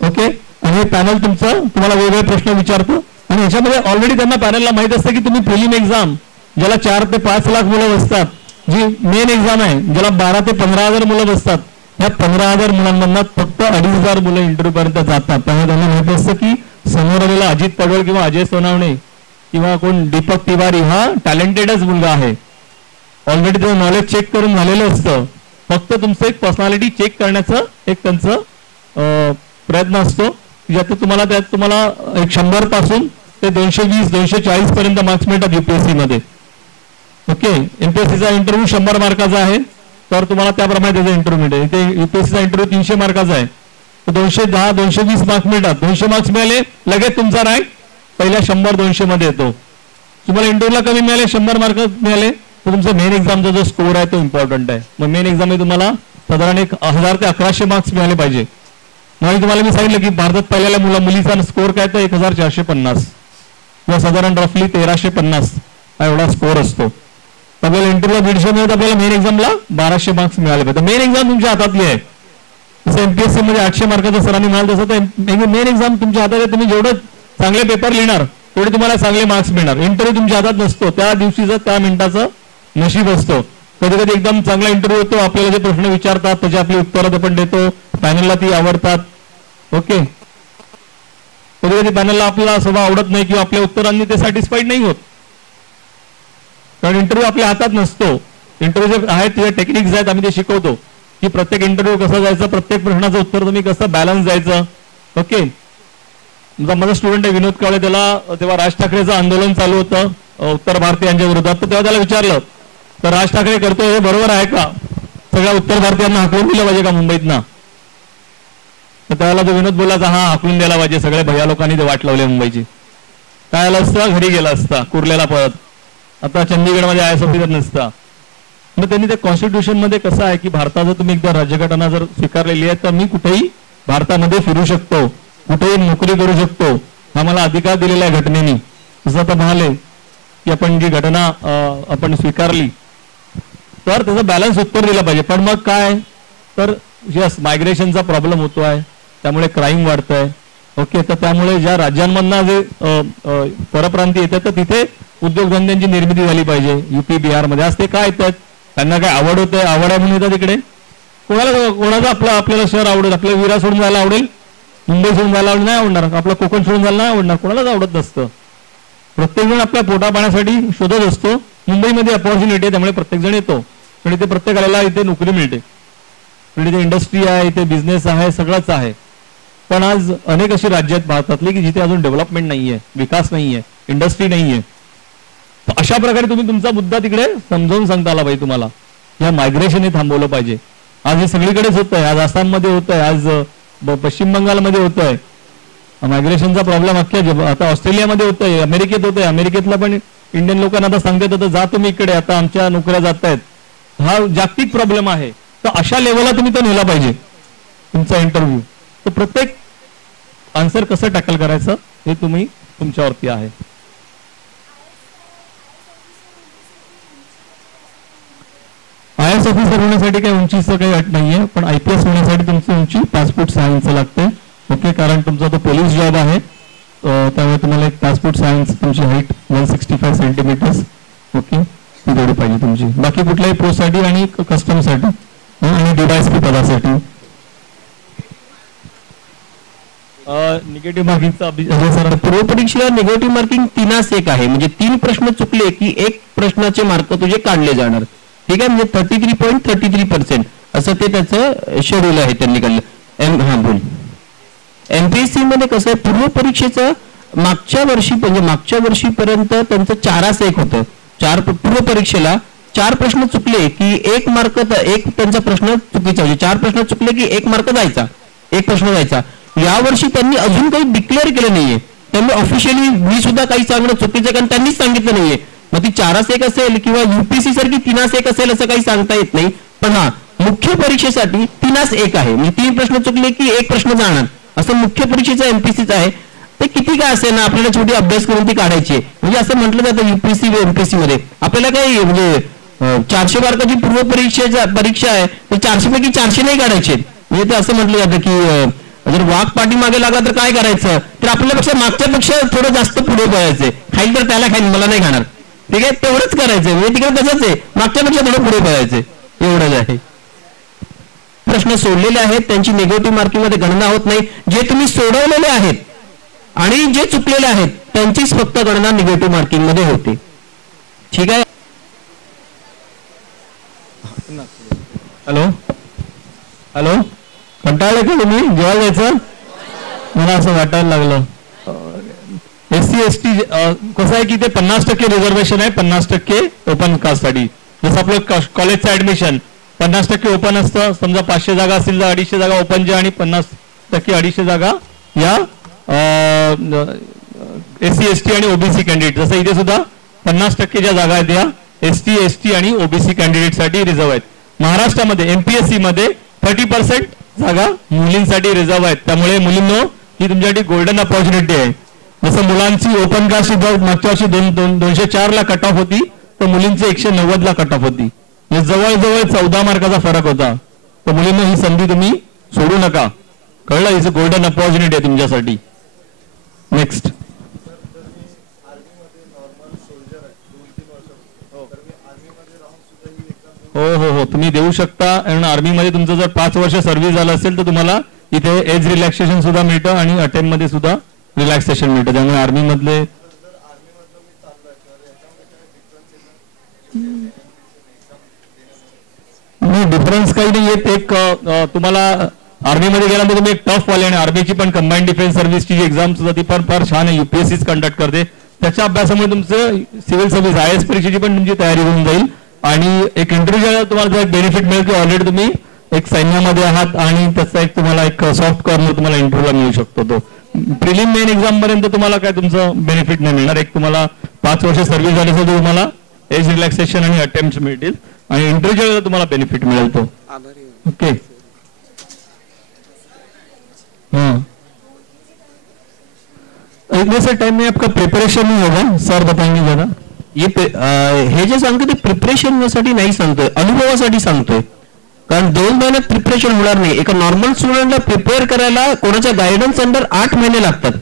ओके. आणि हे पॅनल तुम्हाला वेगवेगळे प्रश्न विचारतो आणि याच्यामध्ये ऑलरेडी त्यांना पॅनलला माहित असतं की तुम्ही प्रिलिम एक्झाम ज्याला 4 ते 5 लाख मुलं बसतात, जी मेन एक्झाम आहे ज्याला 12 ते 15,000 मुलं बसतात, या 15,000 मुलांमधनं फक्त 2,500 मुलं इंटरव्ह्यू पर्यंत जातात. त्यामुळे त्यांना माहित असतं की समोर आलेला अजित पडवळ किंवा अजय सोनावणे किंवा कोण दीपक तिवारी हा टॅलेंटेडच मुलगा आहे. ऑलरेडी त्याचं नॉलेज चेक करून झालेलं असतं. फक्त तुमचं एक पर्सनॅलिटी चेक करण्याचं एक त्यांचं प्रयत्न असतो. ज्यात तुम्हाला एक 100 पासून ते 220-240 पर्यंत मार्क्स मिळतात युपीएससी मध्ये. ओके. एमपीएससीचा इंटरव्ह्यू 100 मार्काचा आहे, तर तुम्हाला त्याप्रमाणे त्याचा इंटरव्ह्यू मिळेल. इथे युपीएससीचा इंटरव्ह्यू 300 मार्काचा आहे, तर 210-220 मार्क्स मिळतात. 200 मार्क्स मिळाले लगेच तुमचा रँक पहिल्या 100-200 मध्ये येतो. तुम्हाला इंटरव्ह्यूला कमी मिळाले, 100 मार्क मिळाले, तर तुमचा मेन एक्झामचा जो स्कोर आहे तो इम्पॉर्टंट आहे. मग मेन एक्झाम तुम्हाला साधारण 1000 ते 1100 मार्क्स मिळाले पाहिजे. म्हणून तुम्हाला मी सांगितलं की भारतात पहिल्या मुलीचा स्कोर काय तर 1450 किंवा साधारण रफली 1350 हा एवढा स्कोर असतो. आपल्याला इंटरव्ह्यूला 150 मिळत, आपल्याला मेन एक्झामला 1200 मार्क्स मिळाले पाहिजे. मेन एक्झाम तुमच्या हातातली आहे. जसं एमपीएससी मध्ये 800 मार्काचा सरांनी मिळालं तसं तर मेन एक्झाम तुमच्या हातात आहे. तुम्ही जेवढं चांगले पेपर लिहिणार तेवढे तुम्हाला चांगले मार्क्स मिळणार. इंटरव्ह्यू तुमच्या हातात नसतो, त्या दिवशीचं त्या मिनिटाचं नशीब असतो. कधी कधी एकदम चांगला इंटरव्ह्यू होतो, आपल्याला जे प्रश्न विचारतात त्याची आपली उत्तरं आपण देतो, पॅनलला ती आवडतात. ओके. कधी कधी पॅनलला आपला स्वभाव आवडत नाही किंवा आपल्या उत्तरांनी ते सॅटिस्फाईड नाही होत, कारण इंटरव्ह्यू आपल्या हातात नसतो. इंटरव्ह्यू जे आहेत ते टेक्निक्स आहेत, आम्ही ते शिकवतो की प्रत्येक इंटरव्ह्यू कसं जायचं, प्रत्येक प्रश्नाचं उत्तर तुम्ही कसं बॅलन्स द्यायचं. ओके. माझा स्टुडंट आहे विनोद कावळे, त्याला तेव्हा राज ठाकरेचं आंदोलन चालू होतं उत्तर भारतीयांच्या विरोधात, तर तेव्हा त्याला विचारलं तर राज ठाकरे करतोय हे बरोबर आहे का, सगळ्या उत्तर भारतीयांना हाकलून दिलं पाहिजे का मुंबईतनं. तर त्याला जो विनोद बोलायचा हा हाकलून द्यायला पाहिजे, सगळ्या भैया लोकांनी ते वाट लावली मुंबईची. काय आलं असतं, घरी गेला असता कुर्ल्याला पळत, आता चंदीगडमध्ये IAS ऑफिसर नसता. मग त्यांनी त्या कॉन्स्टिट्यूशन मध्ये कसं आहे की भारताचं तुम्ही एकदा राज्यघटना जर स्वीकारलेली आहे तर मी कुठेही भारतामध्ये फिरू शकतो, कुठेही नोकरी करू शकतो, हा मला अधिकार दिलेला आहे घटनेने. जसं आता म्हणाले की आपण जी घटना आपण स्वीकारली तर त्याचं बॅलन्स उत्तर दिलं पाहिजे. पण मग काय तर यस मायग्रेशनचा प्रॉब्लेम होतो आहे, त्यामुळे क्राईम वाढतंय. ओके. तर त्यामुळे ज्या राज्यांमधनं जे परप्रांती येतात तर तिथे उद्योगधंद्यांची निर्मिती झाली पाहिजे. UP बिहारमध्ये आज ते काय येतात, त्यांना काय आवड होते, आवड आहे म्हणून येतात इकडे. कोणाचं आपल्याला शहर आवडेल, आपल्याला विरा सोडून जायला आवडेल, मुंबई सोडून जायला नाही आवडणार, आपलं कोकण सोडून जायला नाही आवडणार, कोणालाच आवडत नसतं. प्रत्येक जण आपल्या पोटा पाण्यासाठी शोधत असतो. मुंबईमध्ये अपॉर्च्युनिटी आहे त्यामुळे प्रत्येक जण येतो, पण इथे प्रत्येकाला इथे नोकरी मिळते, पण इथे इंडस्ट्री आहे, इथे बिझनेस आहे, सगळंच आहे. पण आज अनेक अशी राज्य आहेत भारतातली की जिथे अजून डेव्हलपमेंट नाहीये, विकास नाहीये, इंडस्ट्री नाहीये. अशा प्रकारे तुम्ही तुमचा मुद्दा तिकडे समजावून सांगता आला पाहिजे तुम्हाला. या मायग्रेशन हे थांबवलं पाहिजे. आज हे सगळीकडेच होत आहे, आज आसाममध्ये होत आहे, आज पश्चिम बंगालमध्ये होत आहे मायग्रेशनचा प्रॉब्लेम. अख्ख्या आता ऑस्ट्रेलियामध्ये होत आहे, अमेरिकेत होत आहे. अमेरिकेतला पण इंडियन लोकांना आता सांगता येतं जा तुम्ही इकडे, आता आमच्या नोकऱ्या जात आहेत. हा जागतिक प्रॉब्लेम आहे. तर अशा लेवलला तुम्ही तो नेला पाहिजे तुमचा इंटरव्ह्यू. तर प्रत्येक आन्सर कसं टॅकल करायचं हे तुम्ही तुमच्यावरती आहे. IAS ऑफिसर होण्यासाठी काही उंचीचं काही अट नाहीये, पण IPS होण्यासाठी तुमची उंची 5 फूट 6 इंच लागते. ओके. कारण तुमचा तो पोलीस जॉब आहे, त्यामुळे तुम्हाला एक 5 फूट 6 इंच तुमची हाईट 165 सेंटीमीटर्स. ओके. ती तेवढी पाहिजे तुमची. बाकी कुठल्याही पोस्टसाठी आणि कस्टमसाठी आणि DYSP पदासाठी. निगेटिव्ह मार्किंगचा पूर्व परीक्षेला निगेटिव्ह मार्किंग 3-1 आहे, म्हणजे 3 प्रश्न चुकले की 1 प्रश्नाचे मार्क तुझे काढले जाणार. ठीक आहे. म्हणजे 33.33% असं ते त्याचं शेड्यूल आहे त्यांनी काढलं. हा बोल. MPSC मध्ये कसं आहे, पूर्व परीक्षेचं मागच्या वर्षीपर्यंत त्यांचं 4-1 होतं. पूर्व परीक्षेला 4 प्रश्न चुकले की 1 मार्क, एक त्यांचा प्रश्न चुकीचा म्हणजे 4 प्रश्न चुकले की 1 मार्क जायचा, 1 प्रश्न जायचा. यावर्षी त्यांनी अजून काही डिक्लेअर केलं नाहीये. त्यांनी ऑफिशियली मी सुद्धा काही सांगणं चुकीचं कारण त्यांनीच सांगितलं नाहीये. मग ती 4-1 असेल किंवा UPSC सारखी 3-1 असेल असं काही सांगता येत नाही. पण हा मुख्य परीक्षेसाठी 3-1 आहे, म्हणजे 3 प्रश्न चुकले की 1 प्रश्न जाणार. असं मुख्य परीक्षेचा एमपीसीचा आहे. ते किती काय असेल ना आपल्याला छोटी अभ्यास करून ती काढायची आहे. म्हणजे असं म्हटलं जातं युपीएससी व एमपीएससी मध्ये आपल्याला काही म्हणजे 400 मार्काची पूर्व परीक्षा आहे तर 400 पैकी 400 नाही काढायचे. म्हणजे ते असं म्हटलं जातं की जर वाघ पाठीमागे लागला तर काय करायचं, तर आपल्यापेक्षा मागच्यापेक्षा थोडं जास्त पुढे पळायचंय. खाईल तर त्याला खाईल, मला नाही खाणार. ठीक आहे, तेवढंच करायचंय. म्हणजे तिकडे तसंच आहे, मागच्यापेक्षा थोडं पुढे पळायचंय, एवढंच आहे. प्रश्न सोडलेले आहेत त्यांची निगेटिव्ह मार्किंग मध्ये गणना होत नाही. जे तुम्ही सोडवलेले आहेत आणि जे चुकलेले आहेत त्यांचीच फक्त गणना निगेटिव्ह मार्किंग मध्ये होते. ठीक आहे. हॅलो हॅलो, कंटाळले का तुम्ही? जेवायला जायचं? मला असं वाटायला लागलं. SC ST कसं आहे की ते 50% रिझर्वेशन आहे, 50% ओपन कास्टसाठी. जसं आपलं कॉलेजचं ऍडमिशन 50% ओपन असतं. समजा 500 जागा असतील तर 250 जागा ओपनच्या आणि 50% 250 जागा या SC ST आणि OBC कॅन्डिडेट. जसं इथे सुद्धा 50% ज्या जागा आहेत या ST ST आणि OBC कॅन्डिडेटसाठी रिझर्व्ह आहेत. महाराष्ट्रामध्ये MPSC मध्ये 30% जागा मुलींसाठी रिझर्व्ह आहेत. त्यामुळे मुलींनो ही तुमच्यासाठी गोल्डन अपॉर्च्युनिटी आहे. जसं मुलांची ओपन कास्ट मागच्या वर्षी 204 ला कट ऑफ होती तर मुलींची 190 ला कट ऑफ होती. म्हणजे जवळजवळ 14 मार्काचा फरक होता. तर मुलींना ही संधी तुम्ही सोडू नका. कळलं? इज अ गोल्डन अपॉर्च्युनिटी आहे तुमच्यासाठी. नेक्स्ट. हो हो हो, तुम्ही देऊ शकता. आणि आर्मीमध्ये तुमचं जर 5 वर्ष सर्व्हिस झालं असेल तर तुम्हाला इथे एज रिलॅक्सेशन सुद्धा मिळतं आणि अटेम्प्ट मध्ये सुद्धा रिलॅक्सेशन मिळतं. त्यामुळे आर्मी मधले डिफरन्स काही नाही येत. एक तुम्हाला आर्मीमध्ये गेल्यानंतर तुम्ही एक टफ वाले आणि आर्मीची पण कंबाईंड डिफेन्स सर्व्हिसची जी एक्झाम सुद्धा ती पण फार छान आहे, UPSCच कंडक्ट करते. त्याच्या अभ्यासामुळे तुमचं सिव्हिल सर्व्हिस IAS परीक्षेची पण तुमची तयारी होऊन जाईल. आणि एक इंटरव्ह्यू तुम्हाला एक बेनिफिट मिळेल की ऑलरेडी तुम्ही एक सैन्यामध्ये आहात आणि त्याचा एक तुम्हाला एक सॉफ्ट कॉर्नर तुम्हाला इंटरव्ह्यूला मिळू शकतो. तो प्रिलिम मेन एक्झाम पर्यंत तुम्हाला काय तुमचं बेनिफिट नाही मिळणार. एक तुम्हाला 5 वर्ष सर्व्हिस झाली असेल तर तुम्हाला एज रिलॅक्सेशन आणि अटेम्प्ट मिळतील आणि इंटरव्ह्यूला तुम्हाला बेनिफिट मिळेल तो. ओके. इतने से टाइम में आपका प्रिपरेशन नहीं होगा, सर बताएंगे जरा. हे जे सांगतो ते प्रिपरेशन साठी नाही सांगतोय, अनुभवासाठी सांगतोय. कारण 2 महिन्यात प्रिपरेशन होणार नाही. एका नॉर्मल स्टुडंटला प्रिपेअर करायला कोणाच्या गायडन्स अंडर 8 महिने लागतात.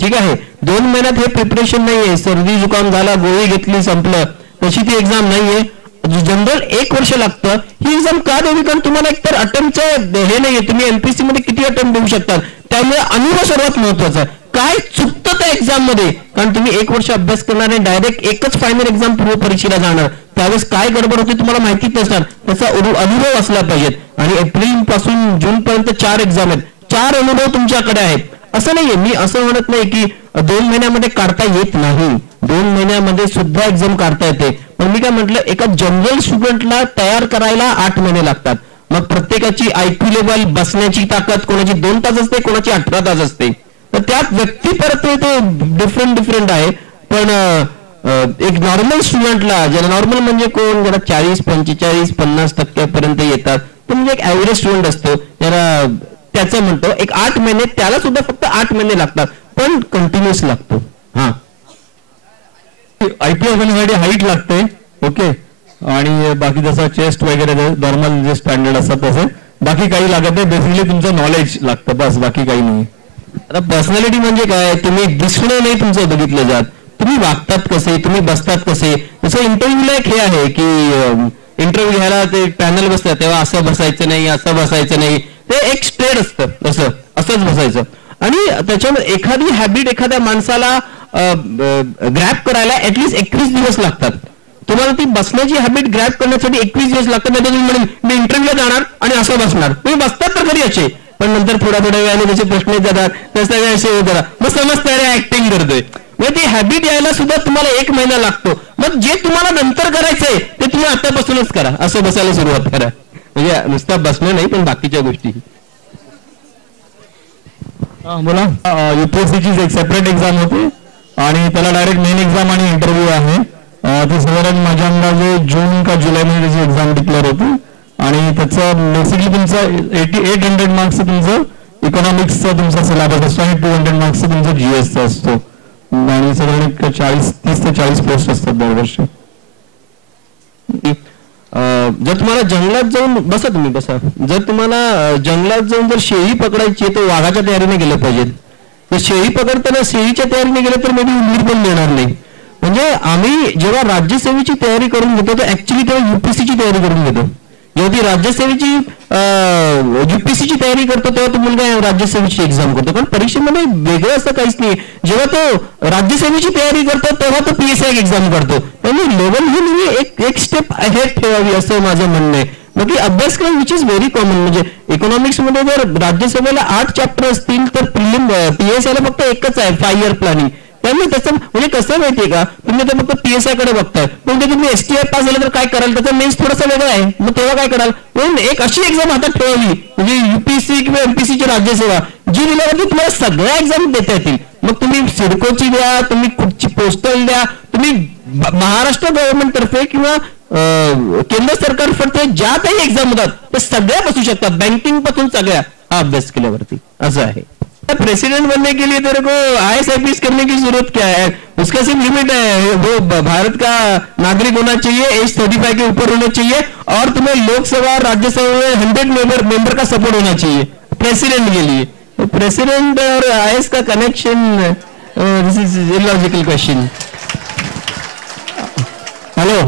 ठीक आहे, 2 महिन्यात हे प्रिपरेशन नाहीये. सर्दी जुकाम झाला, गोळी घेतली, संपलं, तशी ती एक्झाम नाहीये. जनरल 1 वर्ष लागतं. ही एक्झाम का द्यावी? कारण तुम्हाला एकतर अटेम्प्टचं हे नाहीये. तुम्ही MPSC मध्ये किती अटेम्प्ट देऊ शकतात, त्यामुळे अनुभव सर्वात महत्वाचा आहे. काय चुकतं त्या एक्झाम मध्ये? कारण तुम्ही 1 वर्ष अभ्यास करणार आणि डायरेक्ट एकच फायनल एक्झाम पूर्व परीक्षेला जाणार, त्यावेळेस काय गडबड होते तुम्हाला माहितीच नसणार. त्याचा अनुभव असला पाहिजे. आणि एप्रिल पासून जून पर्यंत 4 एक्झाम आहेत. 4 अनुभव तुमच्याकडे आहेत. असं नाहीये, मी असं म्हणत नाही की 2 महिन्यामध्ये काढता येत नाही. 2 महिन्यामध्ये सुद्धा एक्झाम काढता येते. पण मी काय म्हटलं, एका जनरल स्टुडंटला तयार करायला 8 महिने लागतात. मग प्रत्येकाची IQ लेवल, बसण्याची ताकद कोणाची 2 तास असते, कोणाची 18 तास असते. तर त्यात व्यक्ती परत ते डिफरंट आहे. पण एक नॉर्मल स्टुडंटला, ज्याला नॉर्मल म्हणजे कोण, ज्याला 40, 45, 50% पर्यंत येतात, तो म्हणजे एक ऍव्हरेज स्टुडंट असतो, त्याला त्याचं म्हणतो एक 8 महिने, त्याला सुद्धा फक्त 8 महिने लागतात, पण कंटिन्युअस लागतो. हा, IPS बनण्यासाठी हाईट लागते. ओके. आणि बाकी जसं चेस्ट वगैरे नॉर्मल जे स्टँडर्ड असतात तसे, बाकी काही लागत नाही. बेसिकली तुमचं नॉलेज लागतं, बस, बाकी काही नाही. आता पर्सनॅलिटी म्हणजे काय? तुम्ही दिसणं नाही तुमचं बघितलं जात, तुम्ही वागतात कसे, तुम्ही बसतात कसे. तसं इंटरव्ह्यूला एक हे आहे की इंटरव्ह्यू घ्यायला ते पॅनल बसतात तेव्हा असं बसायचं नाही, असं बसायचं नाही, ते एक स्ट्रेट असतं, असंच बसायचं. आणि त्याच्यामध्ये एखादी हॅबिट एखाद्या माणसाला ग्रॅप करायला ऍटलीस्ट 21 दिवस लागतात. तुम्हाला ती बसण्याची हॅबिट ग्रॅप करण्यासाठी 21 दिवस लागतात. नाही तुम्ही म्हणून मी इंटरव्ह्यूला जाणार आणि असं बसणार, तुम्ही बसतात तर घरी असे, पण नंतर थोड्या वेळाने त्याचे प्रश्न येत जातात, तसं काय असे होत राहतात, मग समजतं अरे ऍक्टिंग करतोय. म्हणजे ती हॅबिट यायला सुद्धा तुम्हाला 1 महिना लागतो. मग जे तुम्हाला नंतर करायचंय ते तुम्ही आतापासूनच करा, असं बसायला सुरुवात करा. म्हणजे नुसतं बसणं नाही, पण बाकीच्या गोष्टी. बोला. UPSCची एक सेपरेट एक्झाम होते आणि त्याला डायरेक्ट मेन एक्झाम आणि इंटरव्ह्यू आहे. ते साधारण माझ्या अंदाजे जून का जुलैमध्ये त्याची एक्झाम डिक्लेअर होती आणि त्याचं बेसिकली तुमचं 800 मार्क्सचं तुमचं इकॉनॉमिक्सचा तुमचा सिलेबस असतो आणि 200 मार्क्सचा तुमचा जीएसचा असतो आणि साधारण 30 ते 40 पोस्ट असतात दरवर्षी. जर तुम्हाला जंगलात जाऊन बसा तुम्ही बसा जर तुम्हाला जंगलात जाऊन जर शेळी पकडायची आहे तर वाघाच्या तयारीने गेलं पाहिजे. जर शेळी पकडताना शेळीच्या तयारीने गेलं तर मे बी उंदीर पण देणार नाही. म्हणजे आम्ही जेव्हा राज्यसेवेची तयारी करून घेतो तर ऍक्च्युली तेव्हा युपीएससीची तयारी करून घेतो. जेव्हा ती राज्यसेवेची युपीएससीची तयारी करतो तेव्हा तो मुलगा राज्यसेवेची एक्झाम करतो. पण परीक्षेमध्ये वेगळं असं काहीच नाही. जेव्हा तो राज्यसेवेची तयारी करतो तेव्हा तो PSI एक्झाम करतो. म्हणजे लेवल ही नेहमी एक स्टेप अहेड ठेवावी असं माझं म्हणणं आहे. मग अभ्यासक्रम विच इज व्हेरी कॉमन. म्हणजे इकॉनॉमिक्समध्ये जर राज्यसेवेला 8 चॅप्टर असतील तर PSI ला फक्त एकच आहे 5 year प्लॅनिंग. त्यामुळे त्याचं म्हणजे कसं माहितीये का तुम्ही तर फक्त PSI कडे बघताय पण तुम्ही STI पास झालं तर काय कराल त्याचा मेन्स थोडासा वेगळा आहे. मग तेव्हा काय कराल पण एक अशी एक्झाम हातात ठेवावी म्हणजे UPSC किंवा MPSCची राज्यसेवा जी दिल्यावरती तुम्हाला सगळ्या एक्झाम देता येतील. मग तुम्ही सिडकोची द्या तुम्ही कुठची पोस्टल द्या तुम्ही महाराष्ट्र गव्हर्नमेंट तर्फे किंवा केंद्र सरकारतर्फे ज्या काही एक्झाम होतात त्या सगळ्या बसू शकतात बँकिंग पासून सगळ्या हा अभ्यास केल्यावरती असं आहे. प्रेसिडेंट बनने के लिए तेरे को IAS करने की जरूरत क्या है. उसका सिर्फ लिमिट है वो भारत का नागरिक होना चाहिए एज 35 के ऊपर होना चाहिए और तुम्हें लोकसभा राज्यसभा में 100 मेंबर का सपोर्ट होना चाहिए प्रेसिडेंट के लिए. प्रेसिडेंट और IAS का connection this is illogical question. Hello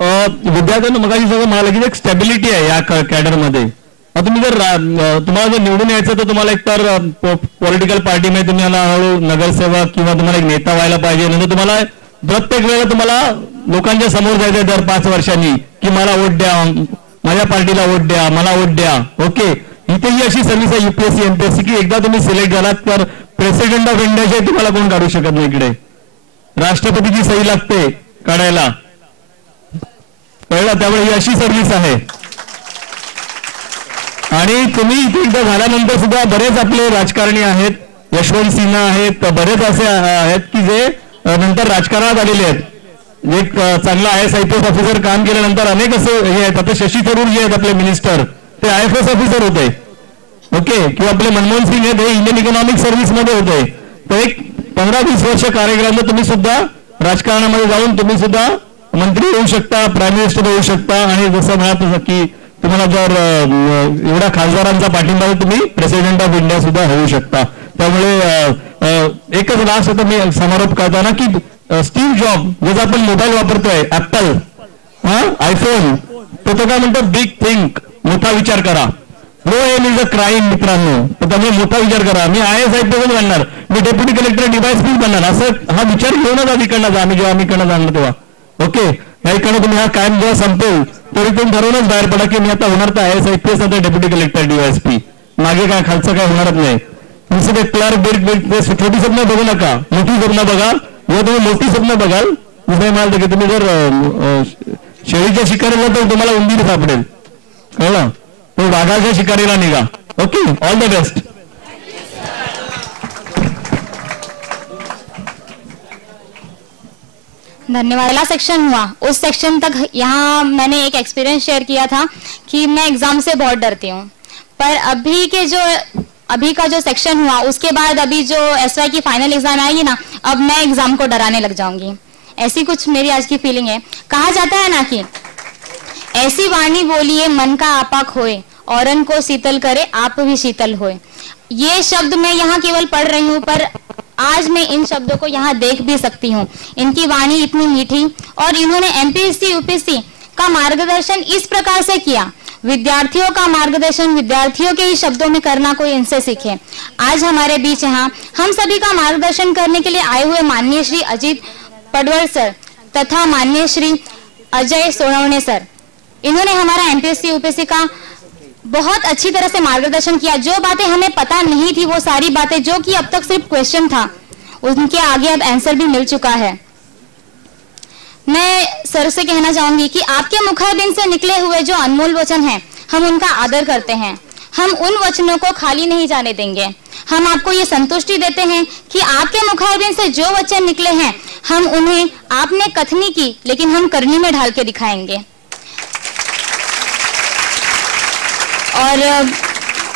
विद्यार्थ्यांना मगाशी सगळं म्हणाला की एक स्टॅबिलिटी आहे या कॅडरमध्ये. तुम्ही जर तुम्हाला जर निवडून यायचं तर तुम्हाला एकतर पॉलिटिकल पार्टीमध्ये तुम्हाला हळूहळू नगरसेवक किंवा तुम्हाला एक नेता व्हायला पाहिजे. नंतर तुम्हाला प्रत्येक वेळेला तुम्हाला लोकांच्या समोर जायचं दर 5 वर्षांनी की मला वोट द्या माझ्या पार्टीला वोट द्या मला वोट द्या. ओके इथेही अशी सर्व्हिस आहे UPSC MPSC की एकदा तुम्ही सिलेक्ट झालात तर प्रेसिडेंट ऑफ इंडियाशिवाय तुम्हाला कोण काढू शकत नाही. इकडे राष्ट्रपतीची सही लागते काढायला कळलं. त्यामुळे ही अशी सर्व्हिस आहे. आणि तुम्ही इथे एकदा झाल्यानंतर सुद्धा बरेच आपले राजकारणी आहेत यशवंत सिन्हा आहेत बरेच असे आहेत की जे नंतर राजकारणात आलेले आहेत. एक चांगला IAS IPS ऑफिसर काम केल्यानंतर अनेक असे हे आहेत. आता शशी थरूर जे आहेत आपले मिनिस्टर ते IFS ऑफिसर होते. ओके किंवा आपले मनमोहन सिंग आहेत हे इंडियन इकॉनॉमिक सर्व्हिसमध्ये होते. तर एक 15-20 वर्ष कार्यकाळात तुम्ही सुद्धा राजकारणामध्ये जाऊन तुम्ही सुद्धा मंत्री होऊ शकता प्राईम मिनिस्टर होऊ शकता. आणि जसं म्हणत की तुम्हाला जर एवढ्या खासदारांचा पाठिंबा तुम्ही प्रेसिडेंट ऑफ इंडिया सुद्धा होऊ शकता. त्यामुळे एकच लास्ट आता मी समारोप करताना की स्टीव्ह जॉब जसं आपण मोबाईल वापरतोय ऍपल आयफोन तो काय म्हणतो बिग थिंक मोठा विचार करा. No aim is a crime मित्रांनो. तर त्यामुळे मोठा विचार करा. मी IAS IPS बनणार मी डेप्युटी कलेक्टर DYSP बनणार असं हा विचार घेऊनच आम्ही आम्ही आणलं तेव्हा. ओके या इकडनं तुम्ही हा कायम जेव्हा संपेल तरी तुम्ही ठरवूनच बाहेर पडा की मी आता होणार तर IAS IPS आता डेप्युटी कलेक्टर DYSP मागे काय खालचं काय होणारच नाही. नुसतं ते क्लर्क छोटी स्वप्न बघू नका मोठी स्वप्न बघा. जेव्हा तुम्ही मोठी स्वप्न बघाल दुसरे म्हणाल की तुम्ही जर शेळीच्या शिकारीला तर तुम्हाला उंदीर सापडेल कळलं तो वाघाच्या शिकारीला निघा. Okay all the best. धन्यवाद. पहला सेक्शन हुआ उस सेक्शन तक यहाँ मैंने एक एक्सपीरियंस शेयर किया था कि मैं एग्जाम से बहुत डरती हूँ. पर अभी का जो सेक्शन हुआ उसके बाद अभी जो SY की फाइनल एग्जाम आएगी ना अब मैं एग्जाम को डराने लग जाऊंगी. ऐसी कुछ मेरी आज की फीलिंग है. कहा जाता है ना कि ऐसी वाणी बोलिए मन का आपा खोए औरन को शीतल करे आप भी शीतल होए. ये शब्द मैं यहाँ केवल पढ़ रही हूँ पर आज मैं इन शब्दों को यहाँ देख भी सकती हूँ. इनकी वाणी इतनी मीठी और इन्होंने MPSC UPSC का मार्गदर्शन इस प्रकार से किया. विद्यार्थियों का मार्गदर्शन विद्यार्थियों के ही शब्दों में करना कोई इनसे सीखे. आज हमारे बीच यहाँ हम सभी का मार्गदर्शन करने के लिए आए हुए माननीय श्री अजीत पडवल सर तथा माननीय श्री अजय सोनवणे सर इन्होंने हमारा MPSC UPSC का बहुत अच्छी तरह से मार्गदर्शन किया. जो बातें हमें पता नहीं थी वो सारी बातें जो कि अब तक सिर्फ क्वेश्चन था उनके आगे अब आंसर भी मिल चुका है. मैं सर से कहना चाहूंगी कि आपके मुखारबिन से निकले हुए जो अनमोल वचन हैं हम उनका आदर करते हैं. हम उन वचनों को खाली नहीं जाने देंगे. हम आपको ये संतुष्टि देते हैं कि आपके मुखारबिन से जो वचन निकले हैं हम उन्हें आपने कथनी की लेकिन हम करनी में ढाल के दिखाएंगे. और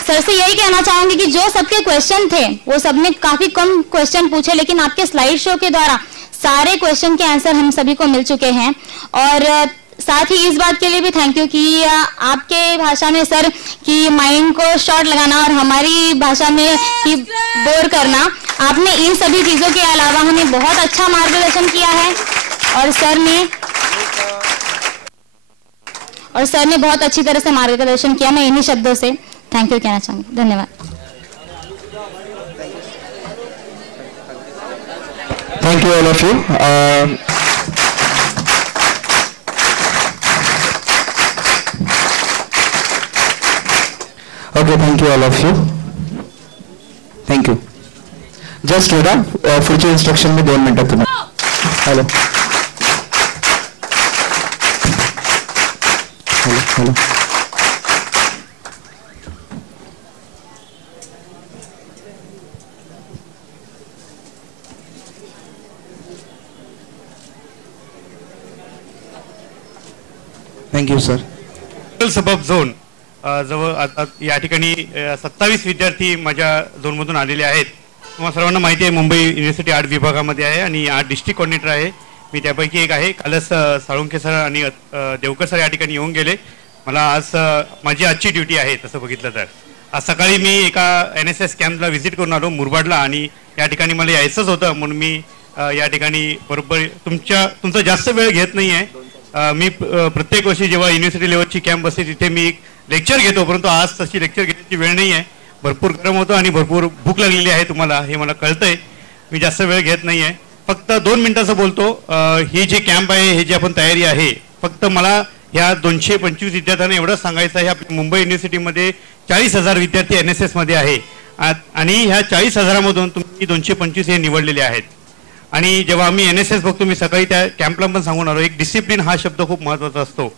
सर से यही कहना चाहूंगी कि जो सबके क्वेश्चन थे वो सबने काफी कम क्वेश्चन पूछे, लेकिन आपके स्लाइड शो के द्वारा सारे क्वेश्चन के आंसर हम सभी को मिल चुके हैं। और साथ ही इस बात के लिए भी थैंक यू कि आपके भाषा में सर कि माइंड को शॉर्ट लगाना और हमारी भाषा में कि बोर करना, आपने इन सभी चीजों के अलावा हमें बहुत अच्छा मार्गदर्शन किया है। और सर ने बहुत अच्छी तरह से मार्गदर्शन किया। मैं इन्हीं शब्दों से थैंक यू कहना चाहूंगी। धन्यवाद। Thank you all of you. Okay, thank you all of you. Thank you. Just Rida, पुढच्या instruction में 2 मिनिटात तुम्ही. Hello. Hello. Thank you sir. सबब झोन जवळ आता या ठिकाणी 27 विद्यार्थी माझ्या झोनमधून आलेले आहेत. तुम्हाला सर्वांना माहिती आहे मुंबई युनिव्हर्सिटी आर्ट विभागामध्ये आहे आणि आर्ट डिस्ट्रिक्ट कॉर्डिनेटर आहे. मी त्यापैकी एक आहे. कालच साळुंखे सर आणि देवकर सर या ठिकाणी येऊन गेले. मला आज माझी आजची ड्युटी आहे तसं बघितलं तर. आज सकाळी मी एका NSS कॅम्पला व्हिजिट करून आलो मुरबाडला आणि या ठिकाणी मला यायचंच होतं म्हणून मी या ठिकाणी बरोबर तुमचा जास्त वेळ घेत नाही आहे. मी प्रत्येक वर्षी जेव्हा युनिव्हर्सिटी लेवलची कॅम्प असते तिथे मी लेक्चर घेतो, परंतु आज तशी लेक्चर घेण्याची वेळ नाही आहे. भरपूर गरम होतं आणि भरपूर भूक लागलेली आहे तुम्हाला, हे मला कळतंय. मी जास्त वेळ घेत नाही आहे. फक्त 2 मिनिटाचं बोलतो. ही जी कॅम्प आहे, ही जी आपण तयारी आहे, फक्त मला ह्या 225 विद्यार्थ्यांना एवढंच सांगायचं आहे. आपल्या मुंबई युनिव्हर्सिटीमध्ये 40,000 विद्यार्थी NSS मध्ये आहे आणि ह्या 40,000मधून तुम्ही 225 हे निवडलेले आहेत. आणि जेव्हा आम्ही NSS बघतो, मी सकाळी त्या कॅम्पला पण सांगून आलो, एक डिसिप्लिन हा शब्द खूप महत्त्वाचा असतो.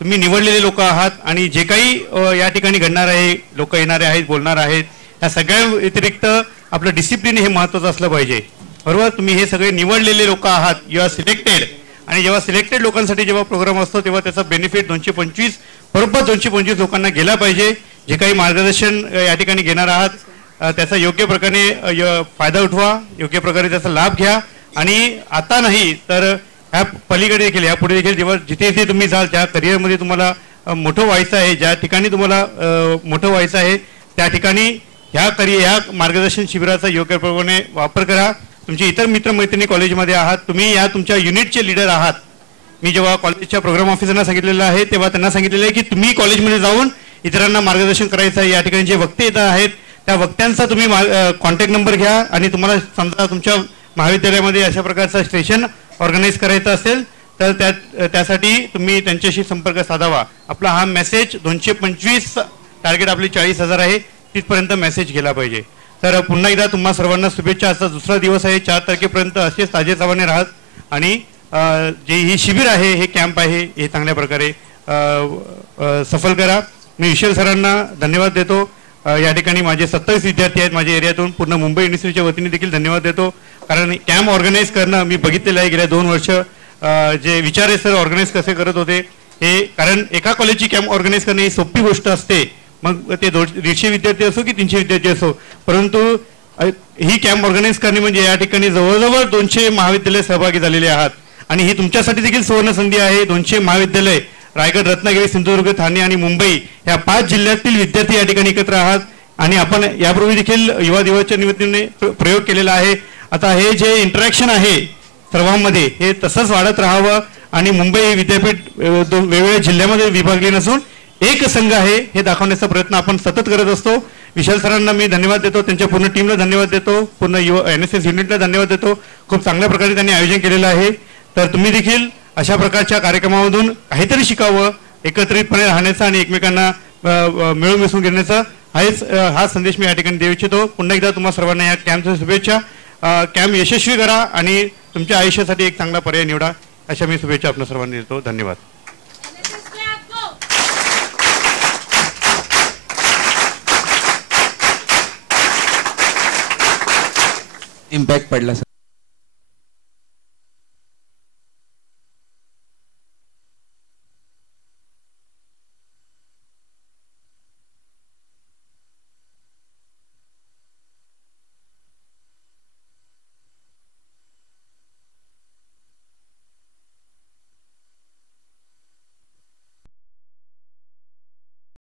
तुम्ही निवडलेले लोक आहात आणि जे काही या ठिकाणी घडणार आहे, लोक येणारे आहेत, बोलणार आहेत, या सगळ्या व्यतिरिक्त आपलं डिसिप्लिन हे महत्त्वाचं असलं पाहिजे. बरोबर. तुम्ही हे सगळे निवडलेले लोक आहात, यू आर सिलेक्टेड. आणि जेव्हा सिलेक्टेड लोकांसाठी जेव्हा प्रोग्राम असतो तेव्हा त्याचा बेनिफिट 225 बरोबर 225 लोकांना गेला पाहिजे. जे काही मार्गदर्शन या ठिकाणी घेणार आहात त्याचा योग्य प्रकारे फायदा उठवा, योग्य प्रकारे त्याचा लाभ घ्या. आणि आता नाही तर ह्या पलीकडे देखील, ह्या पुढे देखील जेव्हा जिथे तुम्ही जाल, ज्या करिअरमध्ये तुम्हाला मोठं व्हायचं आहे, ज्या ठिकाणी तुम्हाला मोठं व्हायचं आहे, त्या ठिकाणी ह्या मार्गदर्शन शिबिराचा योग्य प्रकारे वापर करा. तुमचे इतर मित्रमैत्रिणी कॉलेजमध्ये आहात, तुम्ही या तुमच्या युनिटचे लीडर आहात. मी जेव्हा कॉलेजच्या प्रोग्राम ऑफिसरना सांगितलेलं आहे तेव्हा त्यांना सांगितलेलं आहे की तुम्ही कॉलेजमध्ये जाऊन इतरांना मार्गदर्शन करायचं आहे. या ठिकाणी जे वक्ते येत आहेत त्या वक्त्यांचा तुम्ही कॉन्टॅक्ट नंबर घ्या आणि तुम्हाला समजा तुमच्या महाविद्यालयामध्ये अशा प्रकारचं स्टेशन ऑर्गनाईज करायचं असेल तर त्यासाठी तुम्ही त्यांच्याशी संपर्क साधावा. आपला हा मेसेज 225 टार्गेट आपली 40,000 आहे, तिथपर्यंत मेसेज गेला पाहिजे. तर पुन्हा एकदा तुम्हा सर्वांना शुभेच्छा. आजचा दुसरा दिवस आहे. 4 तारखेपर्यंत असेच ताजेतवाने राहत आणि जे ही शिबिर आहे, हे कॅम्प आहे, हे चांगल्या प्रकारे सफल करा. मी विशाल सरांना धन्यवाद देतो. या ठिकाणी माझे 27 विद्यार्थी आहेत माझ्या एरियातून. पूर्ण मुंबई युनिव्हर्सिटीच्या वतीने देखील धन्यवाद देतो. कारण कॅम्प ऑर्गनाईज करणं मी बघितलेलं आहे गेल्या 2 वर्ष. जे विचारे सर ऑर्गनाईज कसे करत होते हे, कारण एका कॉलेजची कॅम्प ऑर्गनाईज करणे ही सोपी गोष्ट असते, मग ते 150 विद्यार्थी असो की 300 विद्यार्थी असो, परंतु ही कॅम्प ऑर्गनाईज करणे म्हणजे या ठिकाणी जवळजवळ 200 महाविद्यालय सहभागी झालेले आहात आणि ही तुमच्यासाठी देखील सुवर्ण संधी आहे. 200 महाविद्यालय रायगड, रत्नागिरी, सिंधुदुर्ग, ठाणे आणि मुंबई या 5 जिल्ह्यातील विद्यार्थी या ठिकाणी एकत्र आहात आणि आपण यापूर्वी देखील युवा दिवसच्या निमित्ताने प्रयोग केलेला आहे. आता हे जे इंटरॅक्शन आहे सर्वांमध्ये हे तसंच वाढत राहावं आणि मुंबई विद्यापीठ वेगवेगळ्या जिल्ह्यामध्ये विभागली नसून एक संघ आहे हे दाखवण्याचा प्रयत्न आपण सतत करत असतो. विशाल सरांना मी धन्यवाद देतो, त्यांच्या पूर्ण टीमला धन्यवाद देतो, पूर्ण NSS युनिटला धन्यवाद देतो. खूप चांगल्या प्रकारे त्यांनी आयोजन केलेलं आहे. तर तुम्ही देखील अशा प्रकारच्या कार्यक्रमामधून काहीतरी शिकावं, एकत्रितपणे राहण्याचा आणि एकमेकांना मिळून मिसळून घेण्याचा हा संदेश मी या ठिकाणी देऊ इच्छितो. पुन्हा एकदा तुम्हा सर्वांना या कॅम्पच्या शुभेच्छा. कॅम्प यशस्वी करा आणि तुमच्या आयुष्यासाठी एक चांगला पर्याय निवडा अशा मी शुभेच्छा आपल्या सर्वांना देतो. धन्यवाद. इम्पॅक्ट पडला सर.